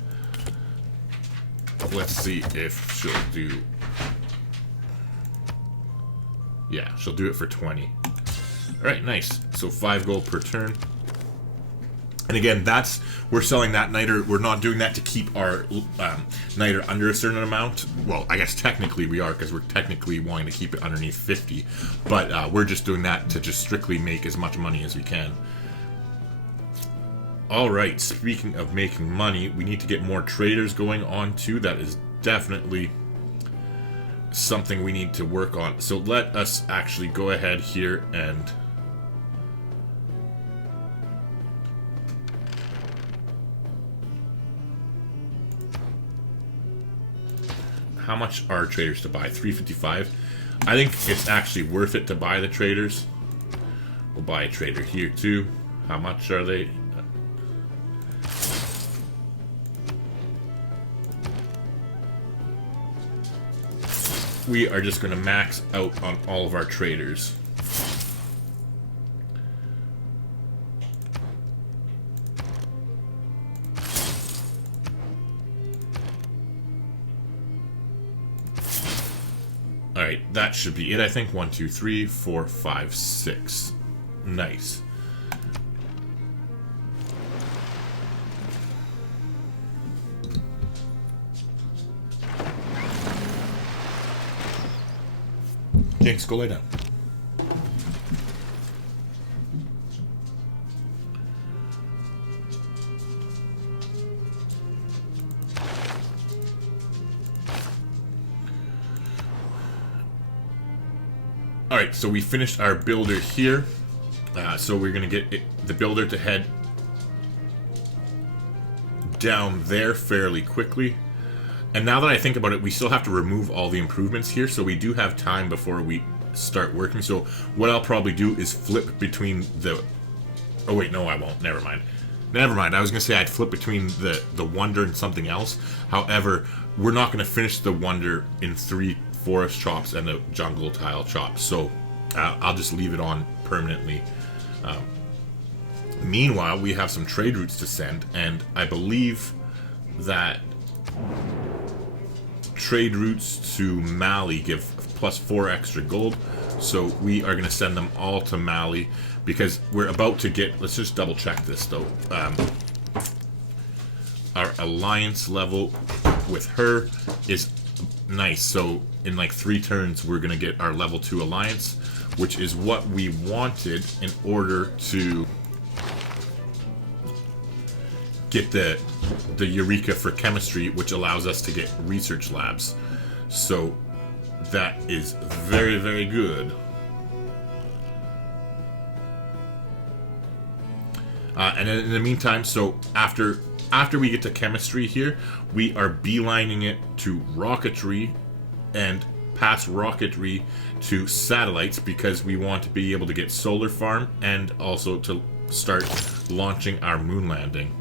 Let's see if she'll do... Yeah, she'll do it for 20. Alright, nice. So 5 gold per turn. And again, we're selling that Niter. We're not doing that to keep our Niter under a certain amount. Well, I guess technically we are, because we're technically wanting to keep it underneath 50. But we're just doing that to just strictly make as much money as we can. Alright, speaking of making money, we need to get more traders going on too. That is definitely something we need to work on. So let us actually go ahead here and... How much are traders to buy? 355. I think it's actually worth it to buy the traders. We'll buy a trader here too. How much are they? We are just going to max out on all of our traders. Alright, that should be it, I think. 1, 2, 3, 4, 5, 6. Nice. Thanks, go lay down. Alright, so we finished our builder here. So we're going to get the builder to head down there fairly quickly. And now that I think about it, we still have to remove all the improvements here, so we do have time before we start working. So what I'll probably do is flip between the... Oh wait, no I won't. Never mind. Never mind. I was going to say I'd flip between the Wonder and something else. However, we're not going to finish the Wonder in 3 forest chops and the jungle tile chops. So I'll just leave it on permanently. Meanwhile, we have some trade routes to send, and I believe that trade routes to Mali give plus 4 extra gold, so we are going to send them all to Mali because we're about to get... Let's just double check this though. Our alliance level with her is nice, so in like 3 turns we're going to get our level 2 alliance, which is what we wanted in order to get the Eureka for chemistry, which allows us to get research labs. So that is very, very good. And in the meantime, so after we get to chemistry here, we are beelining it to rocketry and past rocketry to satellites, because we want to be able to get solar farm and also to start launching our moon landing.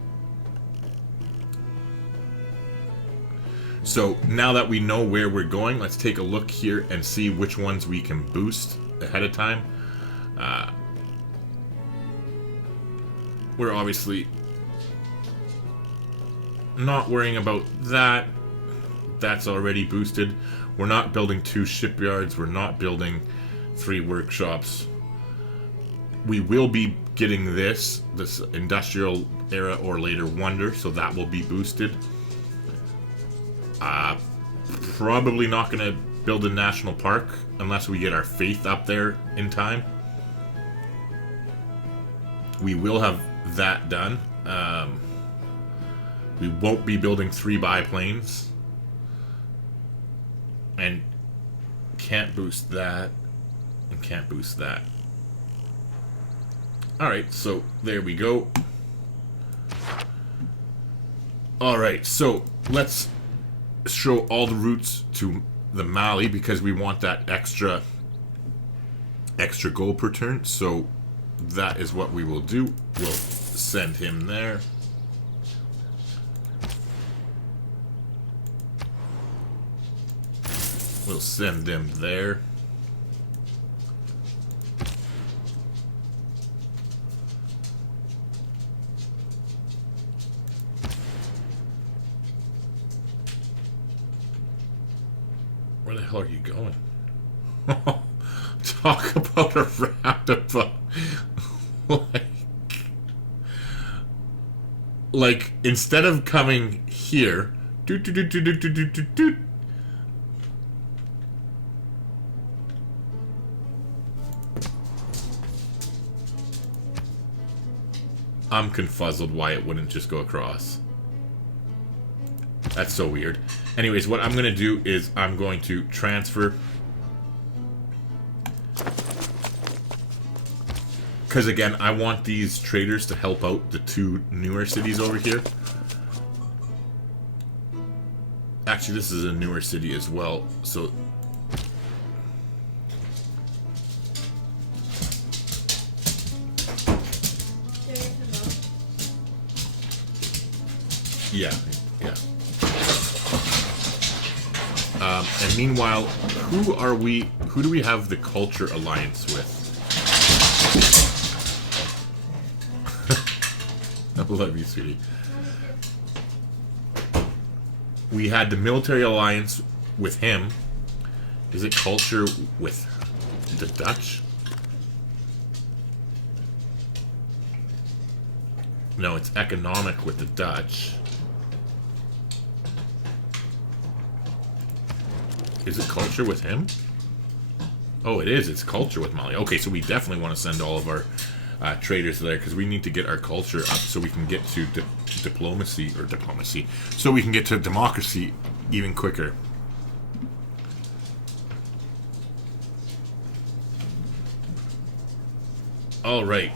So now that we know where we're going, let's take a look here and see which ones we can boost ahead of time. We're obviously not worrying about that. That's already boosted. We're not building 2 shipyards. We're not building 3 workshops. We will be getting this industrial era or later wonder, so that will be boosted. Probably not going to build a national park unless we get our faith up there in time. We will have that done. We won't be building 3 biplanes. And can't boost that. And can't boost that. Alright, so there we go. Alright, so let's show all the routes to the Mali because we want that extra gold per turn. So that is what we will do. We'll send him there. We'll send them there. Where the hell are you going? Talk about a roundabout. like instead of coming here, I'm confuzzled why it wouldn't just go across. That's so weird. Anyways, what I'm going to do is I'm going to transfer. Because again, I want these traders to help out the 2 newer cities over here. Actually, this is a newer city as well, so... Yeah. And meanwhile, who do we have the culture alliance with? I love you, sweetie. We had the military alliance with him. Is it culture with the Dutch? No, it's economic with the Dutch. Is it culture with him? Oh, it is. It's culture with Mali. Okay, so we definitely want to send all of our traders there because we need to get our culture up so we can get to diplomacy. So we can get to democracy even quicker. All right.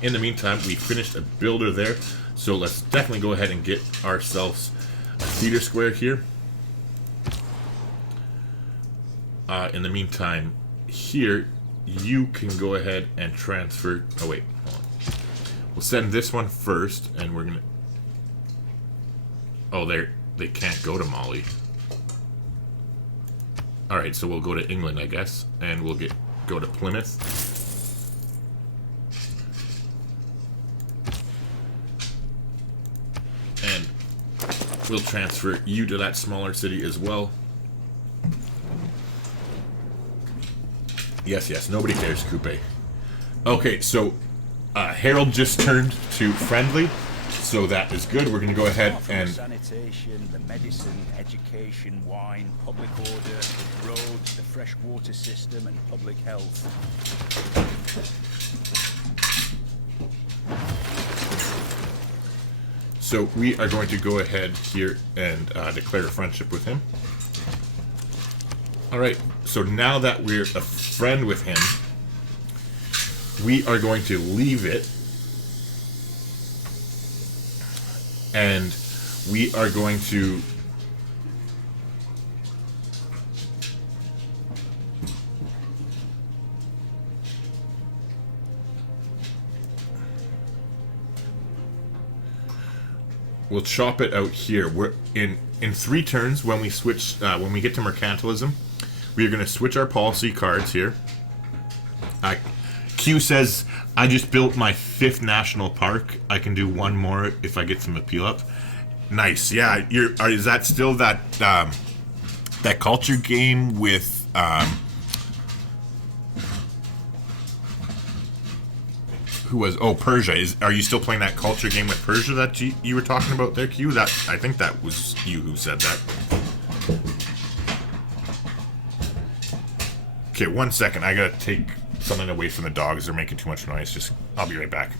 In the meantime, we finished a builder there, so let's definitely go ahead and get ourselves a theater square here. In the meantime, here, you can go ahead and transfer... Oh, wait. Hold on. We'll send this one first, and we're going to... Oh, they can't go to Mali. Alright, so we'll go to England, I guess, and we'll go to Plymouth. And we'll transfer you to that smaller city as well. Yes, nobody cares, Coupe. Okay, so Harold just turned to friendly, so that is good. We're going to go ahead and... Sanitation, the medicine, education, wine, public order, roads, the fresh water system, and public health. So we are going to go ahead here and declare a friendship with him. Alright, so now that we're a friend with him, we are going to leave it. And we are going to... We'll chop it out here. We're in 3 turns when we switch, when we get to mercantilism. We are going to switch our policy cards here. Q says, I just built my 5th national park. I can do 1 more if I get some appeal up. Nice. Yeah. Is that still that that culture game with Who was? Oh, Persia. Are you still playing that culture game with Persia that you were talking about there, Q? I think that was you who said that. Okay, 1 second. I gotta take something away from the dogs. They're making too much noise. I'll be right back.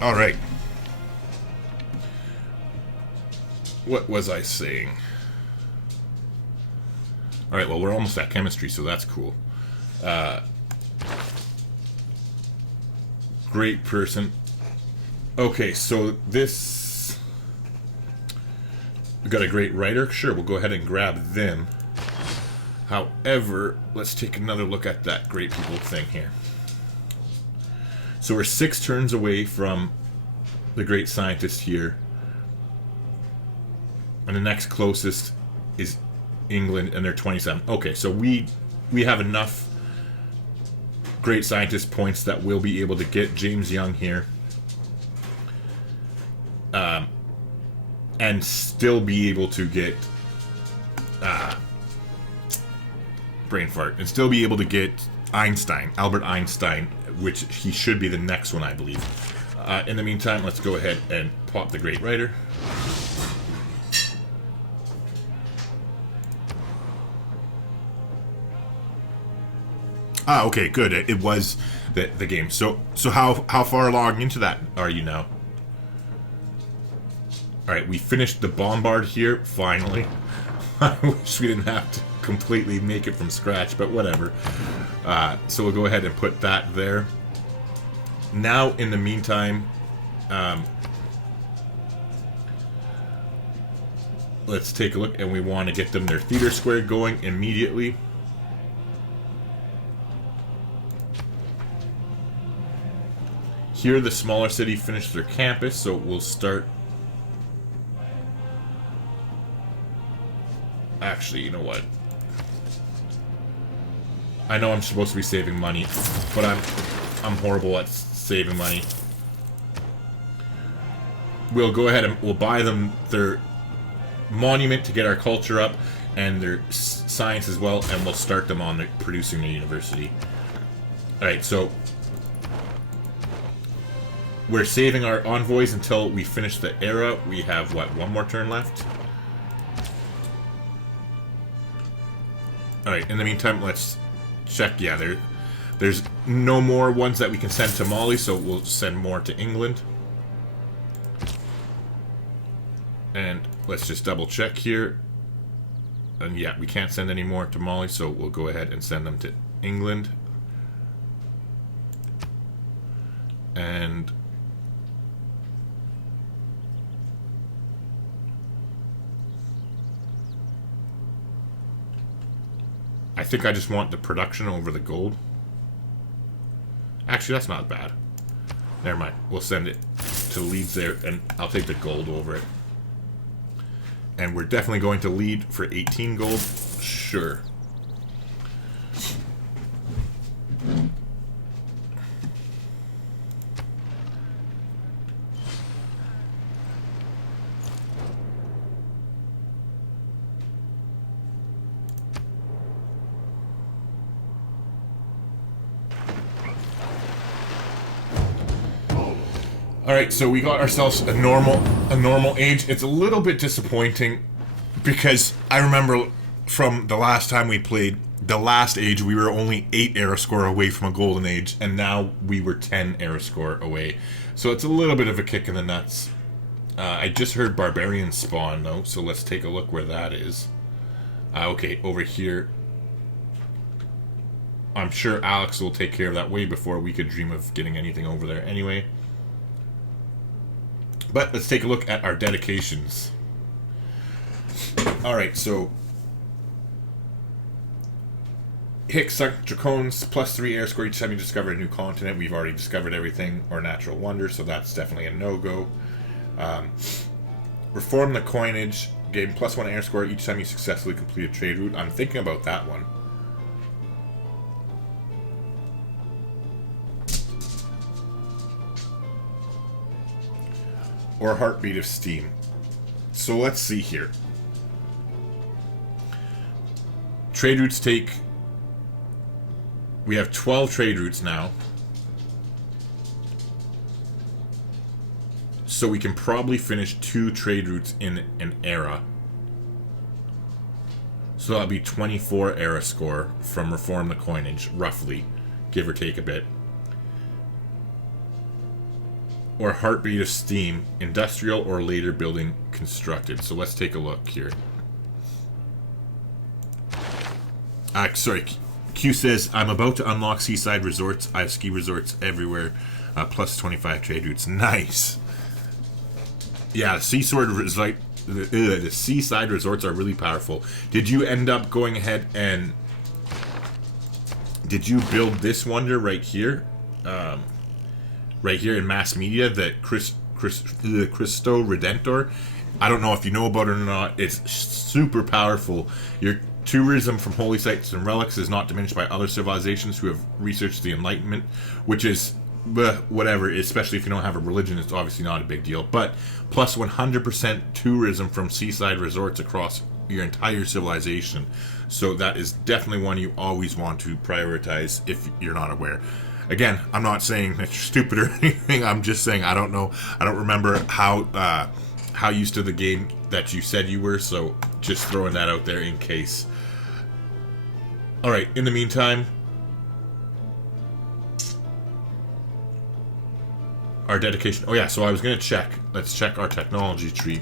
All right. What was I saying? All right, well, we're almost at chemistry, so that's cool. Great person. Okay, so this... We got a great writer. Sure, we'll go ahead and grab them. However, let's take another look at that great people thing here. So we're 6 turns away from the great scientist here. And the next closest is England, and they're 27. Okay, so we have enough great scientist points that we'll be able to get James Young here. And still be able to get... brain fart. And still be able to get Albert Einstein, which he should be the next one, I believe. In the meantime, let's go ahead and pop the great writer. Okay, good. It was the game. So how far along into that are you now? All right, we finished the bombard here finally. I wish we didn't have to completely make it from scratch, but whatever. So we'll go ahead and put that there. Now, in the meantime, let's take a look, and we want to get them their theater square going immediately. Here, the smaller city finished their campus, so we'll start... Actually, you know what? I know I'm supposed to be saving money, but I'm horrible at saving money. We'll go ahead and we'll buy them their monument to get our culture up, and their science as well, and we'll start them on producing the university. Alright, so we're saving our envoys until we finish the era. We have, what, 1 more turn left? Alright, in the meantime, let's check. Yeah, there's no more ones that we can send to Mali, so we'll send more to England. And let's just double check here. And yeah, we can't send any more to Mali, so we'll go ahead and send them to England. And I think I just want the production over the gold. Actually, that's not bad. Never mind. We'll send it to Leeds there, and I'll take the gold over it. And we're definitely going to lead for 18 gold. Sure. Alright, so we got ourselves a normal age. It's a little bit disappointing because I remember from the last time we played the last age, we were only 8 era score away from a golden age, and now we were 10 era score away. So it's a little bit of a kick in the nuts. I just heard barbarians spawn though, so let's take a look where that is. Okay, over here. I'm sure Alex will take care of that way before we could dream of getting anything over there anyway. But let's take a look at our dedications. Alright, so Hicks sunk Dracones, +3 air score each time you discover a new continent. We've already discovered everything, or natural wonder, so that's definitely a no-go. Reform the coinage, gain +1 air score each time you successfully complete a trade route. I'm thinking about that one. Or Heartbeat of Steam. So let's see here. Trade routes take... We have 12 trade routes now. So we can probably finish 2 trade routes in an era. So that'll be 24 era score from Reform the Coinage, roughly. Give or take a bit. Or Heartbeat of Steam, industrial or later building constructed. So let's take a look here. Sorry, Q says, I'm about to unlock seaside resorts. I have ski resorts everywhere. Plus 25 trade routes. Nice. Yeah, the seaside resorts are really powerful. Did you end up going ahead and... Did you build this wonder right here? Right here in mass media, that Cristo Redentor. I don't know if you know about it or not. It's super powerful. Your tourism from holy sites and relics is not diminished by other civilizations who have researched the Enlightenment, which is whatever, especially if you don't have a religion, it's obviously not a big deal. But plus 100% tourism from seaside resorts across your entire civilization. So that is definitely one you always want to prioritize if you're not aware. Again, I'm not saying that you're stupid or anything. I'm just saying I don't know. I don't remember how used to the game that you said you were. So just throwing that out there in case. All right. In the meantime, our dedication. Oh yeah. So I was gonna check. Let's check our technology tree.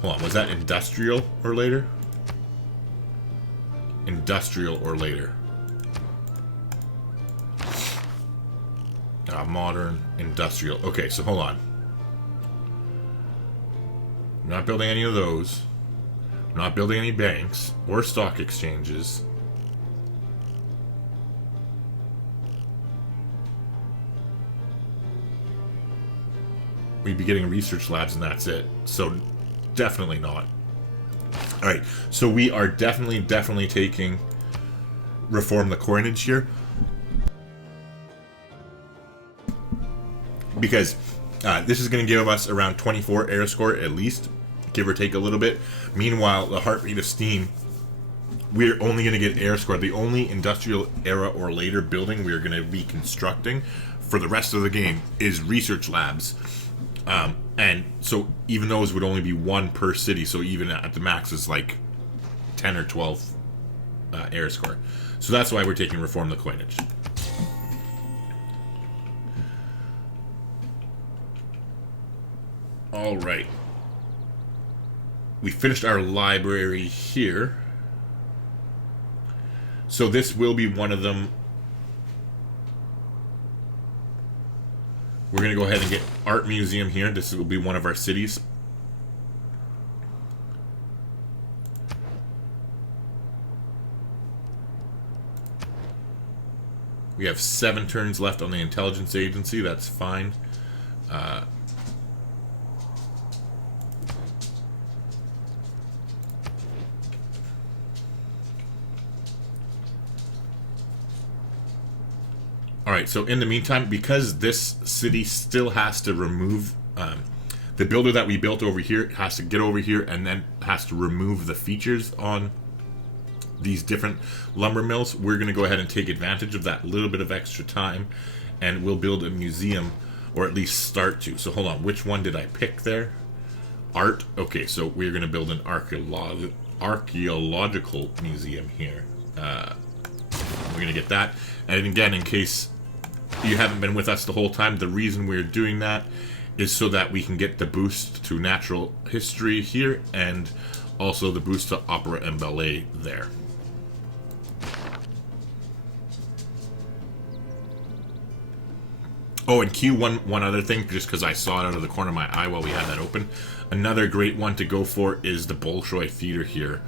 Hold on. Was that industrial or later? Industrial or later. Modern, industrial. Okay, so hold on. I'm not building any of those. I'm not building any banks or stock exchanges. We'd be getting research labs and that's it. So definitely not. Alright, so we are definitely taking Reform the Coinage here. Because this is going to give us around 24 air score at least, give or take a little bit. Meanwhile, the Heartbeat of Steam, we're only going to get air score. The only industrial era or later building we're going to be constructing for the rest of the game is research labs. And so even those would only be 1 per city, so even at the max is like 10 or 12 air score. So that's why we're taking Reform the Coinage. Alright. We finished our library here. So this will be one of them. We're going to go ahead and get Art Museum here. This will be one of our cities. We have 7 turns left on the Intelligence Agency. That's fine. Alright, so in the meantime, because this city still has to remove... the builder that we built over here has to get over here and then has to remove the features on these different lumber mills. We're going to go ahead and take advantage of that little bit of extra time, and we'll build a museum, or at least start to. So hold on, which one did I pick there? Art. Okay, so we're going to build an archaeological museum here. We're going to get that. And again, in case you haven't been with us the whole time, the reason we're doing that is so that we can get the boost to natural history here, and also the boost to opera and ballet there. Oh, and Q, one other thing, just because I saw it out of the corner of my eye while we had that open. Another great one to go for is the Bolshoi Theater here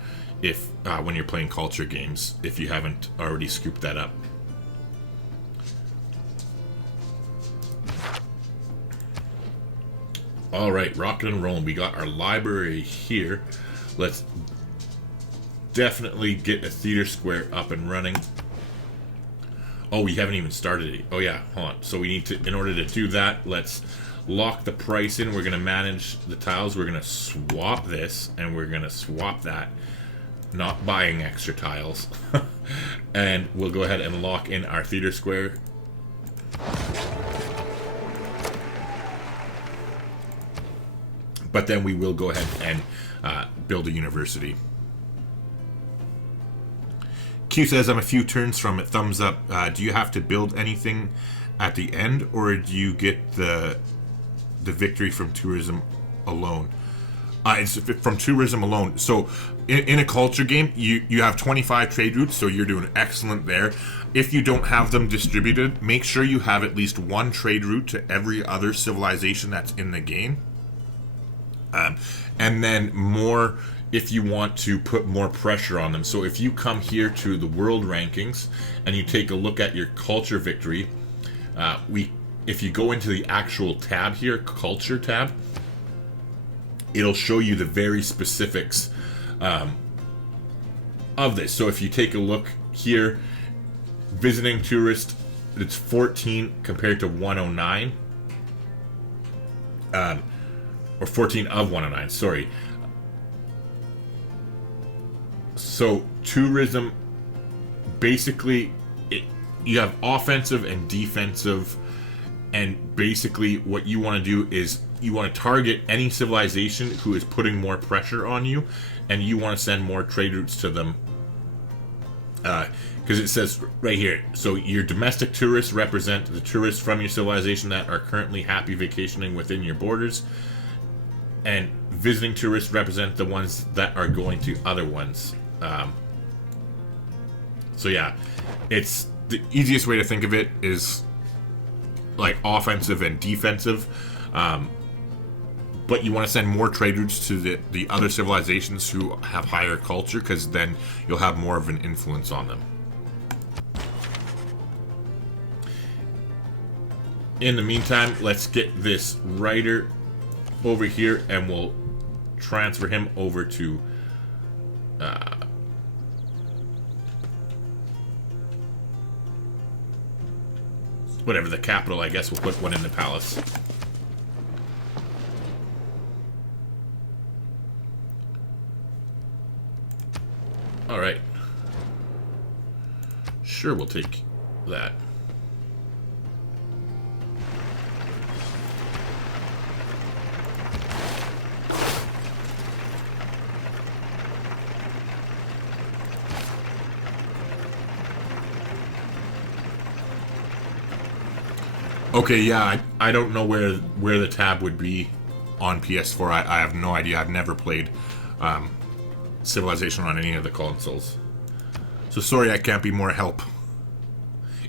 if when you're playing culture games, if you haven't already scooped that up. All right, rockin' and rollin'. We got our library here. Let's definitely get a theater square up and running. Oh, we haven't even started it. Oh yeah, hold on. So we need to, in order to do that, let's lock the price in. We're gonna manage the tiles. We're gonna swap this, and we're gonna swap that. Not buying extra tiles. And we'll go ahead and lock in our theater square. But then we will go ahead and build a university. Q says, I'm a few turns from it. Thumbs up. Do you have to build anything at the end, or do you get the victory from tourism alone? It's from tourism alone. So in a culture game, you have 25 trade routes, so you're doing excellent there. If you don't have them distributed, make sure you have at least one trade route to every other civilization that's in the game. And then more if you want to put more pressure on them. So if you come here to the world rankings and you take a look at your culture victory, if you go into the actual tab here, culture tab, it'll show you the very specifics of this. So if you take a look here, visiting tourist, it's 14 compared to 109. Or 14 of 109, sorry. So tourism, basically, you have offensive and defensive, and basically what you want to do is you want to target any civilization who is putting more pressure on you, and you want to send more trade routes to them. Because it says right here, so your domestic tourists represent the tourists from your civilization that are currently happy vacationing within your borders. And visiting tourists represent the ones that are going to other ones. So yeah, it's the easiest way to think of it is like offensive and defensive. But you want to send more trade routes to the other civilizations who have higher culture, because then you'll have more of an influence on them. In the meantime, let's get this writer over here, and we'll transfer him over to whatever, the capital. I guess we'll put one in the palace. All right, sure, we'll take that. Okay, yeah, I don't know where the tab would be on PS4. I have no idea. I've never played Civilization on any of the consoles. So sorry I can't be more help.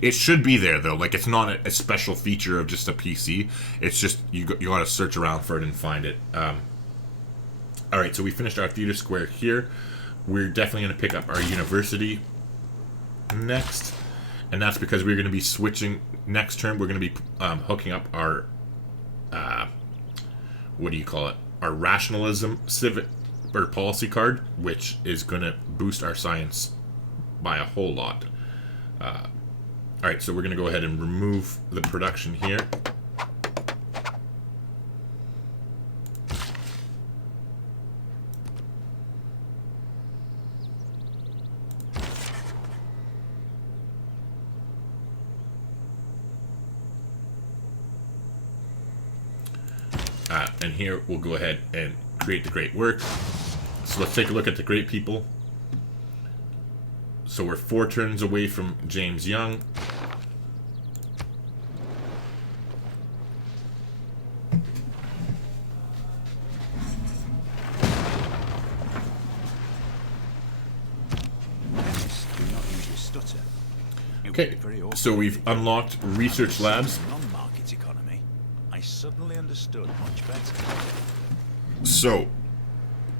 It should be there, though. Like, it's not a special feature of just a PC. It's just, you gotta search around for it and find it. Alright, so we finished our theater square here. We're definitely going to pick up our university next. And that's because we're going to be switching next turn. We're going to be hooking up our what do you call it? Our rationalism civic or policy card, which is going to boost our science by a whole lot. Alright, so we're going to go ahead and remove the production here. And here we'll go ahead and create the great work. So let's take a look at the great people. So we're 4 turns away from James Young. Okay, so we've unlocked research labs. Non-market economy. I suddenly understood much better. So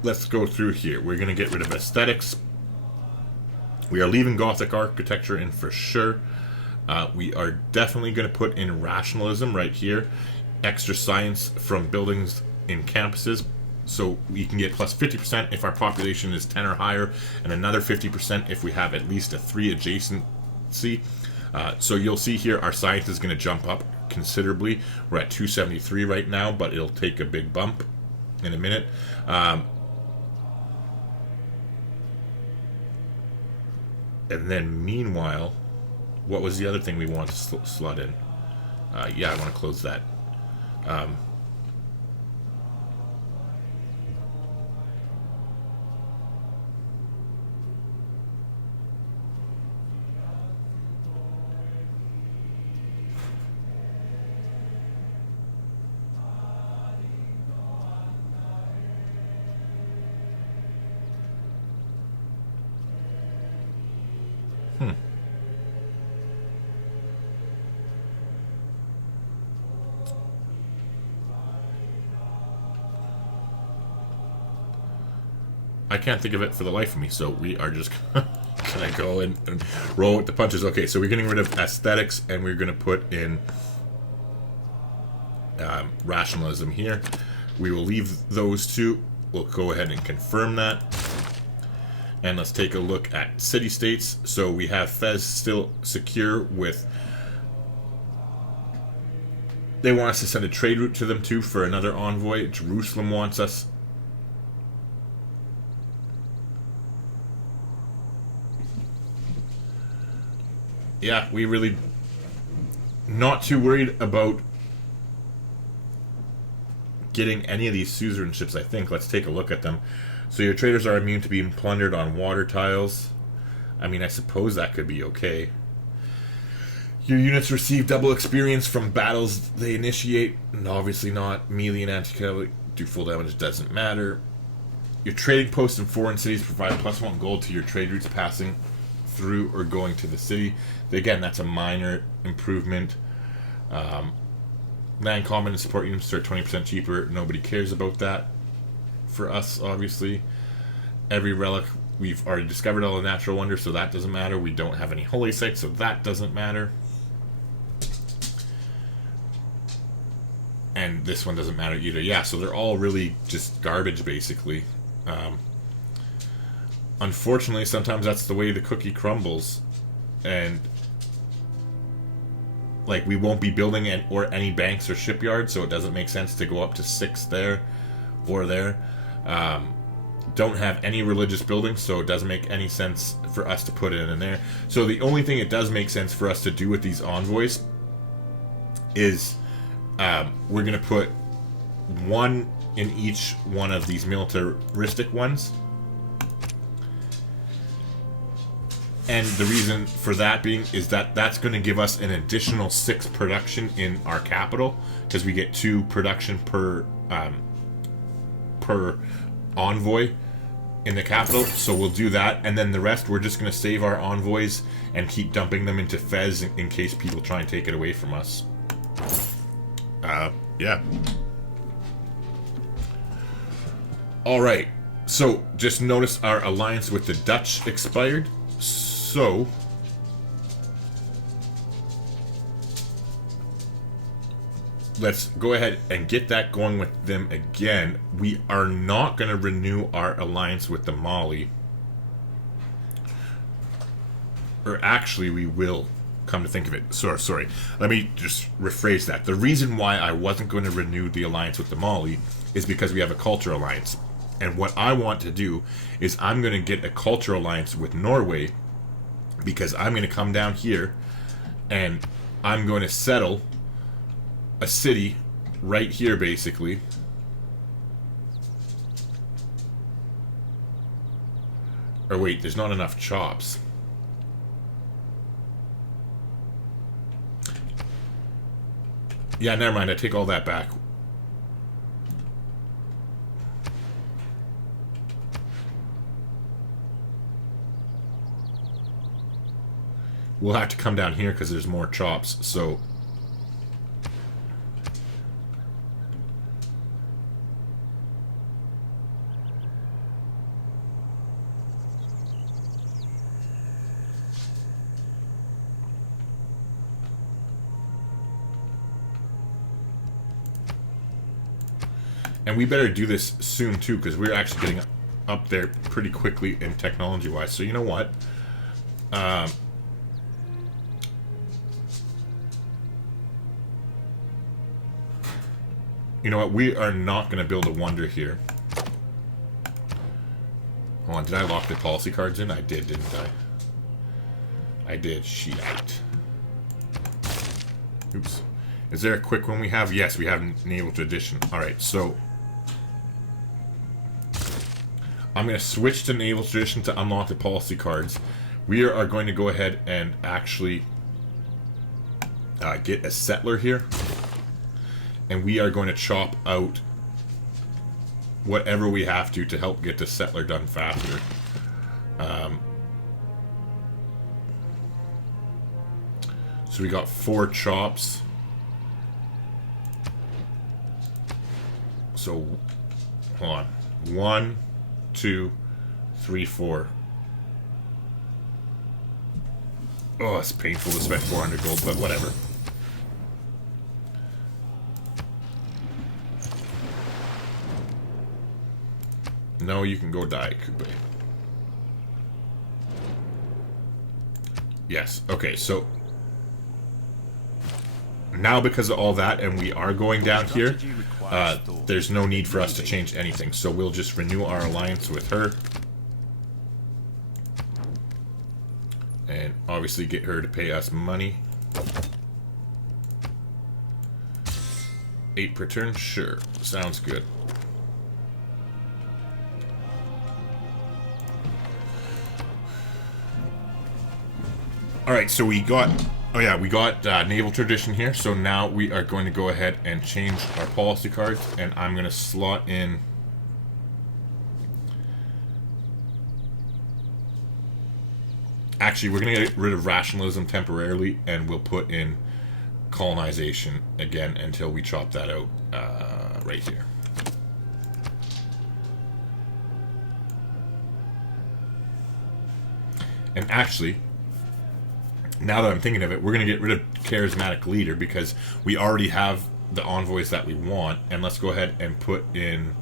let's go through here. We're going to get rid of aesthetics, We are leaving Gothic architecture in for sure. We are definitely going to put in rationalism right here. Extra science from buildings in campuses. So we can get plus 50% if our population is 10 or higher, and another 50% if we have at least a 3 adjacency. So you'll see here our science is going to jump up considerably. We're at 273 right now, but it'll take a big bump in a minute. And then meanwhile, what was the other thing we want to slot in? Yeah, I want to close that. I can't think of it for the life of me, so we are just gonna go and roll with the punches. Okay, so we're getting rid of aesthetics, and we're gonna put in rationalism here. We will leave those two. We'll go ahead and confirm that. And let's take a look at city-states. So we have Fez still secure with... They want us to send a trade route to them too for another envoy. Jerusalem wants us. Yeah, we really not too worried about getting any of these suzerainships, I think. Let's take a look at them. So your traders are immune to being plundered on water tiles. I mean, I suppose that could be okay. Your units receive double experience from battles they initiate, and obviously not. Melee and anti-cavalry do full damage, doesn't matter. Your trading posts in foreign cities provide +1 gold to your trade routes passing through or going to the city. Again, that's a minor improvement. Land common and support units are 20% cheaper. Nobody cares about that for us, obviously. Every relic, we've already discovered all the natural wonders, so that doesn't matter. We don't have any holy sites, so that doesn't matter. And this one doesn't matter either. Yeah, so they're all really just garbage, basically. Unfortunately, sometimes that's the way the cookie crumbles. And like, we won't be building any banks or shipyards, so it doesn't make sense to go up to 6 there or there. Don't have any religious buildings, so it doesn't make any sense for us to put it in there. So the only thing it does make sense for us to do with these envoys is we're going to put one in each one of these militaristic ones. And the reason for that being is that that's going to give us an additional 6 production in our capital, because we get 2 production per envoy in the capital. So we'll do that, and then the rest we're just going to save our envoys and keep dumping them into Fez in case people try and take it away from us. Yeah. All right. So just notice our alliance with the Dutch expired. So let's go ahead and get that going with them again. We are not going to renew our alliance with the Mali. Or actually, we will, come to think of it. Sorry. Let me just rephrase that. The reason why I wasn't going to renew the alliance with the Mali is because we have a culture alliance. And what I want to do is I'm going to get a culture alliance with Norway, because I'm going to come down here and I'm going to settle a city right here, basically. Or wait, there's not enough chops. Yeah, never mind. I take all that back. We'll have to come down here because there's more chops, so... And we better do this soon too, because we're actually getting up there pretty quickly in technology-wise. So you know what? You know what? We are not going to build a wonder here. Hold on, did I lock the policy cards in? I did, didn't I? I did. Shite. Oops. Is there a quick one we have? Yes, we have Naval Tradition. Alright, so I'm going to switch to Naval Tradition to unlock the policy cards. We are going to go ahead and actually get a settler here. And we are going to chop out whatever we have to help get the settler done faster. So we got 4 chops. So, hold on. 1, 2, 3, 4. Oh, it's painful to spend 400 gold, but whatever. No, you can go die, Coupe. Yes, okay, so now because of all that, and we are going down here, there's no need for us to change anything. So we'll just renew our alliance with her. And obviously get her to pay us money. 8 per turn? Sure, sounds good. Alright, so we got... Oh yeah, we got Naval Tradition here, so now we are going to go ahead and change our policy cards, and I'm going to slot in... Actually, we're going to get rid of Rationalism temporarily, and we'll put in Colonization again until we chop that out right here. And actually... Now that I'm thinking of it, we're going to get rid of Charismatic Leader because we already have the envoys that we want. And let's go ahead and put in...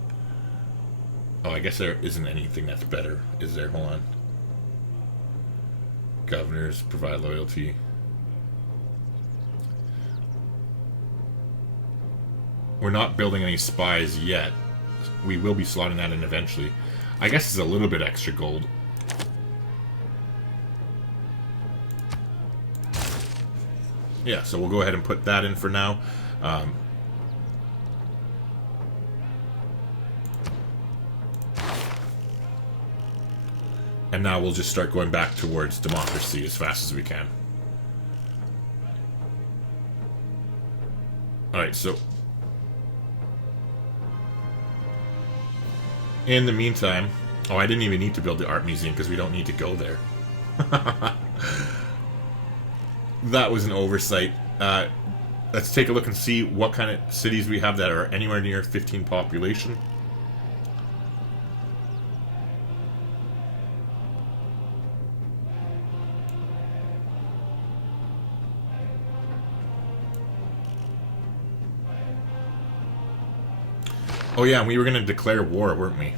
Oh, I guess there isn't anything that's better, is there? Hold on. Governors, provide loyalty. We're not building any spies yet. We will be slotting that in eventually. I guess it's a little bit extra gold. Yeah, so we'll go ahead and put that in for now. And now we'll just start going back towards democracy as fast as we can. Alright, so... In the meantime... Oh, I didn't even need to build the art museum because we don't need to go there. That was an oversight. Let's take a look and see what kind of cities we have that are anywhere near 15 population. Oh yeah, and we were going to declare war, weren't we?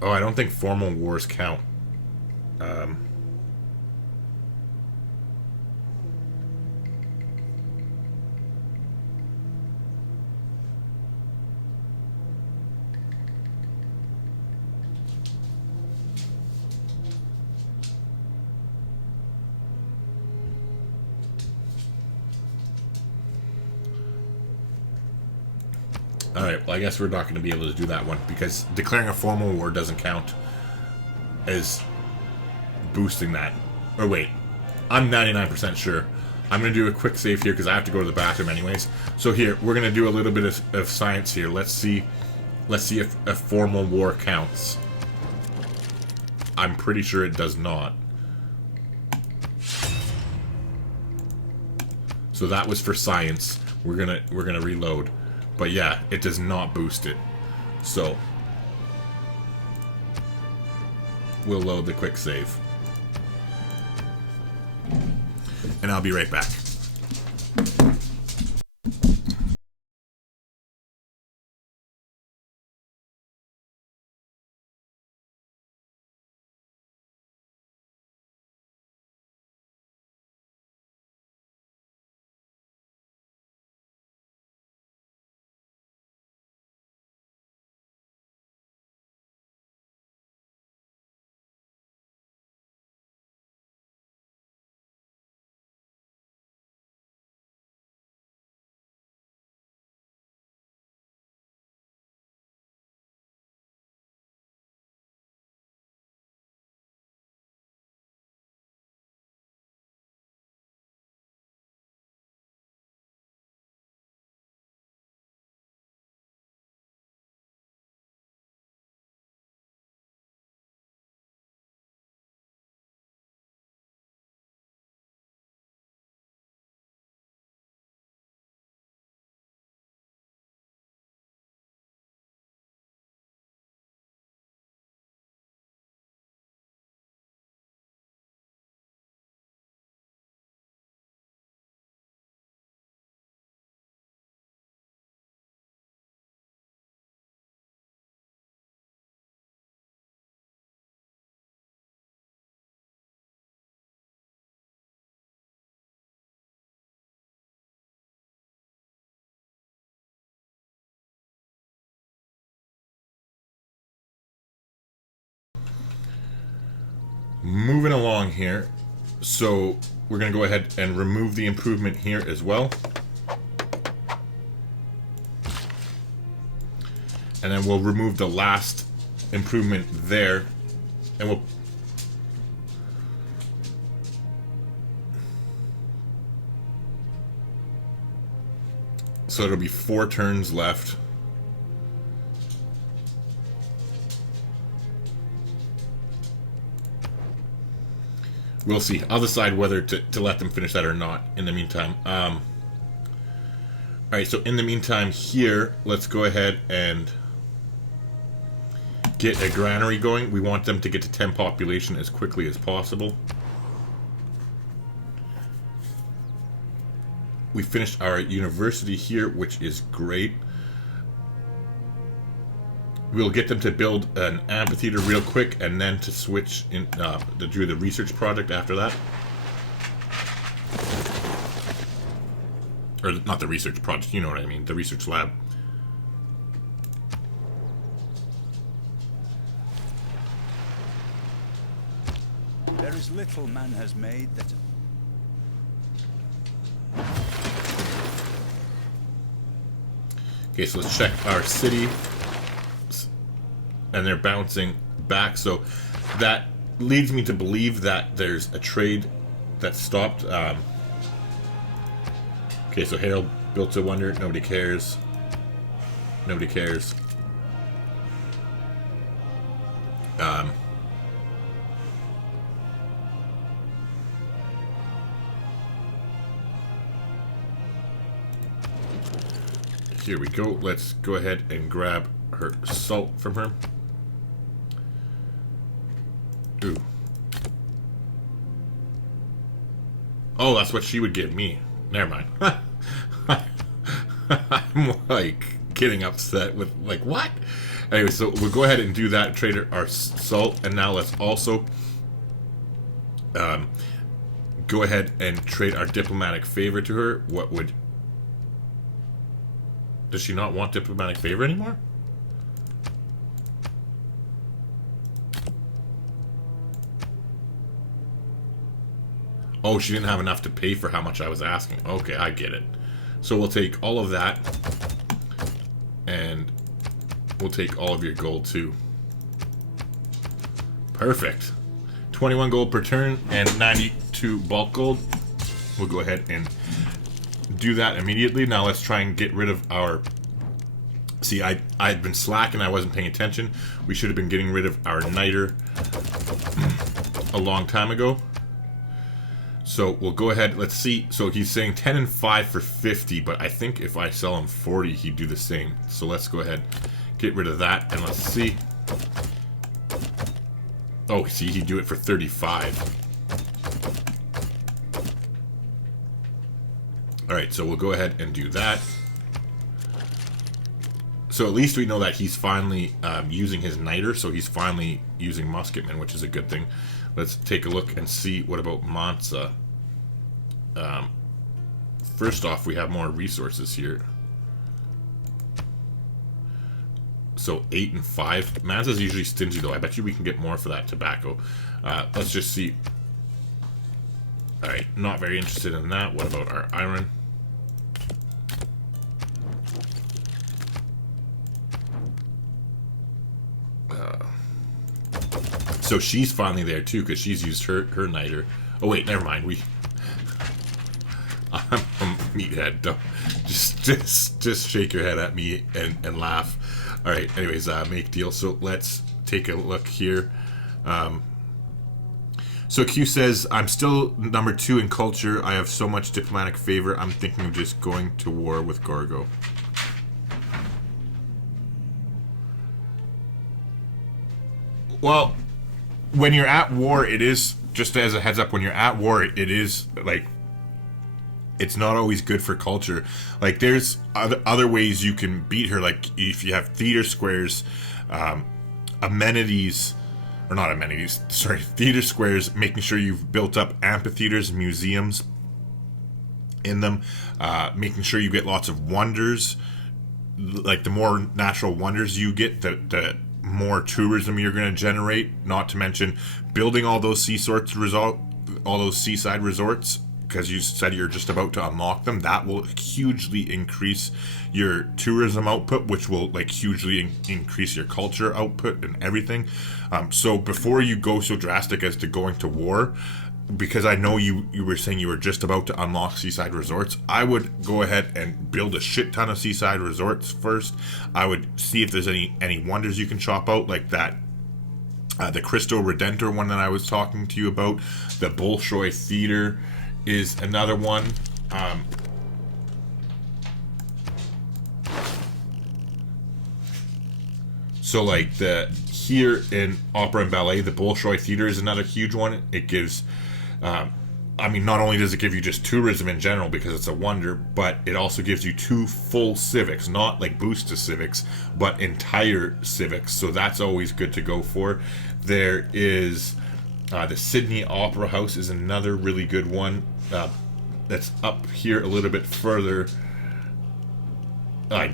Oh, I don't think formal wars count. Alright, well I guess we're not going to be able to do that one because declaring a formal war doesn't count as boosting that. Or wait, I'm 99% sure. I'm going to do a quick save here because I have to go to the bathroom anyways. So here, we're going to do a little bit of science here. Let's see if a formal war counts. I'm pretty sure it does not. So that was for science. We're gonna reload. But yeah, it does not boost it. So we'll load the quick save. And I'll be right back. moving along here. So we're going to go ahead and remove the improvement here as well. And then we'll remove the last improvement there. And we'll... So it'll be 4 turns left. We'll see. I'll decide whether to let them finish that or not in the meantime. Alright, so in the meantime here, let's go ahead and get a granary going. We want them to get to 10 population as quickly as possible. We finished our university here, which is great. We'll get them to build an amphitheater real quick, and then to switch in to do the research project after that. Or not the research project, you know what I mean, the research lab. There is little man has made that... Okay, so let's check our city. And they're bouncing back, so that leads me to believe that there's a trade that stopped. Okay, so Harold built a wonder. Nobody cares. Nobody cares. Here we go. Let's go ahead and grab her salt from her. Ooh. Oh, that's what she would give me. Never mind. I'm like getting upset with like what? Anyway, so we'll go ahead and do that. Trade our salt, and now let's also go ahead and trade our diplomatic favor to her. What would? Does she not want diplomatic favor anymore? Oh, she didn't have enough to pay for how much I was asking. Okay, I get it. So we'll take all of that. And we'll take all of your gold too. Perfect. 21 gold per turn and 92 bulk gold. We'll go ahead and do that immediately. Now let's try and get rid of our... See, I'd been slacking. I wasn't paying attention. We should have been getting rid of our niter a long time ago. So we'll go ahead, let's see. So he's saying 10 and 5 for 50, but I think if I sell him 40, he'd do the same. So let's go ahead, get rid of that, and let's see. Oh, see, he'd do it for 35. Alright, so we'll go ahead and do that. So at least we know that he's finally using his niter, so he's finally using musketmen, which is a good thing. Let's take a look and see what about Mansa. First off, we have more resources here. So 8 and 5. Mansa's usually stingy though. I bet you we can get more for that tobacco. Let's just see. Alright, not very interested in that. What about our iron? So she's finally there too, because she's used her niter. Oh wait, never mind. I'm a meathead. Don't just shake your head at me and laugh. All right. Anyways, make deal. So let's take a look here. So Q says, I'm still number 2 in culture. I have so much diplomatic favor. I'm thinking of just going to war with Gorgo. Well, when you're at war, it is, just as a heads up, when you're at war, it is, like, it's not always good for culture. Like, there's other ways you can beat her, like, if you have theater squares, amenities, or not amenities, sorry, theater squares, making sure you've built up amphitheaters, museums in them, making sure you get lots of wonders. Like, the more natural wonders you get, the more tourism you're going to generate. Not to mention building all those seaside resorts, because you said you're just about to unlock them. That will hugely increase your tourism output, which will like hugely increase your culture output and everything. So before you go so drastic as to going to war, because I know you were saying you were just about to unlock seaside resorts, I would go ahead and build a shit ton of seaside resorts first. I would see if there's any wonders you can chop out, like that the Cristo Redentor one that I was talking to you about. The Bolshoi Theater is another one. So like here in Opera and Ballet, the Bolshoi Theater is another huge one. It gives, I mean, not only does it give you just tourism in general because it's a wonder, but it also gives you 2 full civics, not like boost to civics, but entire civics. So that's always good to go for. There is the Sydney Opera House is another really good one. That's up here a little bit further.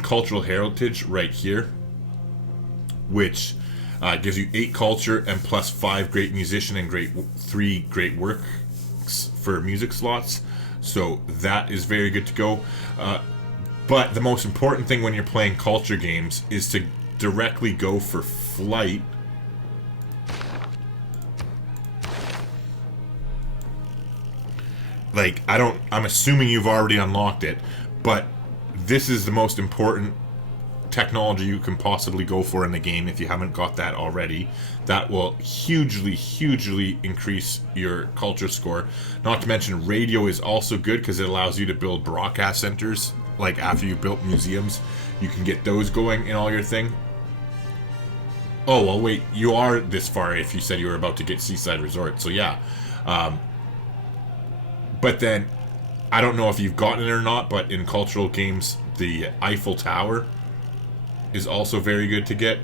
Cultural heritage right here, which gives you 8 culture and plus 5 great musician and 3 great works for music slots. So that is very good to go. But the most important thing when you're playing culture games is to directly go for flight. Like, I'm assuming you've already unlocked it, but this is the most important technology you can possibly go for in the game if you haven't got that already. That will hugely increase your culture score. Not to mention radio is also good because it allows you to build broadcast centers. Like after you built museums, you can get those going in all your thing. Oh, well wait, you are this far if you said you were about to get Seaside Resort, so yeah. But then, I don't know if you've gotten it or not, but in cultural games, the Eiffel Tower is also very good to get.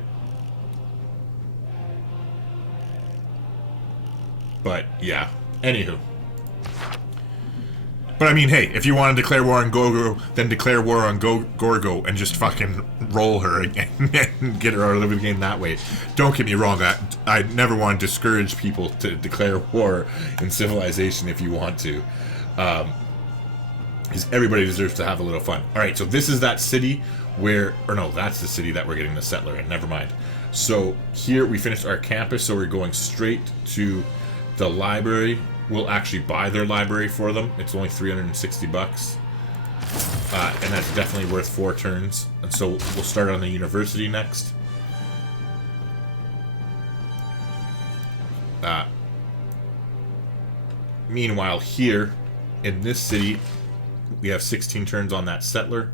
But, yeah. Anywho. But I mean, hey, if you want to declare war on Gorgo, then declare war on Gorgo and just fucking roll her again and get her out of the game that way. Don't get me wrong, I never want to discourage people to declare war in Civilization if you want to. Because everybody deserves to have a little fun. Alright, so this is that city where, or no, that's the city that we're getting the settler in, never mind. So here we finished our campus, so we're going straight to the library. We'll actually buy their library for them. It's only 360 bucks. And that's definitely worth 4 turns. And so we'll start on the university next. Meanwhile, here in this city, we have 16 turns on that settler.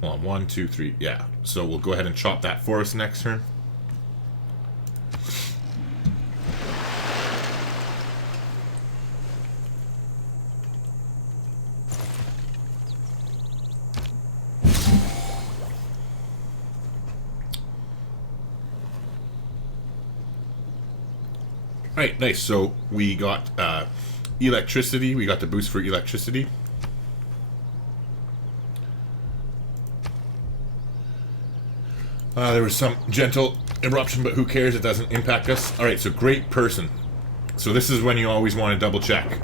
Hold on, 1, 2, 3, yeah. So we'll go ahead and chop that for us next turn. Alright, nice. So we got electricity. We got the boost for electricity. There was some gentle eruption, but who cares? It doesn't impact us. Alright, so great person. So this is when you always want to double check.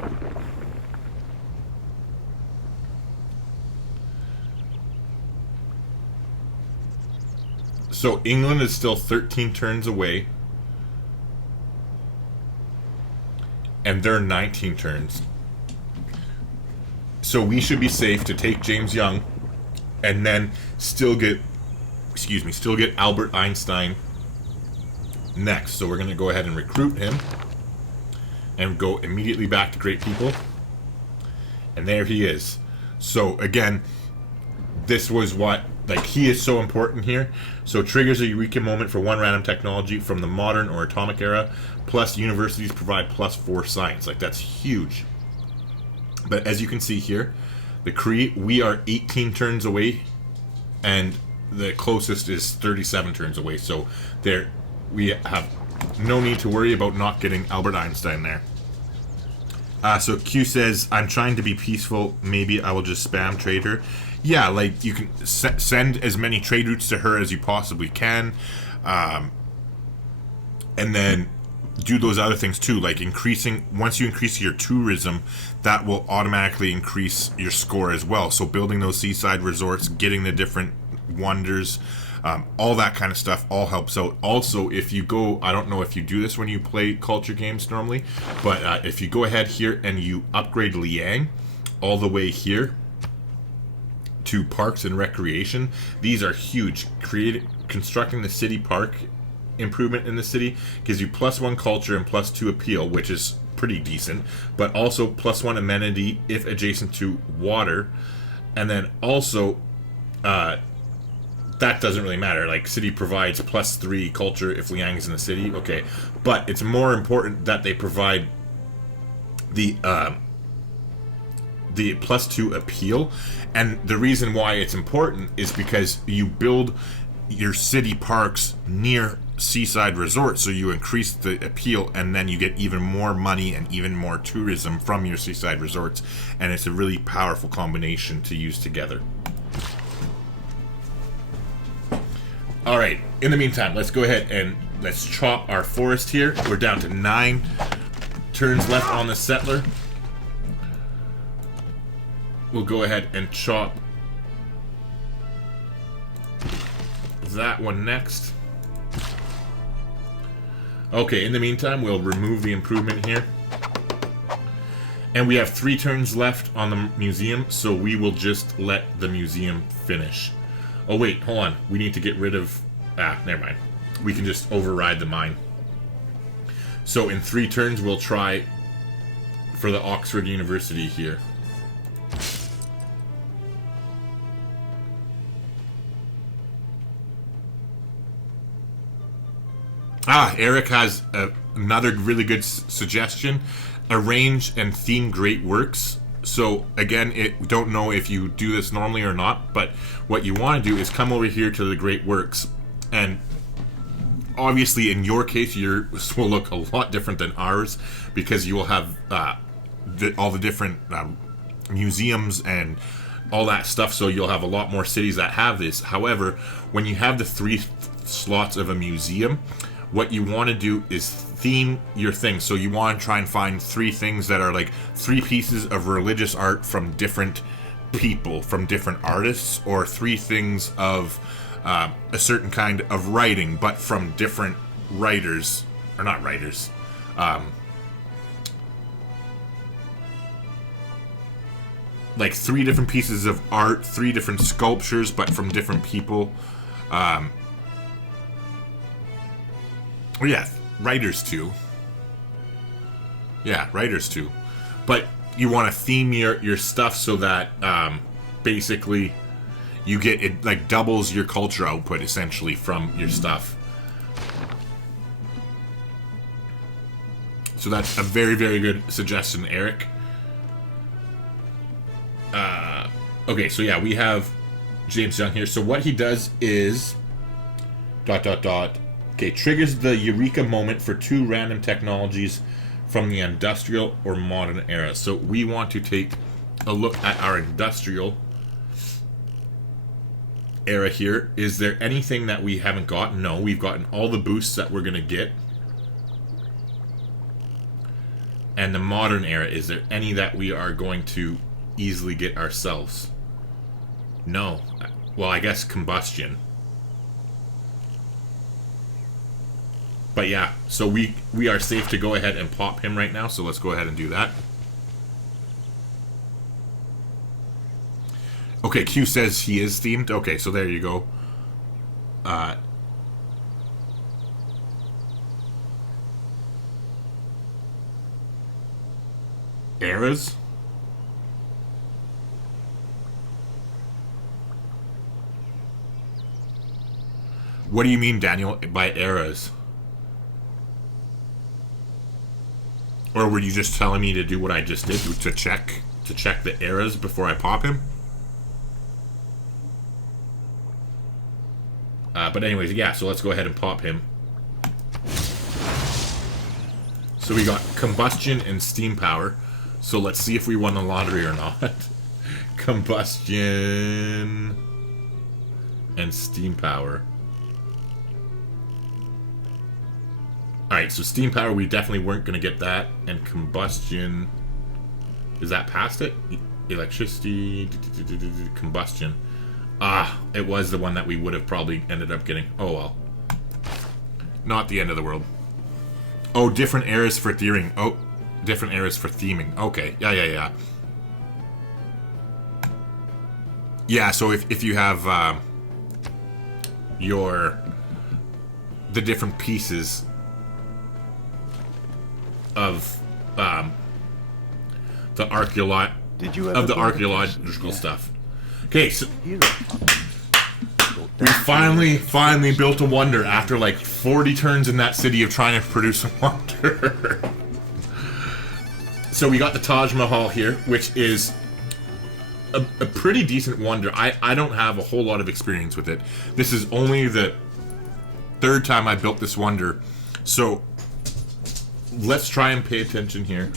So England is still 13 turns away. And they're 19 turns. So we should be safe to take James Young and then still get Albert Einstein next. So we're going to go ahead and recruit him and go immediately back to Great People. And there he is. So again, this was what, like, he is so important here. So triggers a Eureka moment for 1 random technology from the modern or atomic era, plus universities provide +4 science. Like, that's huge. But as you can see here, the Cree, we are 18 turns away, and the closest is 37 turns away. So there, we have no need to worry about not getting Albert Einstein there. So Q says, I'm trying to be peaceful. Maybe I will just spam trade her. Yeah, like, you can send as many trade routes to her as you possibly can. and then do those other things too, like once you increase your tourism, that will automatically increase your score as well. So building those seaside resorts, getting the different wonders, all that kind of stuff all helps out. Also, if you go, I don't know if you do this when you play culture games normally, but if you go ahead here and you upgrade Liang all the way here to parks and recreation, these are huge. Constructing the city park improvement in the city gives you +1 culture and +2 appeal, which is pretty decent, but also +1 amenity if adjacent to water. And then also that doesn't really matter, like city provides +3 culture if Liang is in the city, okay, but it's more important that they provide the +2 appeal. And the reason why it's important is because you build your city parks near seaside resorts, so you increase the appeal, and then you get even more money and even more tourism from your seaside resorts, and it's a really powerful combination to use together. Alright, in the meantime, let's go ahead and let's chop our forest here. We're down to 9 turns left on the settler. We'll go ahead and chop that one next. Okay, in the meantime, we'll remove the improvement here. And we have 3 turns left on the museum, so we will just let the museum finish. Oh wait, hold on. We need to get rid of... never mind. We can just override the mine. So in 3 turns, we'll try for the Oxford University here. Eric has another really good suggestion. Arrange and theme great works. So again, don't know if you do this normally or not, but what you want to do is come over here to the great works, and obviously in your case yours will look a lot different than ours, because you will have all the different museums and all that stuff, so you'll have a lot more cities that have this. However, when you have the 3 slots of a museum, what you want to do is theme your thing. So you want to try and find 3 things that are like 3 pieces of religious art from different people, from different artists, or 3 things of a certain kind of writing, but from different writers, or not writers, like 3 different pieces of art, 3 different sculptures, but from different people. Oh yeah, writers too. Yeah, writers too. But you want to theme your stuff so that basically you get it, like doubles your culture output essentially from your stuff. So that's a very, very good suggestion, Eric. Okay, so yeah, we have James Young here. So what he does is ... Okay, triggers the Eureka moment for 2 random technologies from the industrial or modern era. So we want to take a look at our industrial era here. Is there anything that we haven't gotten? No, we've gotten all the boosts that we're going to get. And the modern era, is there any that we are going to easily get ourselves? No. Well, I guess combustion. But yeah, so we are safe to go ahead and pop him right now, so let's go ahead and do that. Okay, Q says he is themed. Okay, so there you go. Eras? What do you mean, Daniel, by eras? Or were you just telling me to do what I just did, to check the eras before I pop him? But anyways, yeah, so let's go ahead and pop him. So we got combustion and steam power. So let's see if we won the lottery or not. Combustion and steam power. Alright, so steam power, we definitely weren't going to get that. And combustion... Is that past it? Electricity... Combustion. Ah, it was the one that we would have probably ended up getting. Oh well. Not the end of the world. Oh, different eras for theming. Oh, different eras for theming. Okay, yeah. Yeah, so if you have the different pieces of the archaeological stuff. Okay, so we finally built a wonder after like 40 turns in that city of trying to produce a wonder. So we got the Taj Mahal here, which is a pretty decent wonder. I don't have a whole lot of experience with it. This is only the third time I built this wonder. So let's try and pay attention here.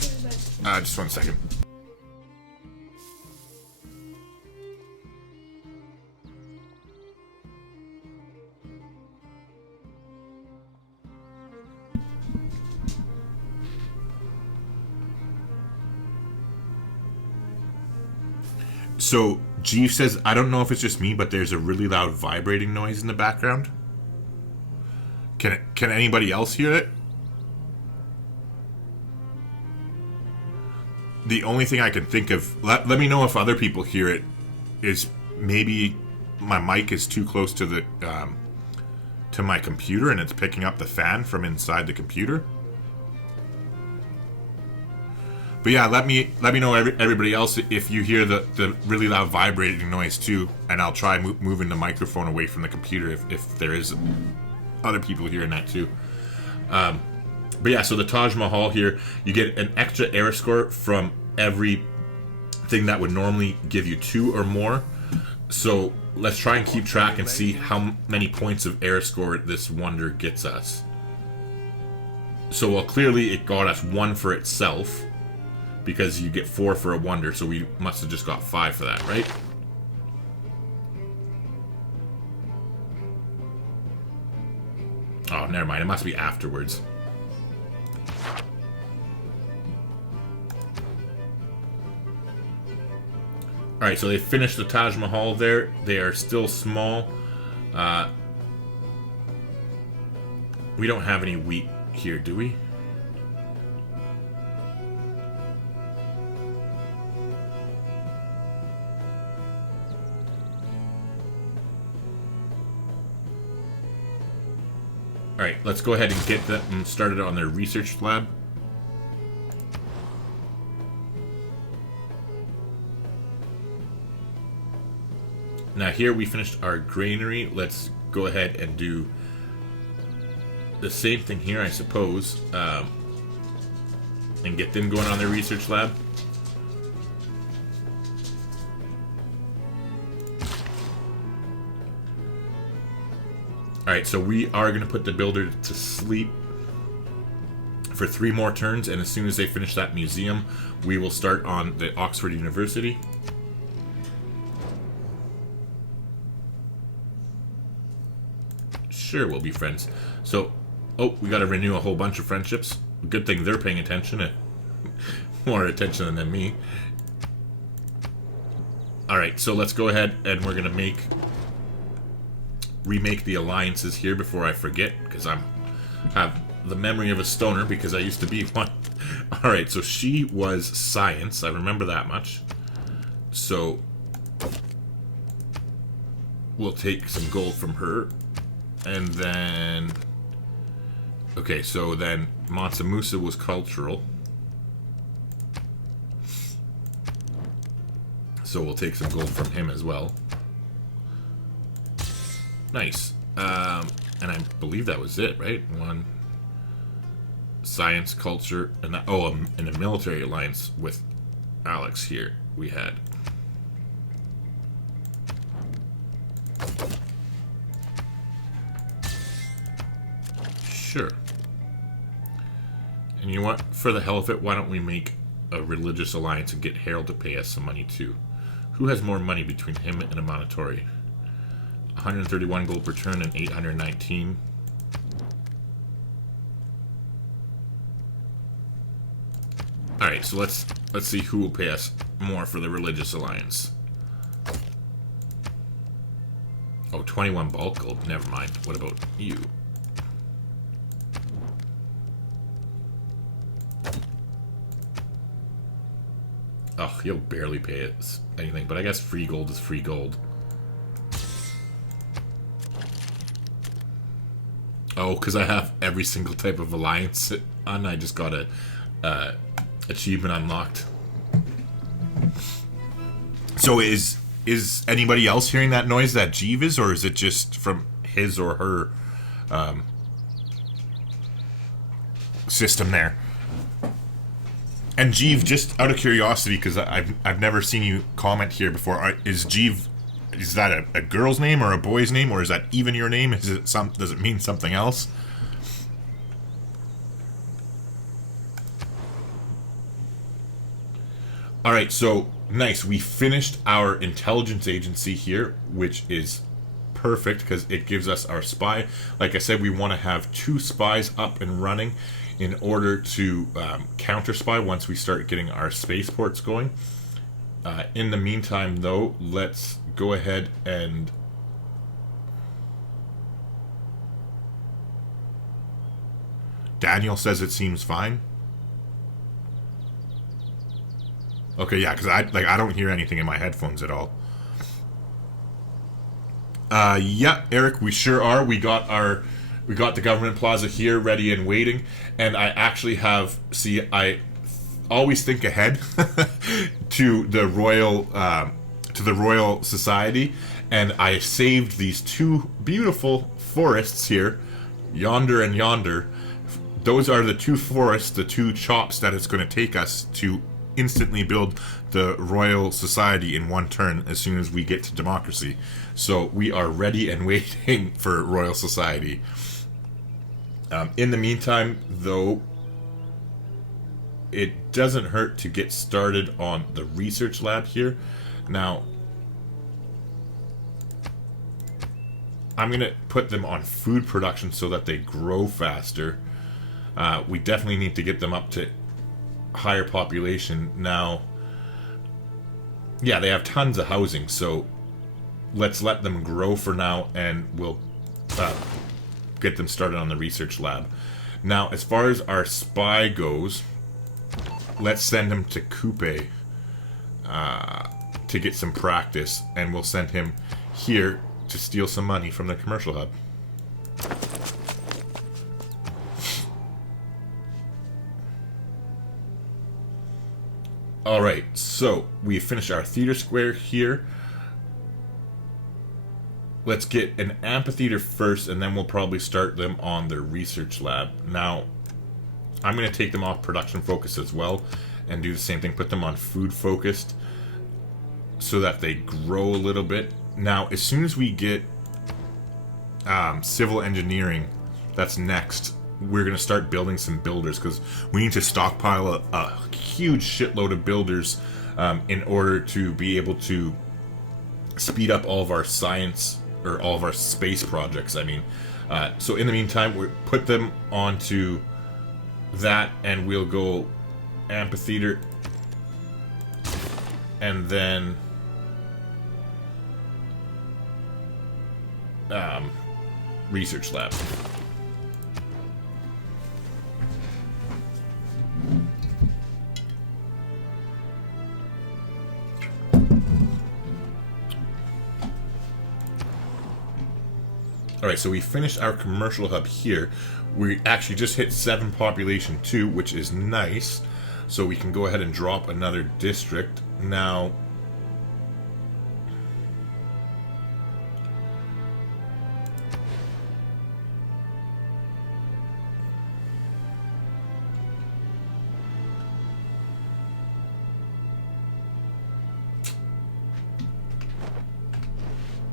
Just 1 second. So, Jeeve says, I don't know if it's just me, but there's a really loud vibrating noise in the background. Can anybody else hear it? The only thing I can think of, let me know if other people hear it, is maybe my mic is too close to the to my computer and it's picking up the fan from inside the computer. But yeah, let me know everybody else if you hear the really loud vibrating noise too, and I'll try moving the microphone away from the computer if there is other people hearing that too. But yeah, so the Taj Mahal here, you get an extra era score from every thing that would normally give you 2 or more. So let's try and keep track and see how many points of era score this wonder gets us. So well, clearly it got us 1 for itself, because you get 4 for a wonder, so we must have just got 5 for that, right? Oh, never mind. It must be afterwards. Alright, so they finished the Taj Mahal there. They are still small. We don't have any wheat here, do we? Alright, let's go ahead and get them started on their research lab. Now here we finished our granary. Let's go ahead and do the same thing here, I suppose, and get them going on their research lab. Alright, so we are going to put the builder to sleep for 3 more turns, and as soon as they finish that museum, we will start on the Oxford University. Sure, we'll be friends. So, oh, we got to renew a whole bunch of friendships. Good thing they're paying attention, more attention than me. Alright, so let's go ahead and we're going to remake the alliances here before I forget, because I have the memory of a stoner because I used to be one. Alright, so she was science, I remember that much. So we'll take some gold from her, and then okay, so then Mansa Musa was cultural, so we'll take some gold from him as well. Nice. And I believe that was it, right? 1 science, culture, and that, oh, and a military alliance with Alex here we had. Sure. And you know what? For the hell of it, why don't we make a religious alliance and get Harold to pay us some money too? Who has more money between him and a Monitory? 131 gold per turn and 819. Alright, so let's see who will pay us more for the religious alliance. Oh, 21 bulk gold. Never mind. What about you? Oh, he'll barely pay us anything, but I guess free gold is free gold. Oh, because I have every single type of alliance on. I just got a achievement unlocked. So is anybody else hearing that noise that Jeeve is, or is it just from his or her system there? And Jeeve, just out of curiosity, because I've never seen you comment here before, is Jeeve, is that a girl's name or a boy's name, or is that even your name? Is it does it mean something else? All right, so nice. We finished our intelligence agency here, which is perfect because it gives us our spy. Like I said, we want to have 2 spies up and running in order to counter spy once we start getting our spaceports going. In the meantime, though, let's go ahead and Daniel says it seems fine. Okay, yeah, because I don't hear anything in my headphones at all. Yeah, Eric, we sure are. We got the government plaza here ready and waiting, and I actually have, see, I always think ahead to the Royal Society, and I saved these 2 beautiful forests here, yonder and yonder. Those are the 2 forests, the 2 chops that it's going to take us to instantly build the Royal Society in 1 turn as soon as we get to democracy. So we are ready and waiting for Royal Society. In the meantime, though, it doesn't hurt to get started on the research lab here. Now, I'm going to put them on food production so that they grow faster. We definitely need to get them up to higher population. Now, yeah, they have tons of housing, so let's let them grow for now, and we'll get them started on the research lab. Now, as far as our spy goes, let's send him to Coupe to get some practice, and we'll send him here to steal some money from the commercial hub. Alright, so we finished our theater square here. Let's get an amphitheater first, and then we'll probably start them on their research lab. Now, I'm going to take them off production focus as well, and do the same thing, put them on food focused, so that they grow a little bit. Now, as soon as we get civil engineering, that's next, we're going to start building some builders, because we need to stockpile a huge shitload of builders in order to be able to speed up all of our science, or all of our space projects, I mean. So in the meantime, we put them onto that, and we'll go amphitheater, and then research lab. Alright, so we finished our commercial hub here. We actually just hit 7 population 2, which is nice. So we can go ahead and drop another district. Now,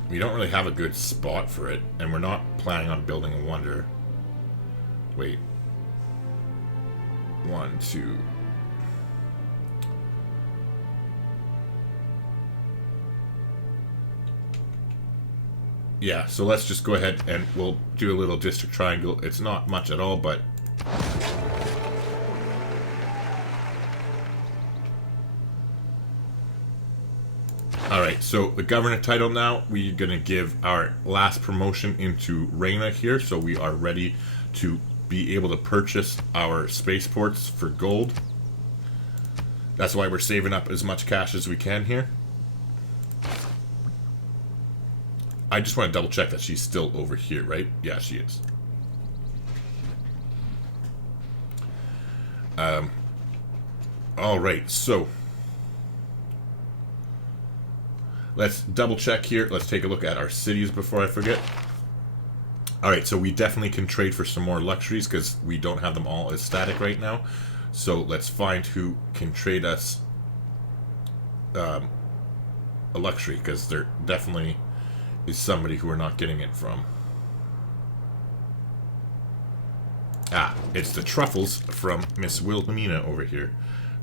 we don't really have a good spot for it, and we're not planning on building a wonder. Wait. 1, 2. Yeah, so let's just go ahead and we'll do a little district triangle. It's not much at all, but Alright, so the governor title now, we're going to give our last promotion into Reina here, so we are ready to be able to purchase our spaceports for gold. That's why we're saving up as much cash as we can here. I just want to double check that she's still over here, right? Yeah, she is. Alright, so let's double check here. Let's take a look at our cities before I forget. Alright, so we definitely can trade for some more luxuries because we don't have them all as static right now. So let's find who can trade us a luxury, because there definitely is somebody who we're not getting it from. Ah, it's the truffles from Miss Wilhelmina over here.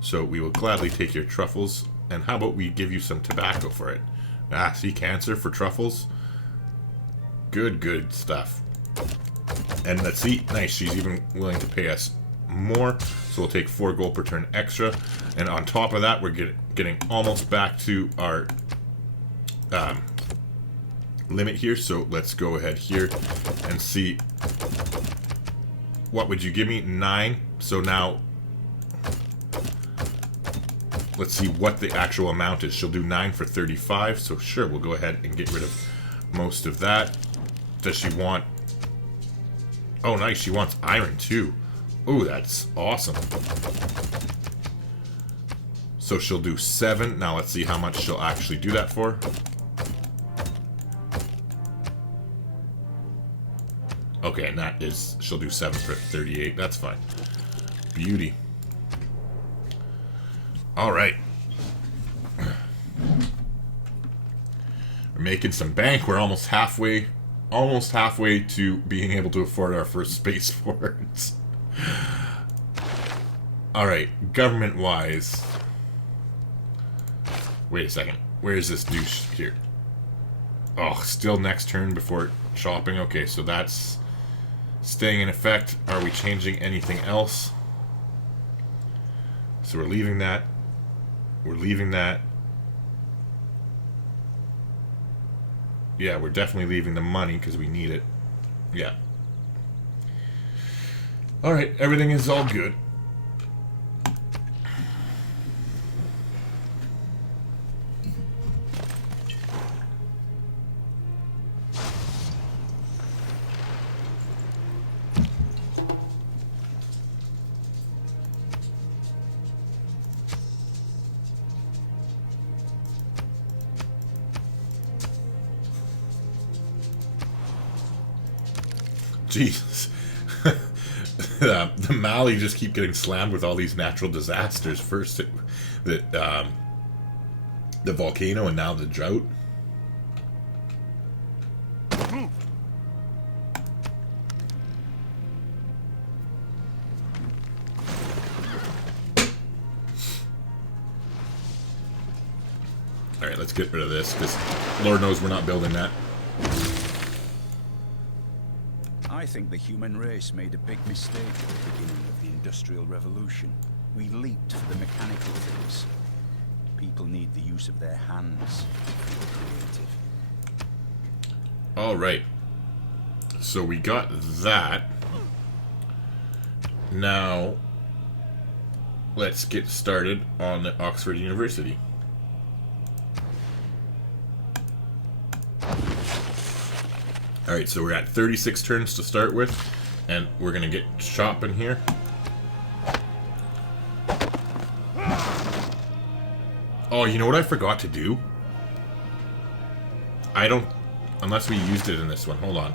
So we will gladly take your truffles. And how about we give you some tobacco for it? Ah, see, cancer for truffles. Good, good stuff. And let's see, nice, she's even willing to pay us more. So we'll take 4 gold per turn extra. And on top of that, we're getting almost back to our limit here. So let's go ahead here and see. What would you give me? 9. So now let's see what the actual amount is. She'll do 9 for 35. So sure, we'll go ahead and get rid of most of that. Does she want... Oh, nice. She wants iron too. Oh, that's awesome. So she'll do 7. Now let's see how much she'll actually do that for. Okay, and that is, she'll do 7 for 38. That's fine. Beauty. Alright. We're making some bank. We're almost halfway to being able to afford our first spaceports. Alright, government-wise. Wait a second. Where is this douche here? Oh, still next turn before shopping. Okay, so that's staying in effect. Are we changing anything else? So we're leaving that. We're leaving that. Yeah, we're definitely leaving the money because we need it. Yeah. Alright, everything is all good. Jesus. The Mali just keep getting slammed with all these natural disasters. First, the volcano, and now the drought. Alright, let's get rid of this, because Lord knows we're not building that. I think the human race made a big mistake at the beginning of the Industrial Revolution. We leaped for the mechanical things. People need the use of their hands to feel creative. Alright. So we got that. Now, let's get started on the Oxford University. Alright, so we're at 36 turns to start with, and we're going to get shopping here. Oh, you know what I forgot to do? I don't... Unless we used it in this one. Hold on.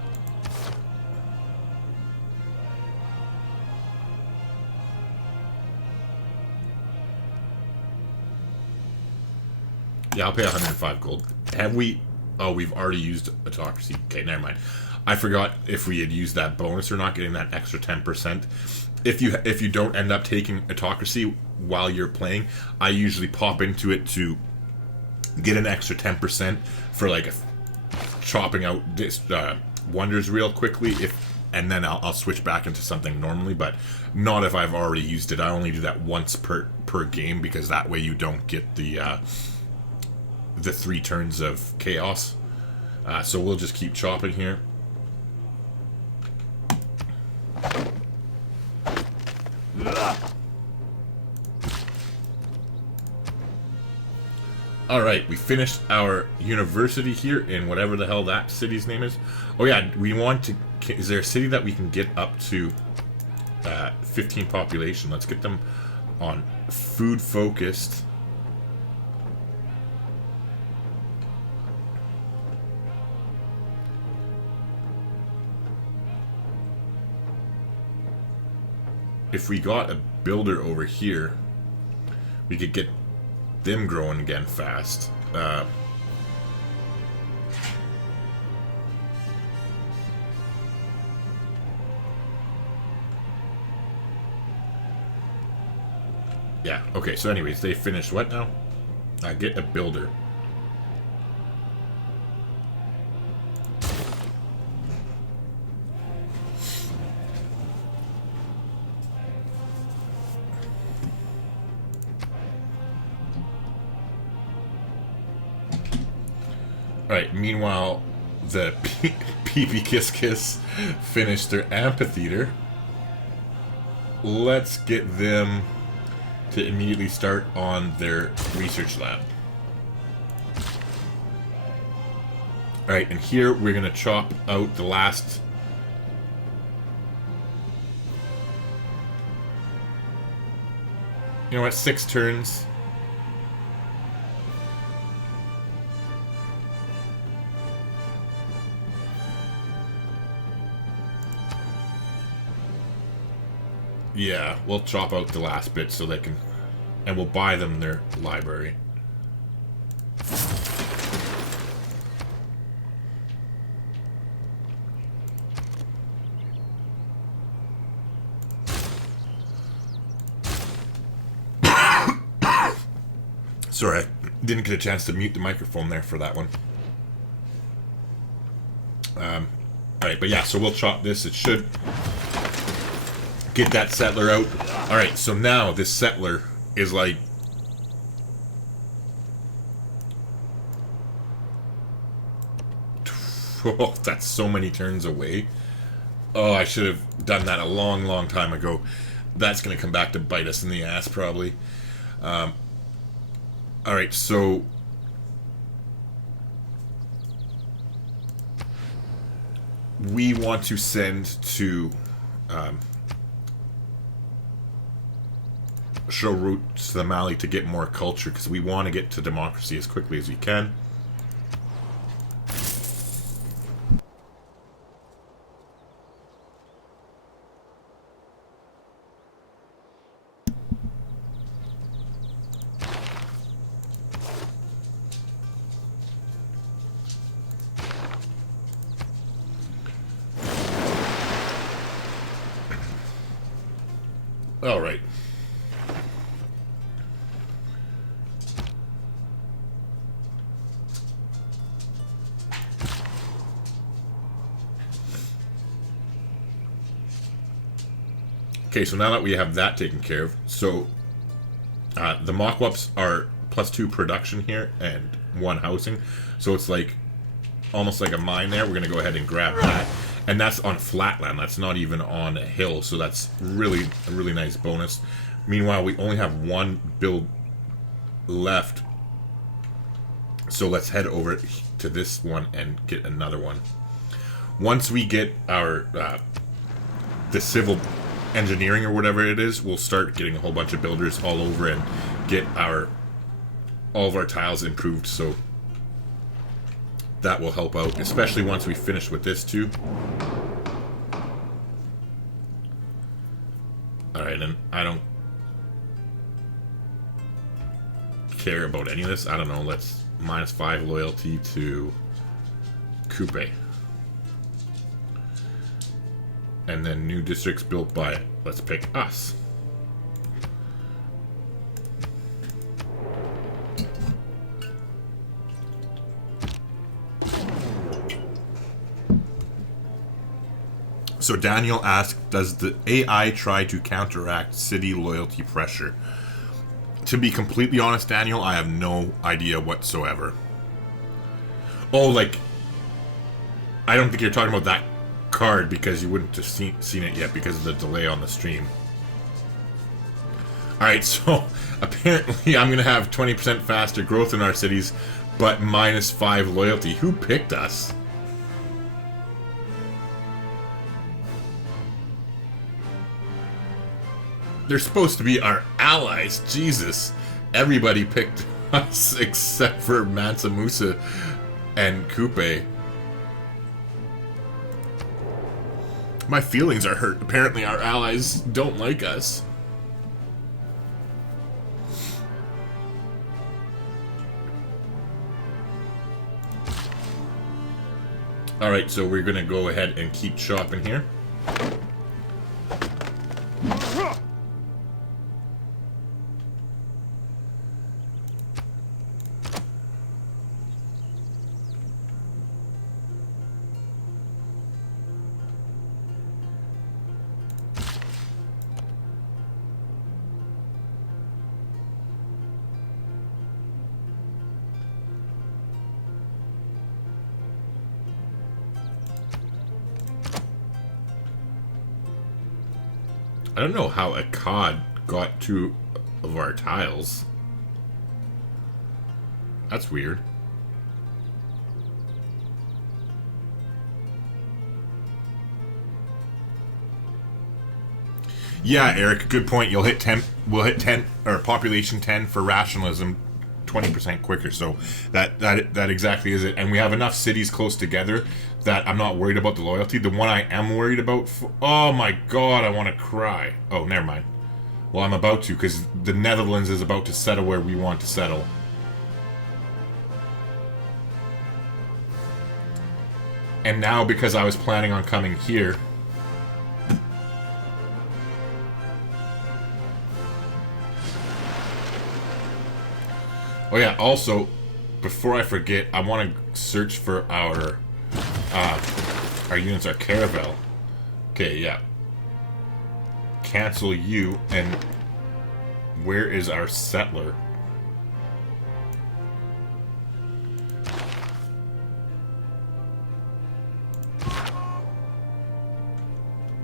Yeah, I'll pay 105 gold. Have we... Oh, we've already used autocracy. Okay, never mind. I forgot if we had used that bonus or not, getting that extra 10%. If you don't end up taking autocracy while you're playing, I usually pop into it to get an extra 10% for like chopping out wonders real quickly. And then I'll switch back into something normally, but not if I've already used it. I only do that once per game, because that way you don't get the the 3 turns of chaos. So we'll just keep chopping here. Alright, we finished our university here in whatever the hell that city's name is. Oh yeah, we want to... Is there a city that we can get up to 15 population? Let's get them on food focused. If we got a builder over here, we could get them growing again fast. Yeah, okay, so anyways, they finished what now? Get a builder. Alright, meanwhile, the Pee-Pee Kiss Kiss finished their amphitheater. Let's get them to immediately start on their research lab. Alright, and here we're going to chop out the last... You know what, 6 turns. Yeah, we'll chop out the last bit so they can... And we'll buy them their library. Sorry, I didn't get a chance to mute the microphone there for that one. Alright, but yeah, so we'll chop this. It should... Get that settler out. Alright, so now this settler is like... Oh, that's so many turns away. Oh, I should have done that a long, long time ago. That's going to come back to bite us in the ass, probably. Alright, so... We want to send to... show routes to the Mali to get more culture, because we want to get to democracy as quickly as we can. All right. Okay, so now that we have that taken care of, so the mock-ups are +2 production here and 1 housing, so it's like almost like a mine there. We're going to go ahead and grab that, and that's on flatland. That's not even on a hill, so that's really a really nice bonus. Meanwhile, we only have 1 build left, so let's head over to this one and get another one. Once we get our the civil engineering or whatever it is, we'll start getting a whole bunch of builders all over and get all of our tiles improved, so that will help out, especially once we finish with this too. Alright, and I don't care about any of this. I don't know, let's -5 loyalty to Coupe. And then new districts built by, let's pick us. So Daniel asked, does the AI try to counteract city loyalty pressure? to be completely honest, Daniel, I have no idea whatsoever. Oh, like, I don't think you're talking about that card because you wouldn't have seen it yet because of the delay on the stream. Alright, so apparently I'm going to have 20% faster growth in our cities, but -5 loyalty. Who picked us? They're supposed to be our allies. Jesus. Everybody picked us except for Mansa Musa and Coupe. My feelings are hurt. Apparently our allies don't like us. Alright, so we're gonna go ahead and keep shopping here. I don't know how Akkad got 2 of our tiles. That's weird. Yeah, Eric, good point. You'll hit 10. We'll hit 10 or population 10 for rationalism 20% quicker. So that exactly is it. And we have enough cities close together that I'm not worried about the loyalty. The one I am worried about... oh my god, I want to cry. Oh, never mind. Well, I'm about to, because the Netherlands is about to settle where we want to settle. And now, because I was planning on coming here... oh yeah, also, before I forget, I want to search for our units, our caravel. Okay, yeah. Cancel you, and where is our settler?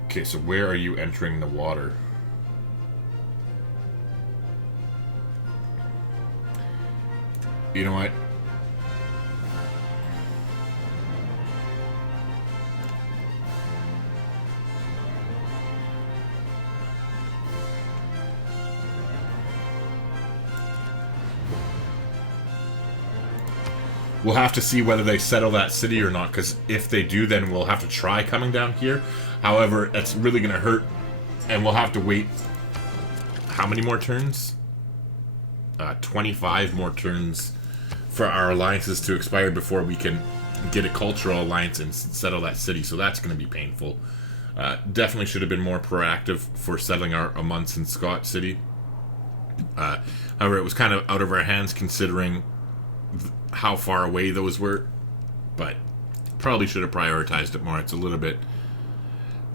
Okay, so where are you entering the water? You know what? We'll have to see whether they settle that city or not, because if they do, then we'll have to try coming down here. However, it's really going to hurt, and we'll have to wait... how many more turns? 25 more turns for our alliances to expire before we can get a cultural alliance and settle that city, so that's going to be painful. Definitely should have been more proactive for settling our Amundsen Scott city. However, it was kind of out of our hands considering how far away those were, but probably should have prioritized it more. It's a little bit...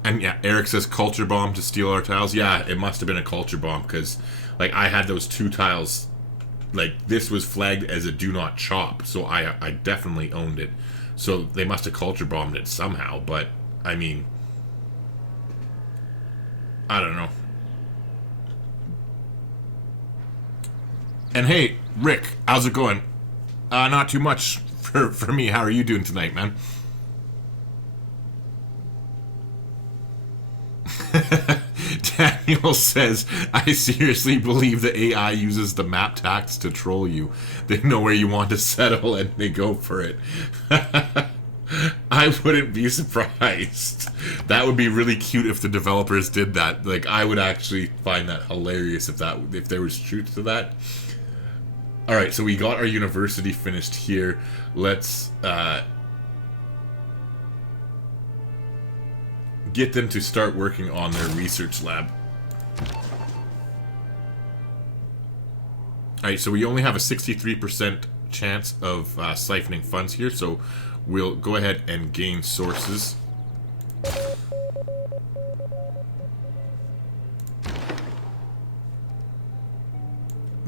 and yeah, Eric says culture bomb to steal our tiles. Yeah, it must have been a culture bomb, because like I had those 2 tiles. Like, this was flagged as a do not chop, so I definitely owned it. So they must have culture bombed it somehow, but, I mean... I don't know. And hey, Rick, how's it going? Not too much for me. How are you doing tonight, man? Daniel says, I seriously believe the AI uses the map tax to troll you. They know where you want to settle and they go for it. I wouldn't be surprised. That would be really cute if the developers did that. Like, I would actually find that hilarious if there was truth to that. Alright, so we got our university finished here. Let's get them to start working on their research lab. Alright, so we only have a 63% chance of siphoning funds here, so we'll go ahead and gain sources.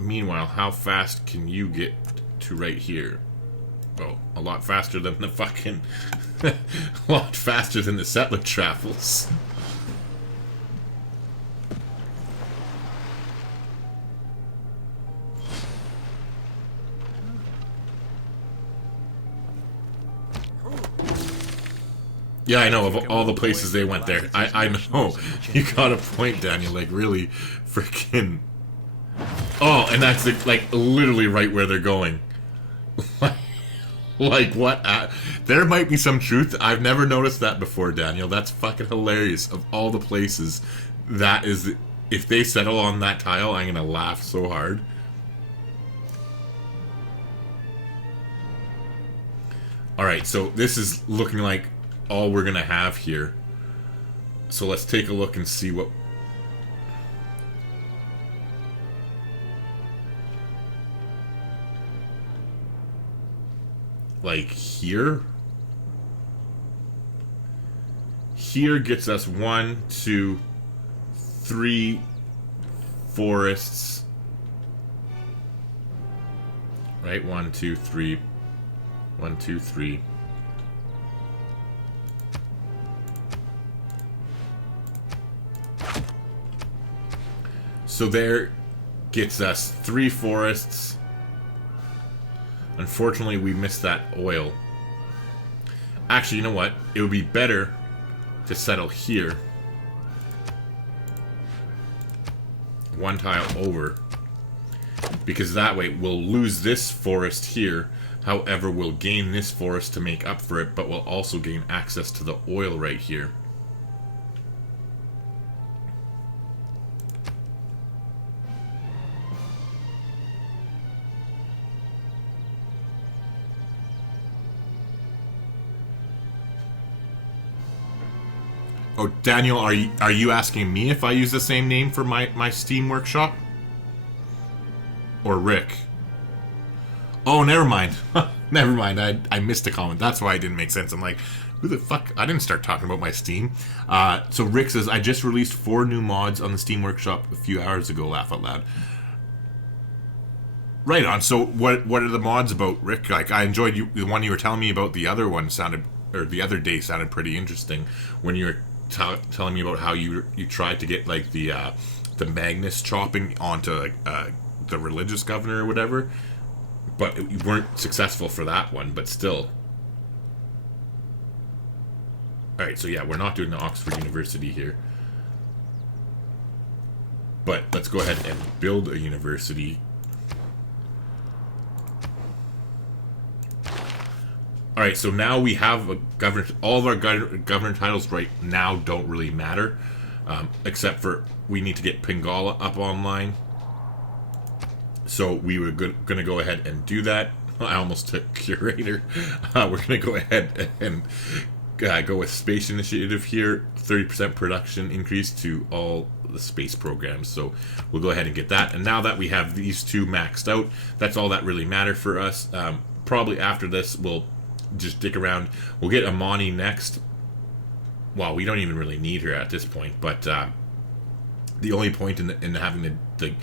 Meanwhile, how fast can you get to right here? Oh, a lot faster than the fucking... a lot faster than the settler travels. Yeah, I know, of all the places they went there. I know. You got a point, Daniel. Like, really freaking... Oh, and that's, like, literally right where they're going. Like, what? There might be some truth. I've never noticed that before, Daniel. That's fucking hilarious. Of all the places, that is... If they settle on that tile, I'm gonna laugh so hard. Alright, so this is looking like all we're gonna have here. So let's take a look and see what... Like here? Here gets us 1, 2, 3 forests. Right? 1, 2, 3. 1, 2, 3. So there gets us 3 forests. Unfortunately, we missed that oil. Actually, you know what? It would be better to settle here. 1 tile over. Because that way, we'll lose this forest here. However, we'll gain this forest to make up for it, but we'll also gain access to the oil right here. Oh, Daniel, are you asking me if I use the same name for my Steam workshop? Or Rick? Oh, never mind. Never mind. I missed a comment. That's why it didn't make sense. I'm like, who the fuck? I didn't start talking about my Steam. So Rick says, I just released 4 new mods on the Steam workshop a few hours ago. Laugh out loud. Right on. So what are the mods about, Rick? Like, I enjoyed the one you were telling me about. The other one sounded, or the other day sounded pretty interesting when you were telling me about how you tried to get like the Magnus chopping onto like the religious governor or whatever, but you weren't successful for that one. But still. All right, so yeah, we're not doing the Oxford University here, but let's go ahead and build a university. Alright, so now we have a governor. All of our governor titles right now don't really matter. Except for we need to get Pingala up online. So we were going to go ahead and do that. I almost took Curator. We're going to go ahead and go with Space Initiative here. 30% production increase to all the space programs. So we'll go ahead and get that. And now that we have these 2 maxed out, that's all that really matters for us. Probably after this, we'll just dick around. We'll get Amani next. Well, we don't even really need her at this point, but the only point in having the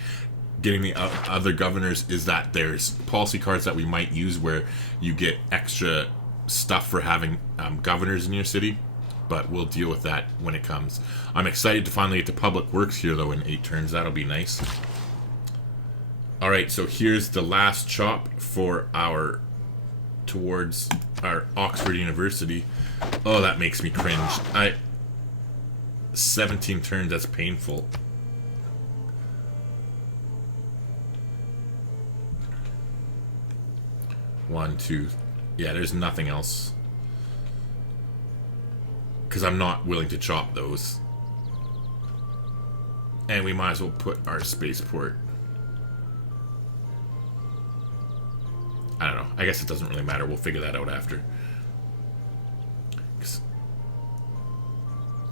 getting the other governors is that there's policy cards that we might use where you get extra stuff for having governors in your city, but we'll deal with that when it comes. I'm excited to finally get to public works here though in 8 turns. That'll be nice. Alright, so here's the last chop for towards our Oxford University. Oh, that makes me cringe. 17 turns, that's painful. One, two. Yeah, there's nothing else. Because I'm not willing to chop those. And we might as well put our spaceport. I don't know. I guess it doesn't really matter. We'll figure that out after.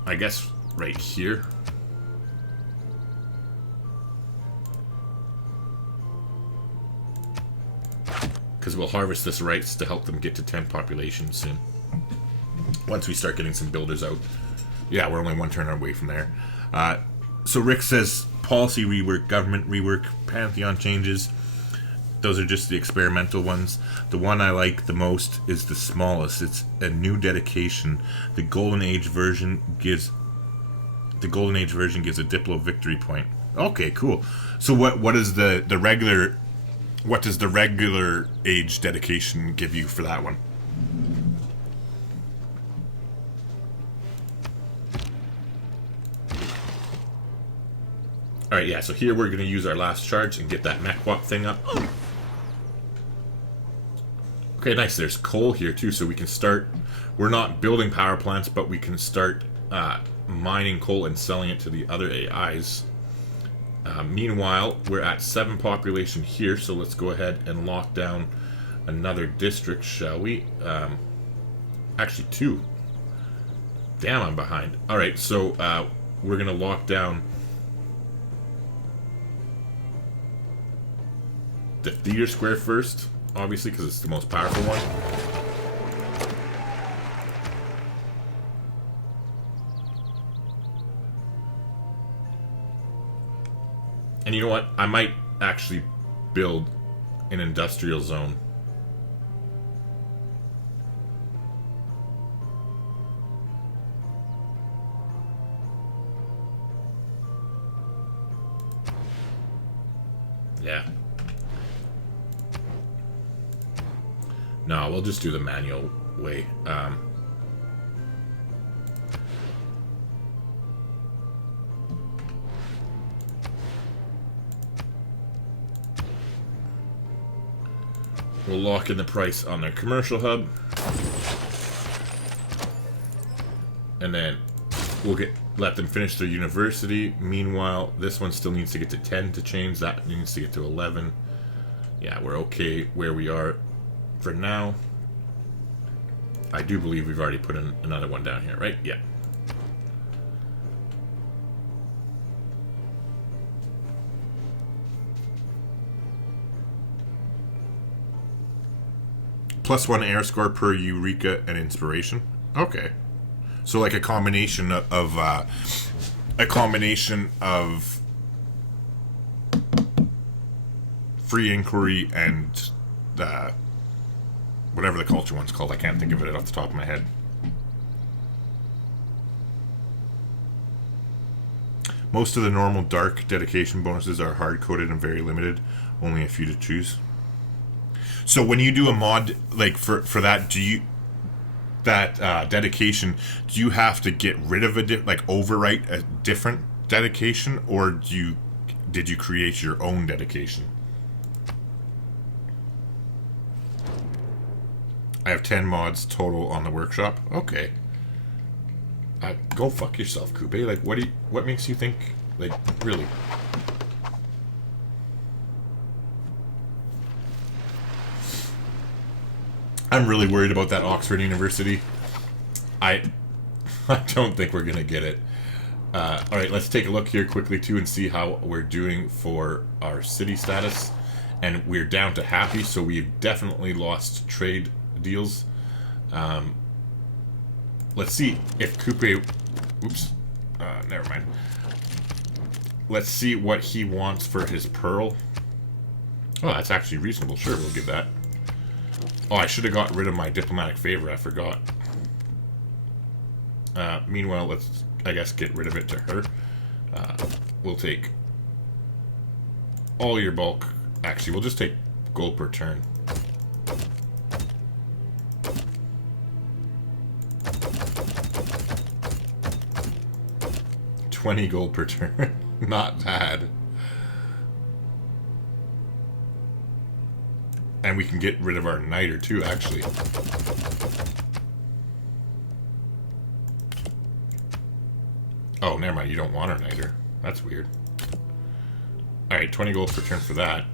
I guess right here. Because we'll harvest this rights to help them get to 10 population soon. Once we start getting some builders out. Yeah, we're only 1 turn away from there. So Rick says policy rework, government rework, pantheon changes. Those are just the experimental ones. The one I like the most is the smallest. It's a new dedication. The Golden Age version gives a Diplo victory point. Okay, cool. So what is the regular? What does the regular age dedication give you for that one? Alright, yeah, so here we're going to use our last charge and get that mech wop thing up. Okay, nice. There's coal here too, so we can start... We're not building power plants, but we can start mining coal and selling it to the other AIs. Meanwhile, we're at 7 population here, so let's go ahead and lock down another district, shall we? Actually, 2. Damn, I'm behind. Alright, so we're going to lock down the theater square first, obviously, because it's the most powerful one. And you know what? I might actually build an industrial zone. Yeah. No, we'll just do the manual way. We'll lock in the price on their commercial hub. And then we'll let them finish their university. Meanwhile, this one still needs to get to 10 to change. That needs to get to 11. Yeah, we're okay where we are for now. I do believe we've already put in another one down here, right? Yeah. +1 air score per Eureka and Inspiration. Okay. So like a combination of free inquiry and whatever the culture one's called. I can't think of it off the top of my head. Most of the normal dark dedication bonuses are hard-coded and very limited. Only a few to choose. So when you do a mod, like for that, dedication, do you have to get rid of overwrite a different dedication, or did you create your own dedication? I have 10 mods total on the workshop. Okay. Go fuck yourself, Coupe. Like, what makes you think, like, really? I'm really worried about that Oxford University. I don't think we're gonna get it. Alright, let's take a look here quickly too and see how we're doing for our city status. And we're down to happy, so we've definitely lost trade deals. Let's see if Coupe... Oops. Never mind. Let's see what he wants for his pearl. Oh, that's actually reasonable. Sure, we'll give that. Oh, I should have got rid of my diplomatic favor. I forgot. Meanwhile, let's, I guess, get rid of it to her. We'll take all your bulk. Actually, we'll just take gold per turn. $20 gold per turn. Not bad. And we can get rid of our Niter too, actually. Oh, never mind. You don't want our Niter. That's weird. Alright, 20 gold per turn for that.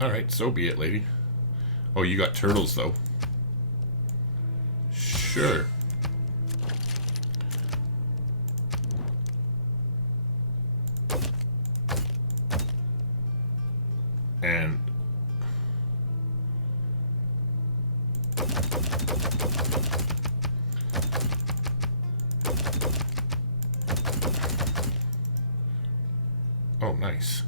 Alright, so be it, lady. Oh, you got turtles, though. Sure. And Oh, nice.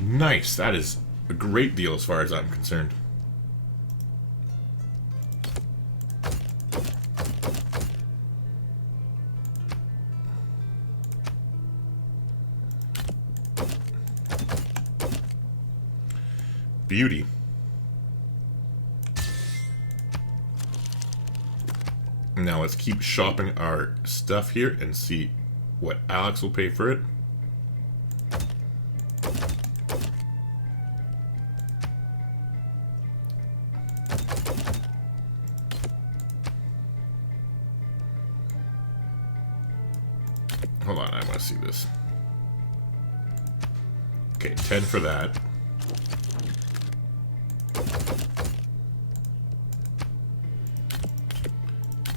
Nice. That is a great deal as far as I'm concerned. Beauty. Now let's keep shopping our stuff here and see what Alex will pay for it. Hold on, I want to see this. Okay, 10 for that.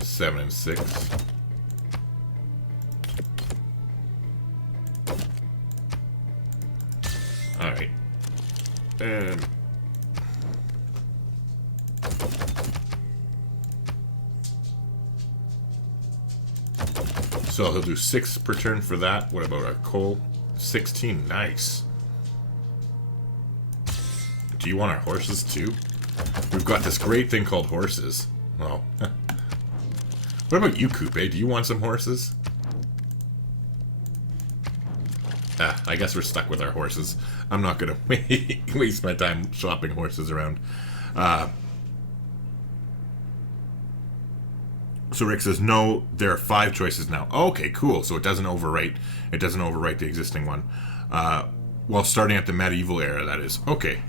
Seven and 6. Alright. And so he'll do 6 per turn for that. What about our coal? 16. Nice. Do you want our horses too? We've got this great thing called horses. Well, what about you, Coupe? Do you want some horses? Ah, I guess we're stuck with our horses. I'm not gonna waste my time shopping horses around. So Rick says, no, there are 5 choices now. Okay, cool. So it doesn't overwrite. It doesn't overwrite the existing one. While starting at the medieval era, that is. Okay.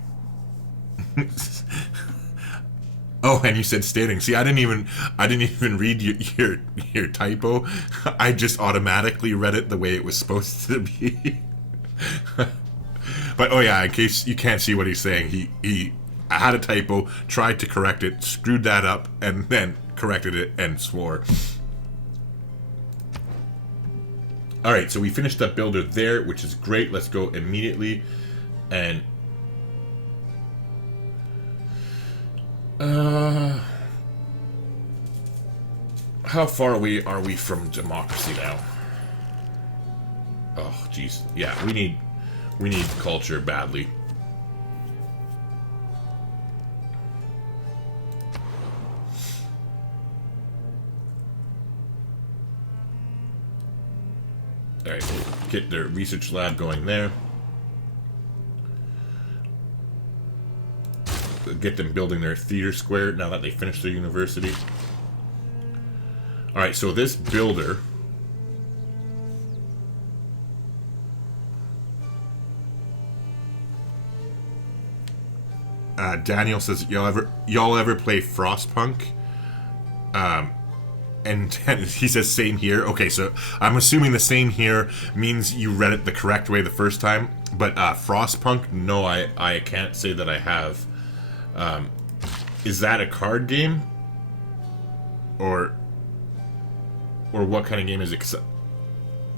Oh, and you said standing. See, I didn't even read your typo. I just automatically read it the way it was supposed to be. But oh yeah, in case you can't see what he's saying, he had a typo, tried to correct it, screwed that up, and then corrected it and swore. All right, so we finished that builder there, which is great. Let's go immediately and how far away are we from democracy now? Oh, jeez. Yeah, we need culture badly. All right, get their research lab going there. Get them building their theater square now that they finished their university. Alright, so this builder Daniel says, y'all ever play Frostpunk? And he says same here. Okay, so I'm assuming the same here means you read it the correct way the first time. But Frostpunk, no, I can't say that I have. Is that a card game? Or what kind of game is it? 'Cause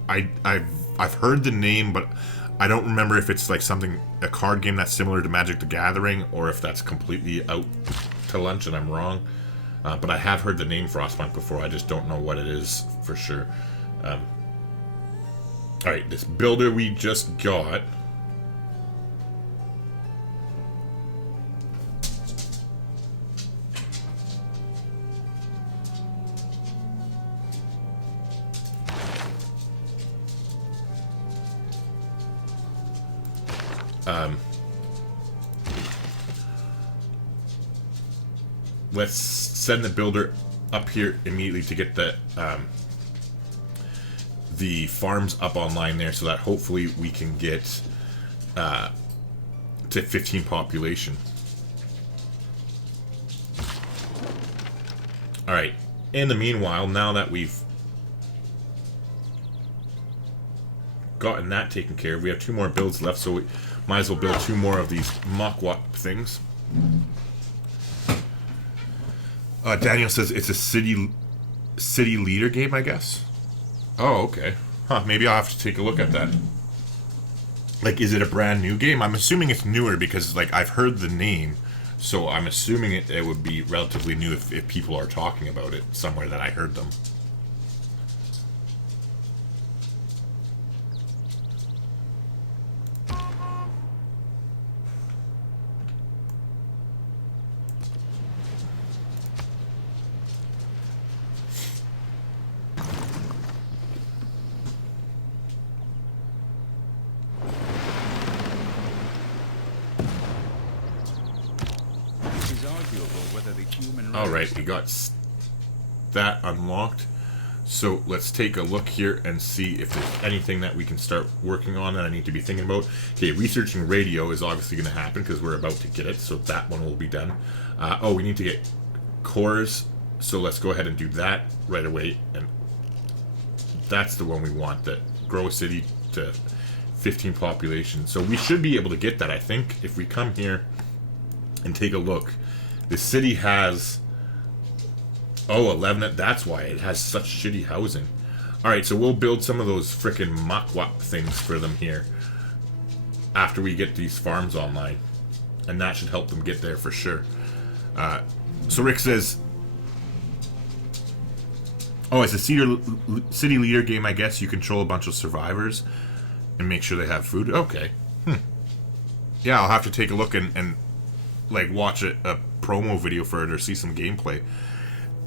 I've heard the name, but I don't remember if it's like a card game that's similar to Magic the Gathering, or if that's completely out to lunch and I'm wrong. But I have heard the name Frostpunk before. I just don't know what it is for sure. Alright, this builder we just got. Let's send the builder up here immediately to get the farms up online there, so that hopefully we can get to 15 population. Alright, in the meanwhile, now that we've gotten that taken care of, we have 2 more builds left, so we might as well build 2 more of these Mokwat things. Daniel says it's a city leader game, I guess. Oh, okay. Huh, maybe I'll have to take a look at that. Like, is it a brand new game? I'm assuming it's newer because, like, I've heard the name, so I'm assuming it would be relatively new if people are talking about it somewhere that I heard them. arguable whether the human race... Alright, we got that unlocked. So let's take a look here and see if there's anything that we can start working on that I need to be thinking about. Okay, researching radio is obviously going to happen because we're about to get it, so that one will be done. Oh, we need to get cores, so let's go ahead and do that right away. And that's the one we want, that grow a city to 15 population. So we should be able to get that, I think, if we come here and take a look. The city has... Oh, 11, that's why it has such shitty housing. Alright, so we'll build some of those frickin' muckwap things for them here after we get these farms online. And that should help them get there for sure. So Rick says... Oh, it's a city leader game, I guess. You control a bunch of survivors and make sure they have food. Okay. Yeah, I'll have to take a look and like, watch a promo video for it or see some gameplay.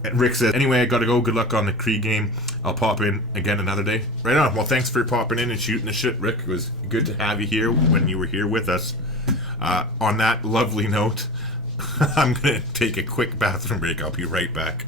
And Rick says, anyway, I gotta go. Good luck on the Cree game. I'll pop in again another day. Right on. Well, thanks for popping in and shooting the shit, Rick. It was good to have you here when you were here with us. On that lovely note, I'm gonna take a quick bathroom break. I'll be right back.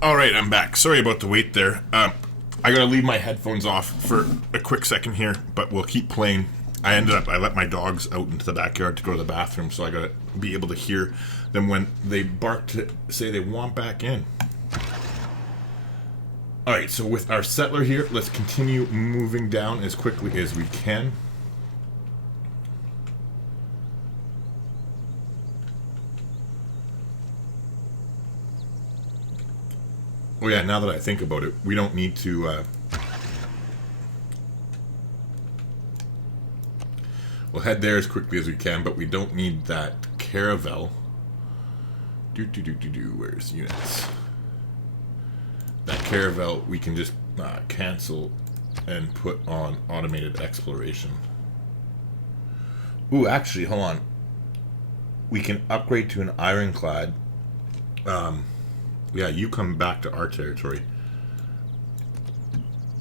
Alright, I'm back. Sorry about the wait there. I gotta leave my headphones off for a quick second here, but we'll keep playing. I let my dogs out into the backyard to go to the bathroom, so I gotta be able to hear them when they bark to say they want back in. Alright, so with our settler here, let's continue moving down as quickly as we can. Oh yeah, now that I think about it, we don't need to, well, We'll head there as quickly as we can, but we don't need that caravel. Where's units? That caravel we can just cancel and put on automated exploration. Ooh, actually, hold on. We can upgrade to an ironclad. Yeah, you come back to our territory.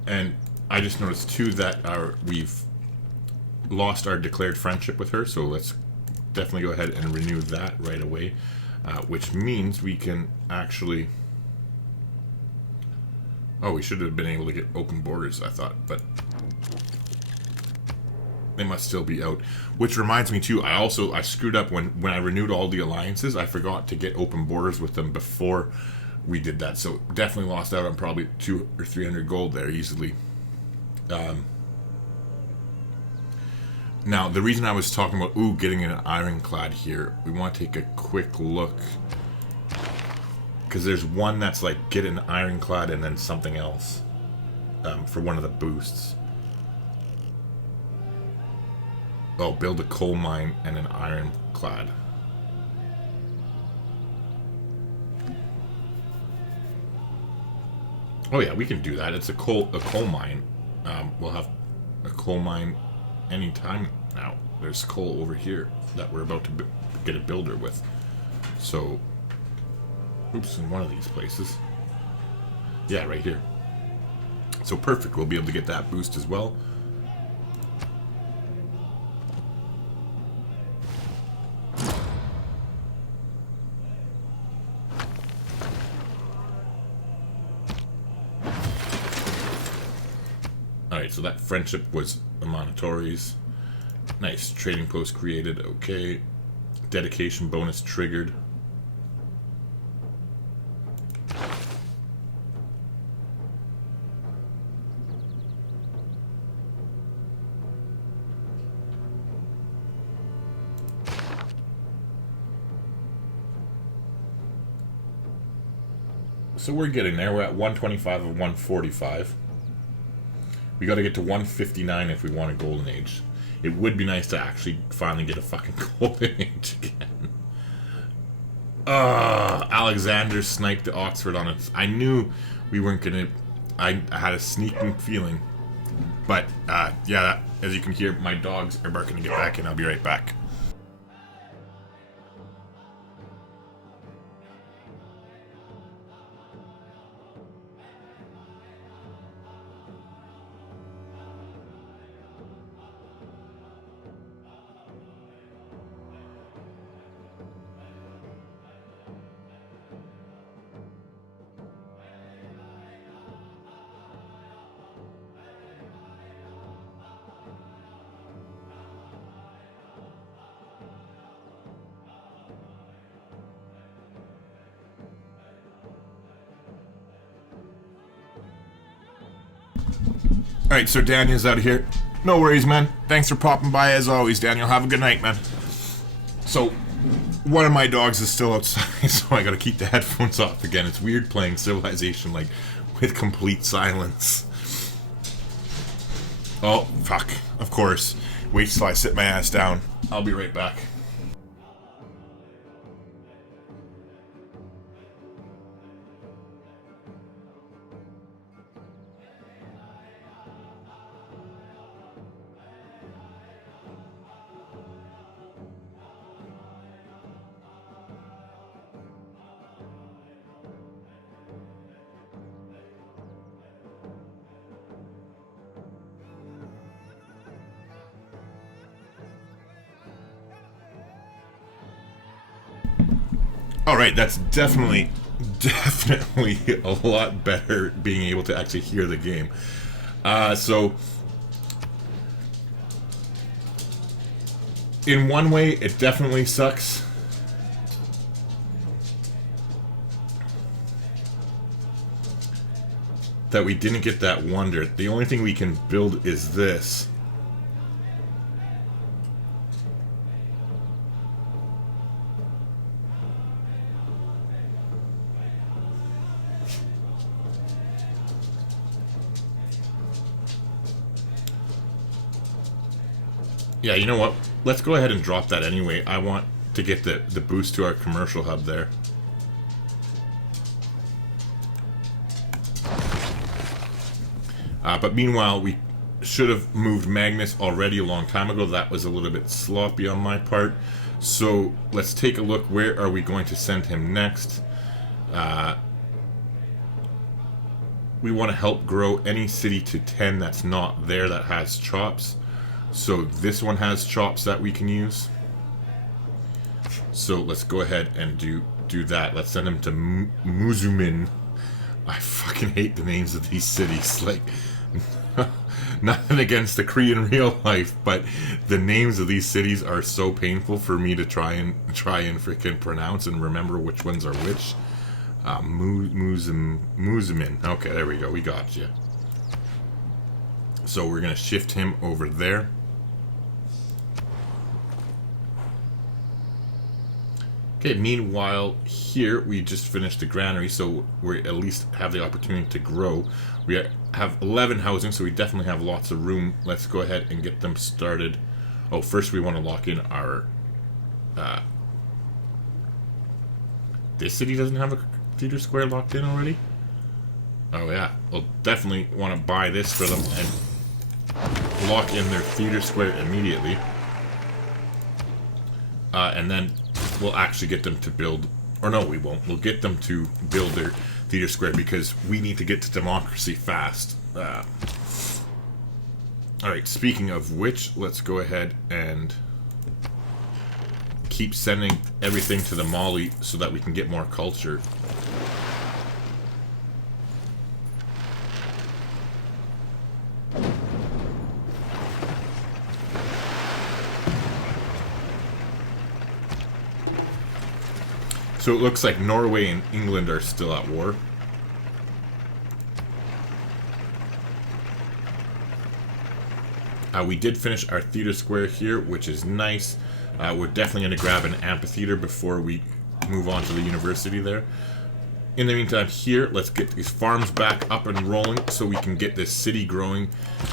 And I just noticed too that we've lost our declared friendship with her, so let's definitely go ahead and renew that right away. Which means we can actually... Oh, we should have been able to get open borders, I thought, but they must still be out. Which reminds me too, I screwed up when I renewed all the alliances. I forgot to get open borders with them before we did that, so definitely lost out on probably 200 or 300 gold there easily. Now, the reason I was talking about, getting an ironclad here, we want to take a quick look. Because there's one that's like, get an ironclad and then something else. For one of the boosts. Oh, build a coal mine and an ironclad. Oh yeah, we can do that. It's a coal mine. We'll have a coal mine anytime now. There's coal over here that we're about to get a builder with. So, oops, in one of these places. Yeah, right here. So perfect, we'll be able to get that boost as well. Alright, so that friendship was the Monitories. Nice. Trading post created. Okay. Dedication bonus triggered. So we're getting there. We're at 125 of 145. We got to get to 159 if we want a golden age. It would be nice to actually finally get a fucking golden age again. Alexander sniped Oxford on it. I knew we weren't gonna... I had a sneaking feeling. But, yeah, as you can hear, my dogs are barking to get back in. I'll be right back. Alright, so Daniel's out of here. No worries, man. Thanks for popping by as always, Daniel. Have a good night, man. So, one of my dogs is still outside, so I gotta keep the headphones off again. It's weird playing Civilization, like, with complete silence. Oh, fuck. Of course. Wait till I sit my ass down. I'll be right back. Alright, that's definitely a lot better being able to actually hear the game. So, in one way, it definitely sucks. That we didn't get that wonder. The only thing we can build is this. Yeah, you know what? Let's go ahead and drop that anyway. I want to get the boost to our commercial hub there. But meanwhile, we should have moved Magnus already a long time ago. That was a little bit sloppy on my part. So let's take a look. Where are we going to send him next? We want to help grow any city to 10 that's not there that has chops. So this one has chops that we can use. So let's go ahead and do that. Let's send him to Muzumin. I fucking hate the names of these cities. Like, nothing against the Cree in real life, but the names of these cities are so painful for me to try and freaking pronounce and remember which ones are which. Muzumin. Okay, there we go. We got you. So we're gonna shift him over there. Okay, meanwhile, here we just finished the granary, so we at least have the opportunity to grow. We have 11 housing, so we definitely have lots of room. Let's go ahead and get them started. Oh, first we want to lock in our... this city doesn't have a theater square locked in already? Oh yeah, we'll definitely want to buy this for them and lock in their theater square immediately. And then we'll actually get them to build, or no, we won't. We'll get them to build their theater square because we need to get to democracy fast. Alright, speaking of which, let's go ahead and keep sending everything to the Mali so that we can get more culture. So it looks like Norway and England are still at war. We did finish our theater square here, which is nice. We're definitely going to grab an amphitheater before we move on to the university there. In the meantime here, let's get these farms back up and rolling so we can get this city growing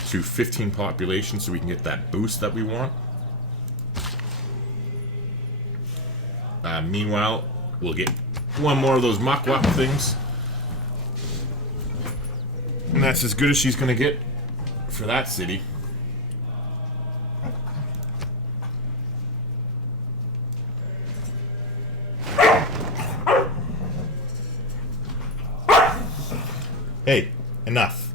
to 15 population so we can get that boost that we want. Meanwhile, we'll get one more of those muck-wap things. And that's as good as she's going to get for that city. Hey, enough.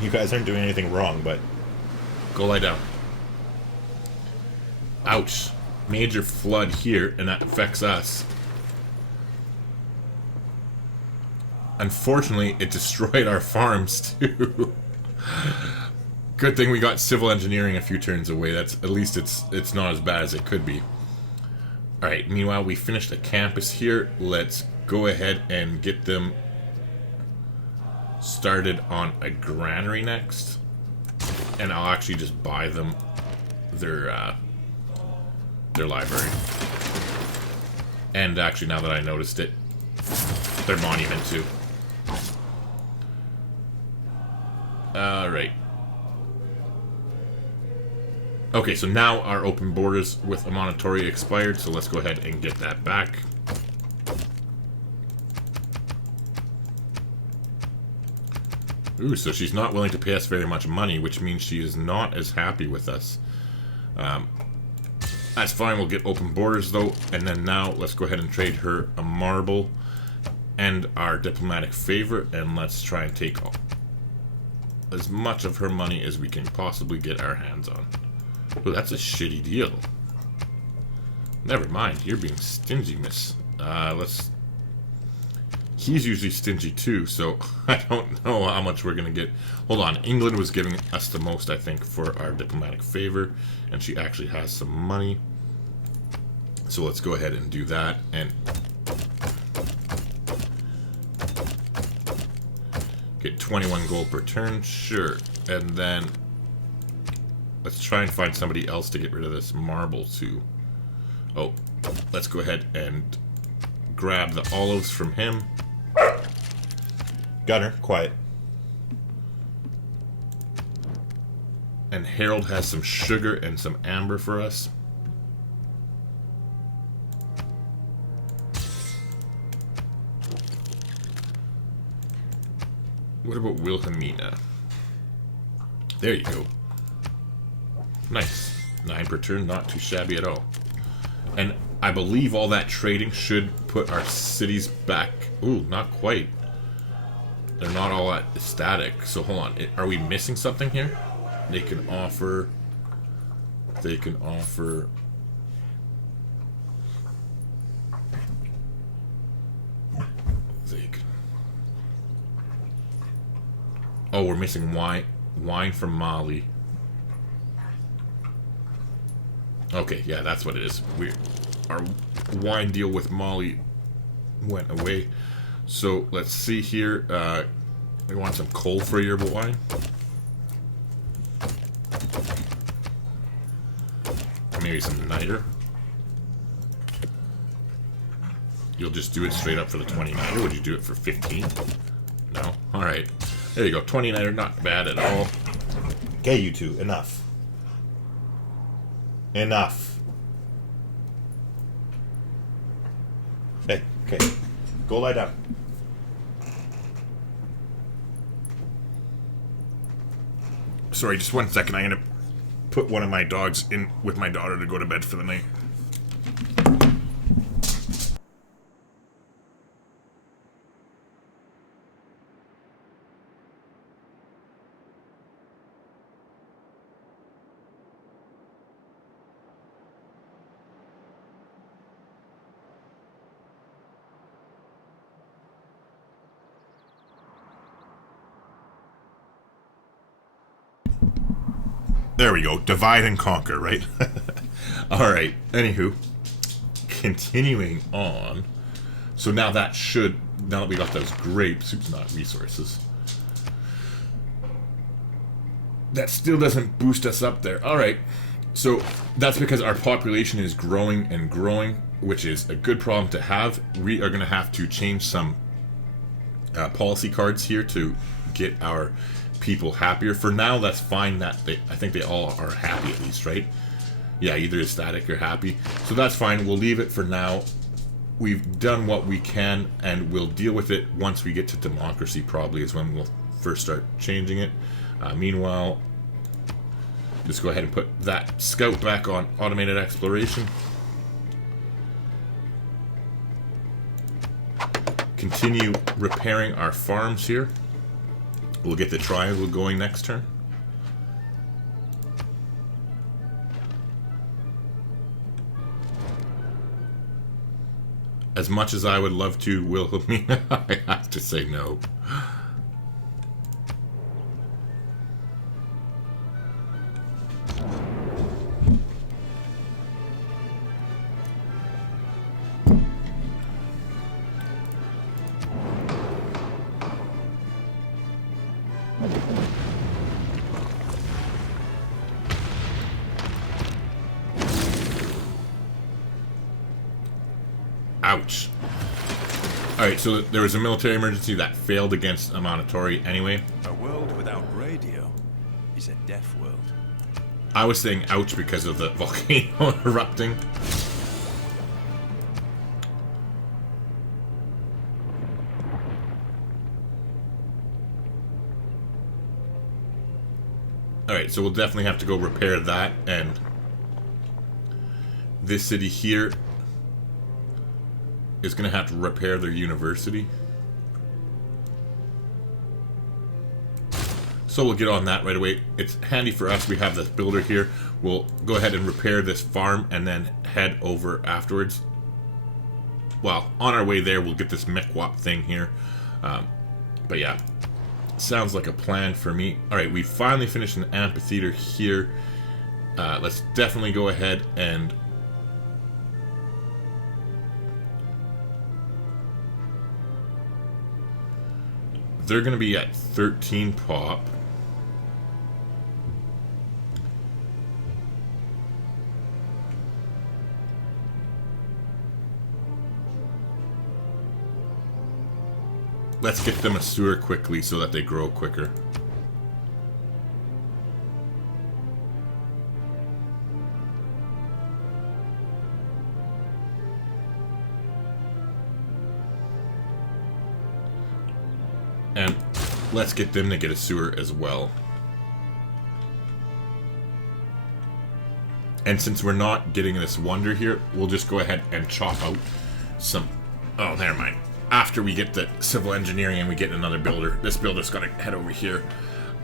You guys aren't doing anything wrong, but go lie down. Ouch. Major flood here, and that affects us. Unfortunately, it destroyed our farms too. Good thing we got civil engineering a few turns away. That's at least it's not as bad as it could be. Alright, meanwhile we finished a campus here. Let's go ahead and get them started on a granary next. And I'll actually just buy them their library. And actually, now that I noticed it, their monument too. Alright. Okay, so now our open borders with Amonitory expired, so let's go ahead and get that back. Ooh, so she's not willing to pay us very much money, which means she is not as happy with us. That's fine, we'll get open borders though, and then now let's go ahead and trade her a marble and our diplomatic favor, and let's try and take as much of her money as we can possibly get our hands on. Oh, that's a shitty deal. Never mind, you're being stingy, miss. He's usually stingy too, so I don't know how much we're going to get. Hold on, England was giving us the most, I think, for our diplomatic favor, and she actually has some money. So let's go ahead and do that, and get 21 gold per turn, sure. And then let's try and find somebody else to get rid of this marble too. Oh, let's go ahead and grab the olives from him. Gunner, quiet. And Harold has some sugar and some amber for us. What about Wilhelmina? There you go. Nice. 9 per turn, not too shabby at all. And I believe all that trading should put our cities back. Ooh, not quite. They're not all at static. So hold on. Are we missing something here? They can offer... They can... Oh, we're missing wine. Wine from Mali. Okay, yeah, that's what it is. Our wine deal with Mali went away. So let's see here. We want some coal for your wine. Maybe some niter. You'll just do it straight up for the 20 niter. Would you do it for 15? No? Alright. There you go. 20 niter, not bad at all. Okay, you two. Enough. Enough. Hey, okay. Go lie down. Sorry, just 1 second. I'm gonna put one of my dogs in with my daughter to go to bed for the night. There we go. Divide and conquer, right? Alright. Anywho. Continuing on. So now that should... Now that we got those grapes... Oops, not resources. That still doesn't boost us up there. Alright. So that's because our population is growing and growing, which is a good problem to have. We are going to have to change some policy cards here to get our people happier. For now, that's fine. That I think they all are happy at least, right? Yeah, either ecstatic or happy. So that's fine. We'll leave it for now. We've done what we can, and we'll deal with it once we get to democracy. Probably is when we'll first start changing it. Meanwhile, just go ahead and put that scout back on automated exploration. Continue repairing our farms here. We'll get the triangle going next turn. As much as I would love to, Wilhelmina, I have to say no. Ouch. Alright, so there was a military emergency that failed against Amanitore anyway. A world without radio is a deaf world. I was saying ouch because of the volcano erupting. Alright, so we'll definitely have to go repair that, and this city here is going to have to repair their university. So we'll get on that right away. It's handy for us. We have this builder here. We'll go ahead and repair this farm and then head over afterwards. Well, on our way there, we'll get this Mekwap thing here. But yeah, sounds like a plan for me. Alright, we finally finished an amphitheater here. Let's definitely go ahead and they're going to be at 13 pop. Let's get them a sewer quickly so that they grow quicker. let's get them to get a sewer as well. And since we're not getting this wonder here, we'll just go ahead and chop out some... Oh, never mind. After we get the civil engineering and we get another builder, this builder's got to head over here.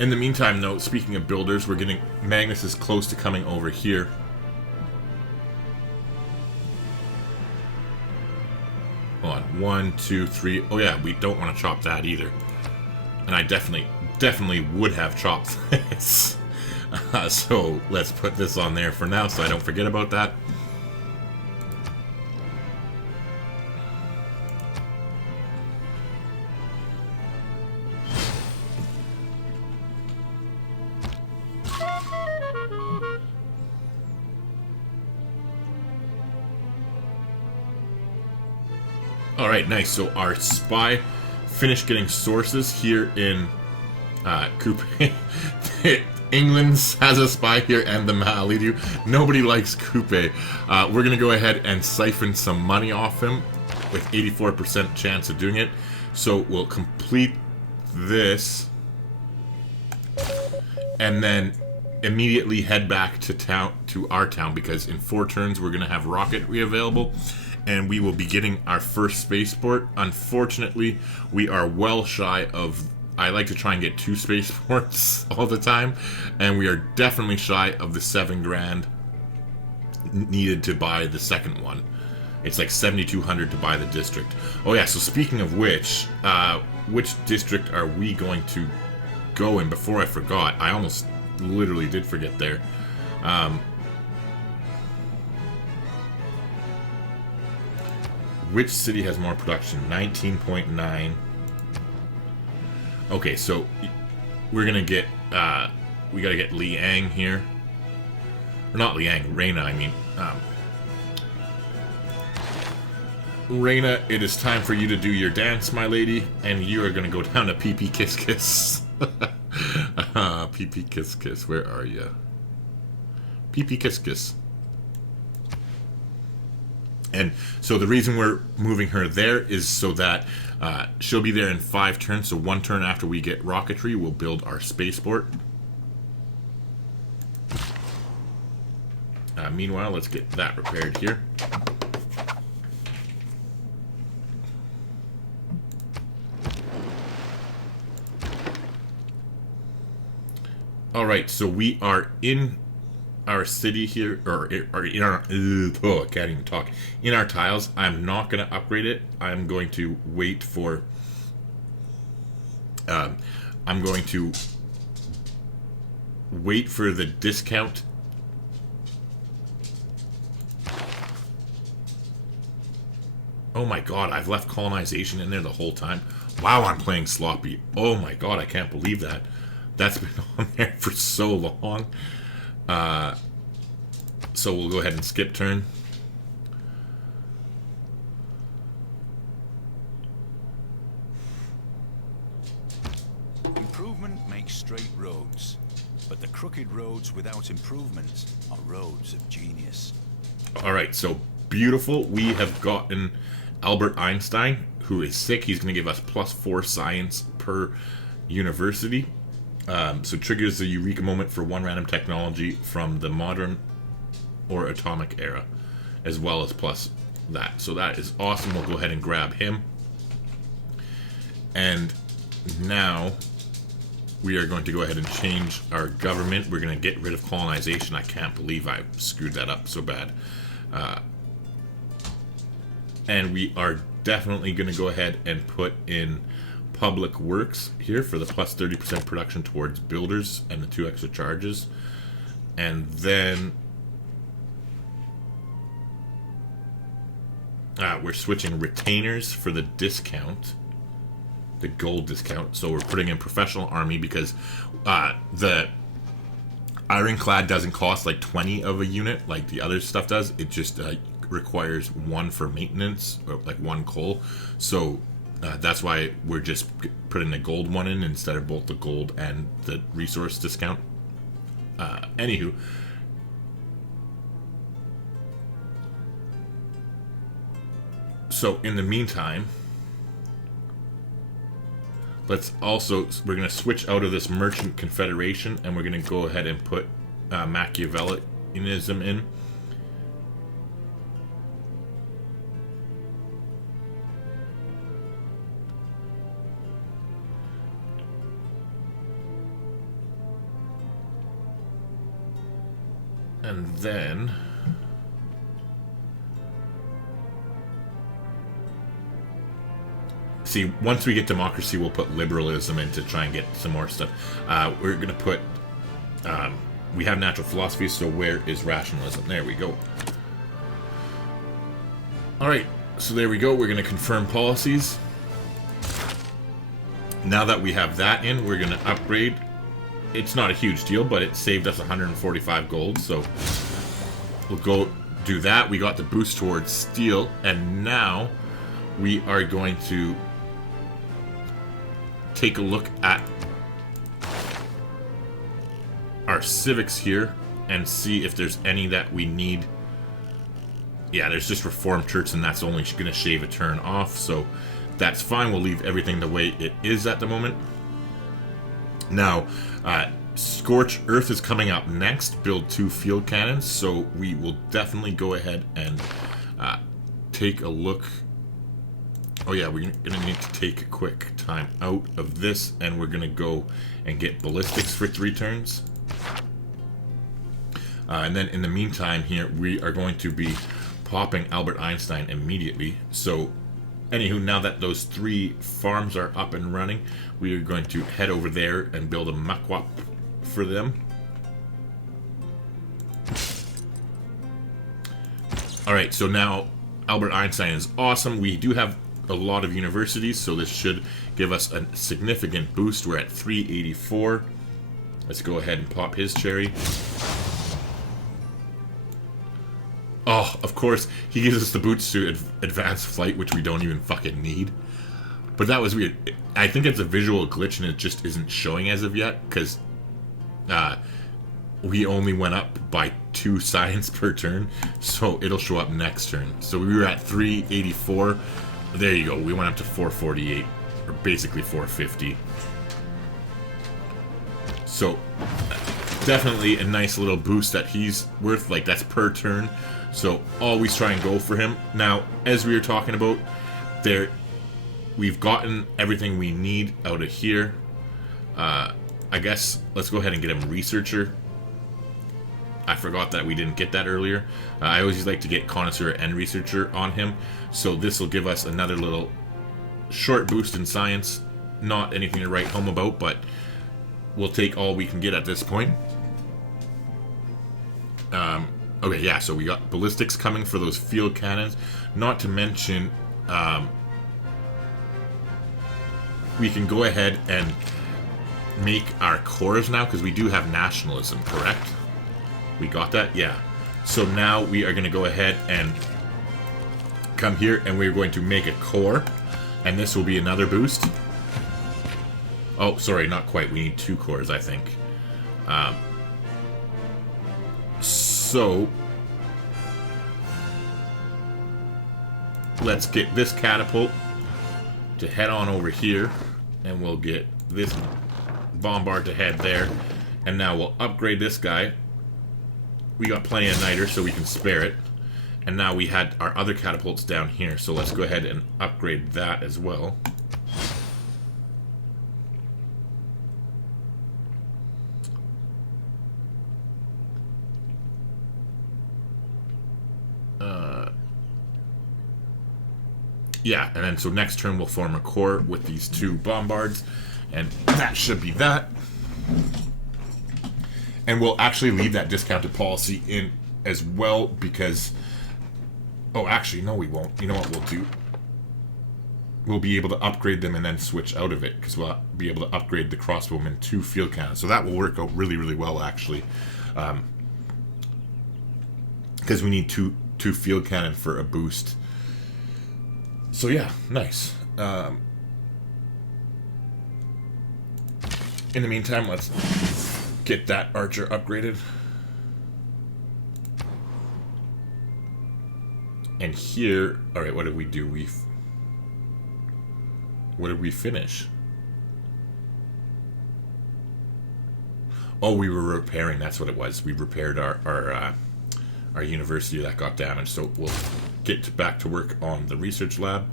In the meantime, though, speaking of builders, we're getting... Magnus is close to coming over here. Hold on. 1, 2, 3... Oh, yeah, we don't want to chop that either. And I definitely would have chopped this. So let's put this on there for now so I don't forget about that. Alright, nice. So our spy finished getting sources here in Coupe. England has a spy here and the Mahalidu. Nobody likes Coupe. We're going to go ahead and siphon some money off him with 84% chance of doing it. So we'll complete this and then immediately head back to our town, because in 4 turns we're going to have rocketry available and we will be getting our first spaceport. Unfortunately, we are well shy of... I like to try and get 2 spaceports all the time, and we are definitely shy of the 7 grand needed to buy the second one. It's like 7,200 to buy the district. Oh yeah, so speaking of which district are we going to go in? Before I forgot, I almost literally did forget there. Which city has more production? 19.9. Okay, so we're gonna get, we gotta get Liang here. Or not Liang, Reina, I mean. Reina, it is time for you to do your dance, my lady, and you are gonna go down to Pee Pee Kiss Kiss. Pee Pee Kiss Kiss, where are you? Pee Pee Kiss Kiss. And so the reason we're moving her there is so that she'll be there in 5 turns. So 1 turn after we get rocketry, we'll build our spaceport. Meanwhile, let's get that repaired here. Alright, so we are in our city here, or in our, I can't even talk. In our tiles, I'm not going to upgrade it. I'm going to wait for, I'm going to wait for the discount. Oh my god, I've left colonization in there the whole time. Wow, I'm playing sloppy. Oh my god, I can't believe that. That's been on there for so long. So we'll go ahead and skip turn. Improvement makes straight roads, but the crooked roads without improvements are roads of genius. Alright, so beautiful. We have gotten Albert Einstein, who is sick. He's going to give us +4 science per university. So triggers the Eureka moment for 1 random technology from the modern or atomic era, as well as plus that. So that is awesome. We'll go ahead and grab him. And now we are going to go ahead and change our government. We're going to get rid of colonization. I can't believe I screwed that up so bad. And we are definitely going to go ahead and put in public works here for the +30% production towards builders and the 2 extra charges. And then we're switching retainers for the discount, the gold discount. So we're putting in professional army because the ironclad doesn't cost like 20 of a unit like the other stuff does. It just requires 1 for maintenance, or like 1 coal. So that's why we're just putting the gold one in instead of both the gold and the resource discount. Anywho, so in the meantime, Let's also, we're going to switch out of this Merchant Confederation, and we're going to go ahead and put Machiavellianism in. And then see, once we get democracy, we'll put liberalism in to try and get some more stuff. We're going to put... we have natural philosophy, so where is rationalism? There we go. Alright, so there we go. We're going to confirm policies. Now that we have that in, we're going to upgrade. It's not a huge deal, but it saved us 145 gold, so we'll go do that. We got the boost towards steel, and now we are going to take a look at our civics here and see if there's any that we need. Yeah, there's just Reformed Church, and that's only going to shave a turn off, so that's fine. We'll leave everything the way it is at the moment. Now, Scorch Earth is coming up next. Build 2 field cannons, so we will definitely go ahead and take a look. Oh yeah, we're going to need to take a quick time out of this, and we're going to go and get ballistics for 3 turns. And then in the meantime here, we are going to be popping Albert Einstein immediately. So, anywho, now that those 3 farms are up and running, we are going to head over there and build a Muckwap for them. Alright, so now Albert Einstein is awesome. We do have a lot of universities, so this should give us a significant boost. We're at 384. Let's go ahead and pop his cherry. Oh, of course, he gives us the boots to advanced flight, which we don't even fucking need. But that was weird. I think it's a visual glitch and it just isn't showing as of yet, because we only went up by 2 science per turn, so it'll show up next turn. So we were at 384. There you go. We went up to 448, or basically 450. So definitely a nice little boost that he's worth. Like, that's per turn. So always try and go for him. Now, as we were talking about, we've gotten everything we need out of here. I guess let's go ahead and get him Researcher. I forgot that we didn't get that earlier. I always like to get Connoisseur and Researcher on him. So this will give us another little short boost in science. Not anything to write home about, but we'll take all we can get at this point. Okay, yeah, so we got ballistics coming for those field cannons. Not to mention, we can go ahead and make our cores now, because we do have nationalism, correct? We got that? Yeah. So now we are going to go ahead and come here, and we're going to make a core, and this will be another boost. Oh, sorry, not quite. We need 2 cores, I think. So let's get this catapult to head on over here, and we'll get this bombard to head there. And now we'll upgrade this guy. We got plenty of niter, so we can spare it. And now we had our other catapults down here, so let's go ahead and upgrade that as well. Yeah, and then so next turn we'll form a core with these 2 bombards, and that should be that. And we'll actually leave that discounted policy in as well, because... Oh, actually, no, we won't. You know what we'll do? We'll be able to upgrade them and then switch out of it, because we'll be able to upgrade the crossbowmen to field cannons. So that will work out really, really well, actually. Because we need two field cannon for a boost. So yeah, nice. In the meantime, let's get that archer upgraded. And here, alright, what did we do? What did we finish? Oh, we were repairing. That's what it was. We repaired our university that got damaged. So we'll get back to work on the research lab.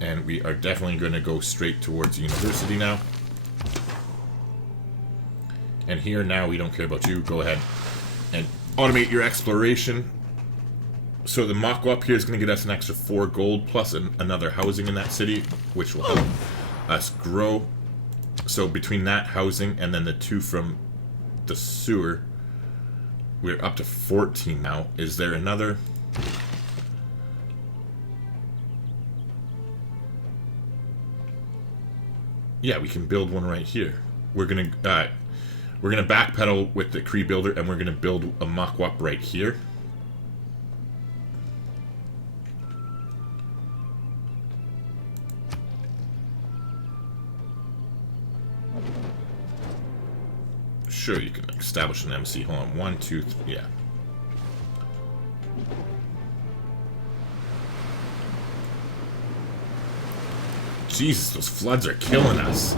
And we are definitely going to go straight towards the university now. And here now, we don't care about you. Go ahead and automate your exploration. So the mock-up here is going to get us an extra 4 gold plus another housing in that city, which will help us grow. So between that housing and then the 2 from the sewer, we're up to 14 now. Is there another? Yeah, we can build one right here. We're gonna backpedal with the Cree builder, and we're gonna build a mock-up right here. Sure, you can establish an MC. Hold on, 1, 2, 3, yeah. Jesus, those floods are killing us.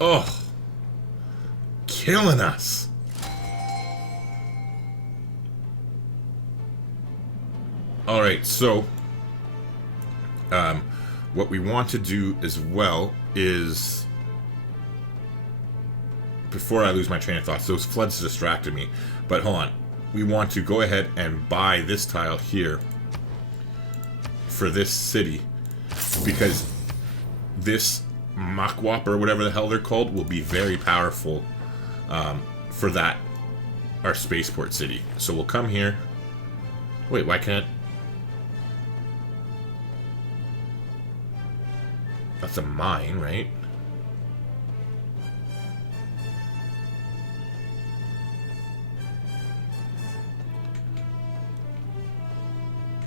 Oh, killing us. All right, so what we want to do as well is, before I lose my train of thoughts, those floods distracted me. But hold on. We want to go ahead and buy this tile here for this city, because this Makwap, or whatever the hell they're called, will be very powerful for that, our spaceport city. So we'll come here. Wait, why can't... That's a mine, right?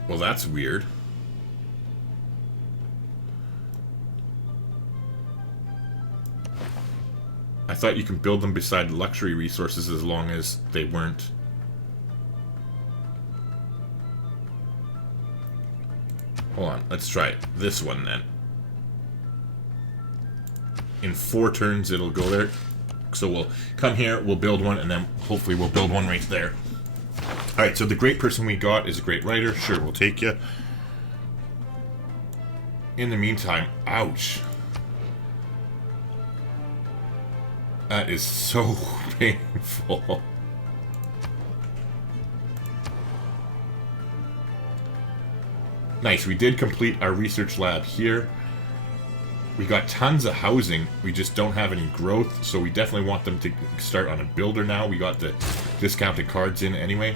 Well, that's weird. I thought you can build them beside luxury resources as long as they weren't... Hold on, let's try it. This one then. In 4 turns it'll go there. So we'll come here, we'll build one, and then hopefully we'll build one right there. Alright, so the great person we got is a great writer. Sure, we'll take you. In the meantime, ouch. That is so painful. Nice, we did complete our research lab here. We got tons of housing, we just don't have any growth, so we definitely want them to start on a builder now. We got the discounted cards in anyway.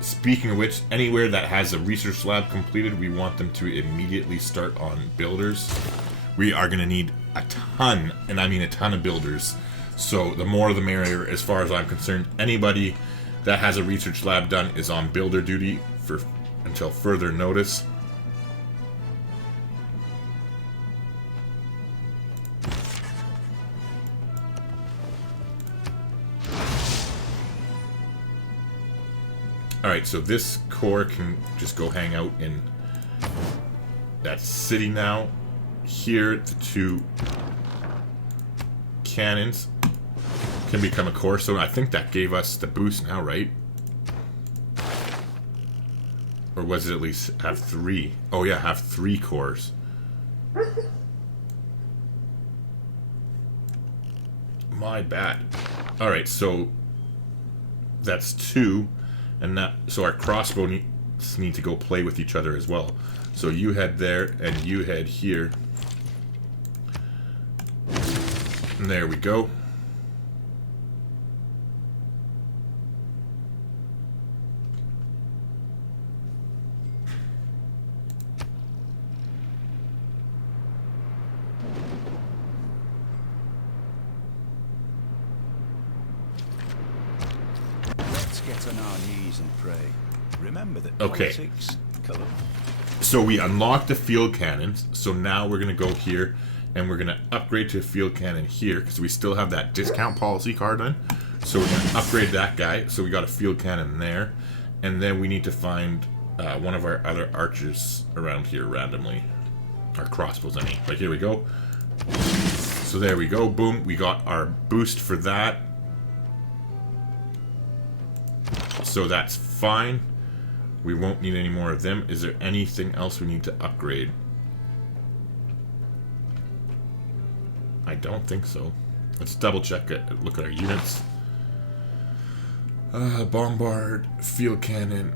Speaking of which, anywhere that has a research lab completed, we want them to immediately start on builders. We are going to need a ton, and I mean a ton of builders. So the more the merrier as far as I'm concerned. Anybody that has a research lab done is on builder duty for until further notice. Alright, so this core can just go hang out in that city now. Here, the 2 cannons can become a core, so I think that gave us the boost now, right? Or was it at least have 3? Oh yeah, have 3 cores. My bad. Alright, so that's 2. And that, so our crossbow need to go play with each other as well. So you head there, and you head here. And there we go. Let's get on our knees and pray. Remember that Okay. politics, color. So we unlocked the field cannons. So now we're going to go here, and we're going to upgrade to a field cannon here, because we still have that discount policy card in. So we're going to upgrade that guy. So we got a field cannon there. And then we need to find one of our other archers around here randomly. Our crossbows, I mean. But here we go. So there we go. Boom. We got our boost for that. So that's fine. We won't need any more of them. Is there anything else we need to upgrade? I don't think so. Let's double check it. Look at our units. Bombard, field cannon.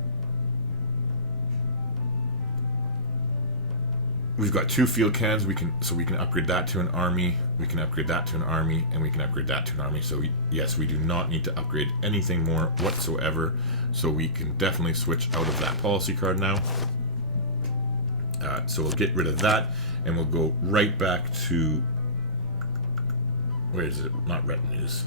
We've got 2 field cannons. We can upgrade that to an army. We can upgrade that to an army, and we can upgrade that to an army. So yes, we do not need to upgrade anything more whatsoever. So we can definitely switch out of that policy card now. So we'll get rid of that, and we'll go right back to, where is it? Not retinues.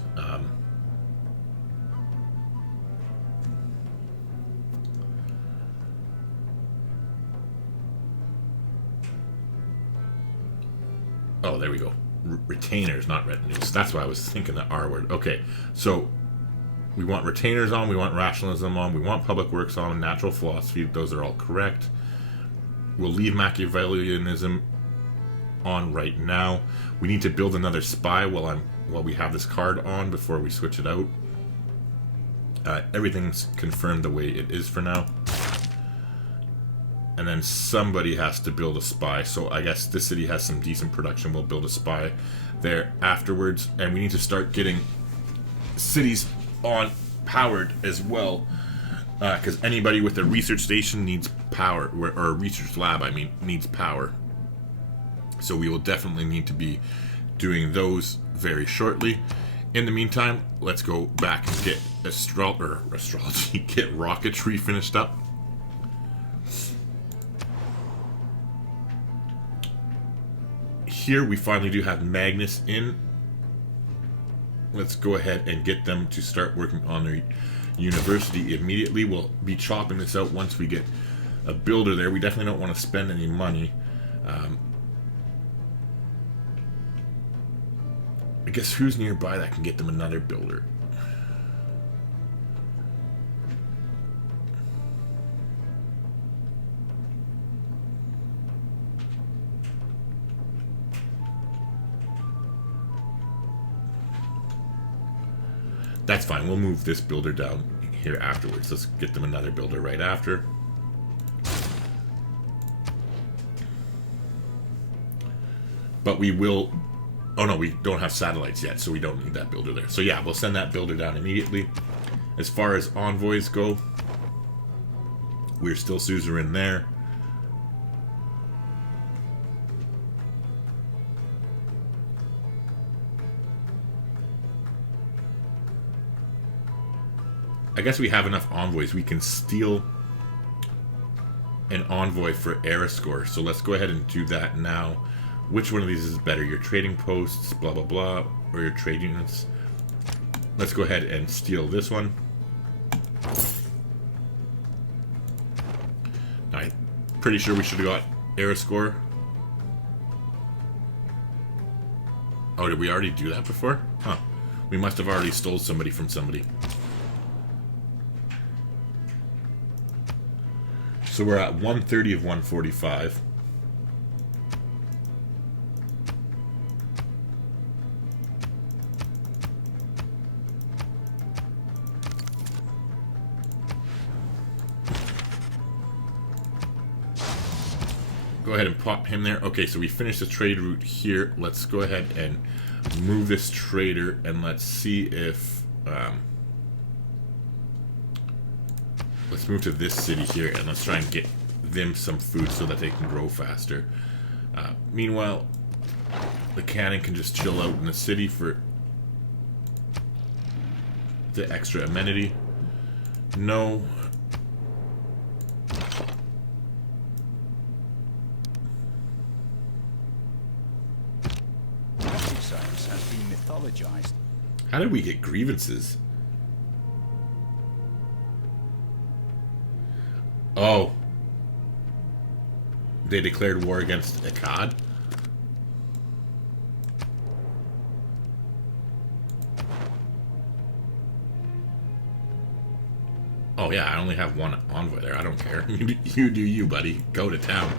Oh, there we go. Retainers, not retinues. That's why I was thinking the R word. Okay, so we want retainers on, we want rationalism on, we want public works on, natural philosophy. Those are all correct. We'll leave Machiavellianism on right now. We need to build another spy while we have this card on before we switch it out. Everything's confirmed the way it is for now. And then somebody has to build a spy. So I guess this city has some decent production. We'll build a spy there afterwards. And we need to start getting cities on powered as well. Because anybody with a research station needs power. Or a research lab, I mean, needs power. So we will definitely need to be doing those very shortly. In the meantime, let's go back and get astrology, get rocketry finished up. Here we finally do have Magnus in. Let's go ahead and get them to start working on their university immediately. We'll be chopping this out once we get a builder there. We definitely don't want to spend any money. I guess who's nearby that can get them another builder? That's fine. We'll move this builder down here afterwards. Let's get them another builder right after. But we will... Oh no, we don't have satellites yet, so we don't need that builder there. So yeah, we'll send that builder down immediately. As far as envoys go, we're still suzerain there. I guess we have enough envoys. We can steal an envoy for Eriscore. So let's go ahead and do that now. Which one of these is better? Your trading posts, blah, blah, blah, or your trade units? Let's go ahead and steal this one. I'm pretty sure we should have got Eriscore. Oh, did we already do that before? Huh. We must have already stole somebody from somebody. So we're at 130 of 145. Go ahead and pop him there. Okay, so we finished the trade route here. Let's go ahead and move this trader and let's see if... let's move to this city here and let's try and get them some food so that they can grow faster. Meanwhile, the cannon can just chill out in the city for the extra amenity. No. Science has been mythologized. How did we get grievances? Oh. They declared war against Akkad? Oh yeah, I only have one envoy there. I don't care. You do you, buddy. Go to town.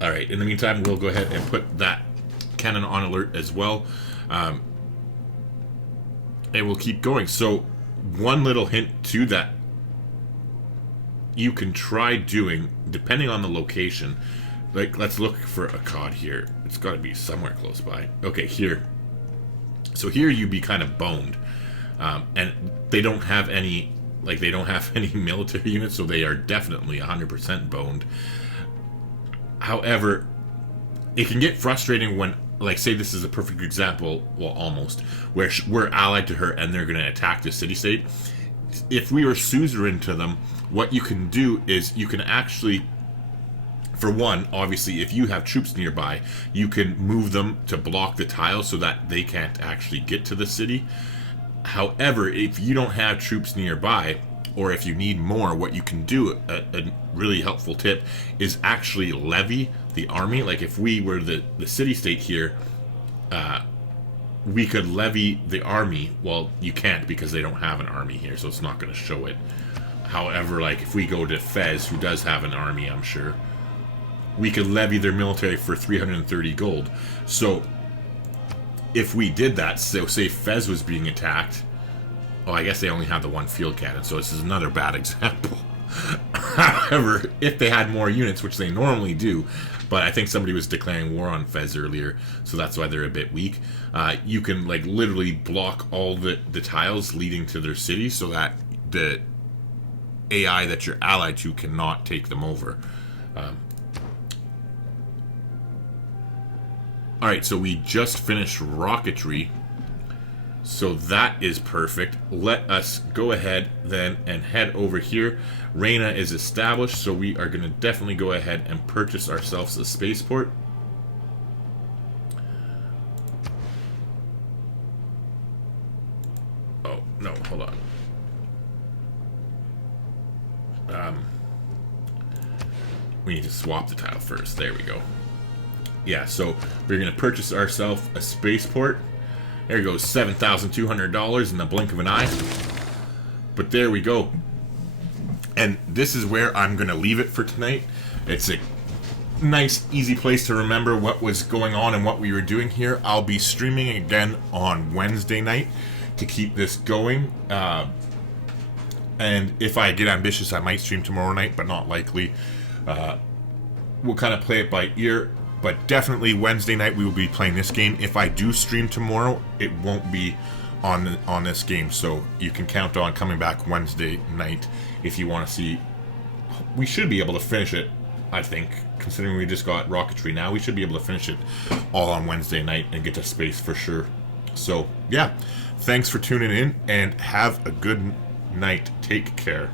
Alright, in the meantime, we'll go ahead and put that cannon on alert as well. And we'll keep going. So, one little hint to that you can try doing, depending on the location. Like, let's look for a COD here. It's got to be somewhere close by. Okay, here. So here you'd be kind of boned. And they don't have any, like, they don't have any military units, so they are definitely 100% boned. However, it can get frustrating when, like, say this is a perfect example, well, almost, where we're allied to her and they're going to attack the city-state. If we were suzerain to them, what you can do is you can actually, for one, obviously, if you have troops nearby, you can move them to block the tiles so that they can't actually get to the city. However, if you don't have troops nearby, or if you need more, what you can do, a really helpful tip, is actually levy the army. Like, if we were the city-state here, we could levy the army. Well, you can't because they don't have an army here, so it's not going to show it. However, like, if we go to Fez, who does have an army, I'm sure, we could levy their military for 330 gold. So, if we did that, so say Fez was being attacked, well, I guess they only have the one field cannon, so this is another bad example. However, if they had more units, which they normally do, but I think somebody was declaring war on Fez earlier, so that's why they're a bit weak, you can, like, literally block all the tiles leading to their city so that the AI that you're allied to cannot take them over. Alright, so we just finished rocketry. So that is perfect. Let us go ahead then and head over here. Reina is established, so we are going to definitely go ahead and purchase ourselves a spaceport. Oh, no, hold on. We need to swap the tile first. There we go. Yeah, so we're going to purchase ourselves a spaceport. There goes $7,200 in the blink of an eye. But there we go. And this is where I'm going to leave it for tonight. It's a nice, easy place to remember what was going on and what we were doing here. I'll be streaming again on Wednesday night to keep this going. And if I get ambitious, I might stream tomorrow night, but not likely. We'll kind of play it by ear. But definitely Wednesday night we will be playing this game. If I do stream tomorrow, it won't be on this game. So you can count on coming back Wednesday night if you want to see. We should be able to finish it, I think. Considering we just got rocketry now, we should be able to finish it all on Wednesday night and get to space for sure. So, yeah. Thanks for tuning in and have a good night. Take care.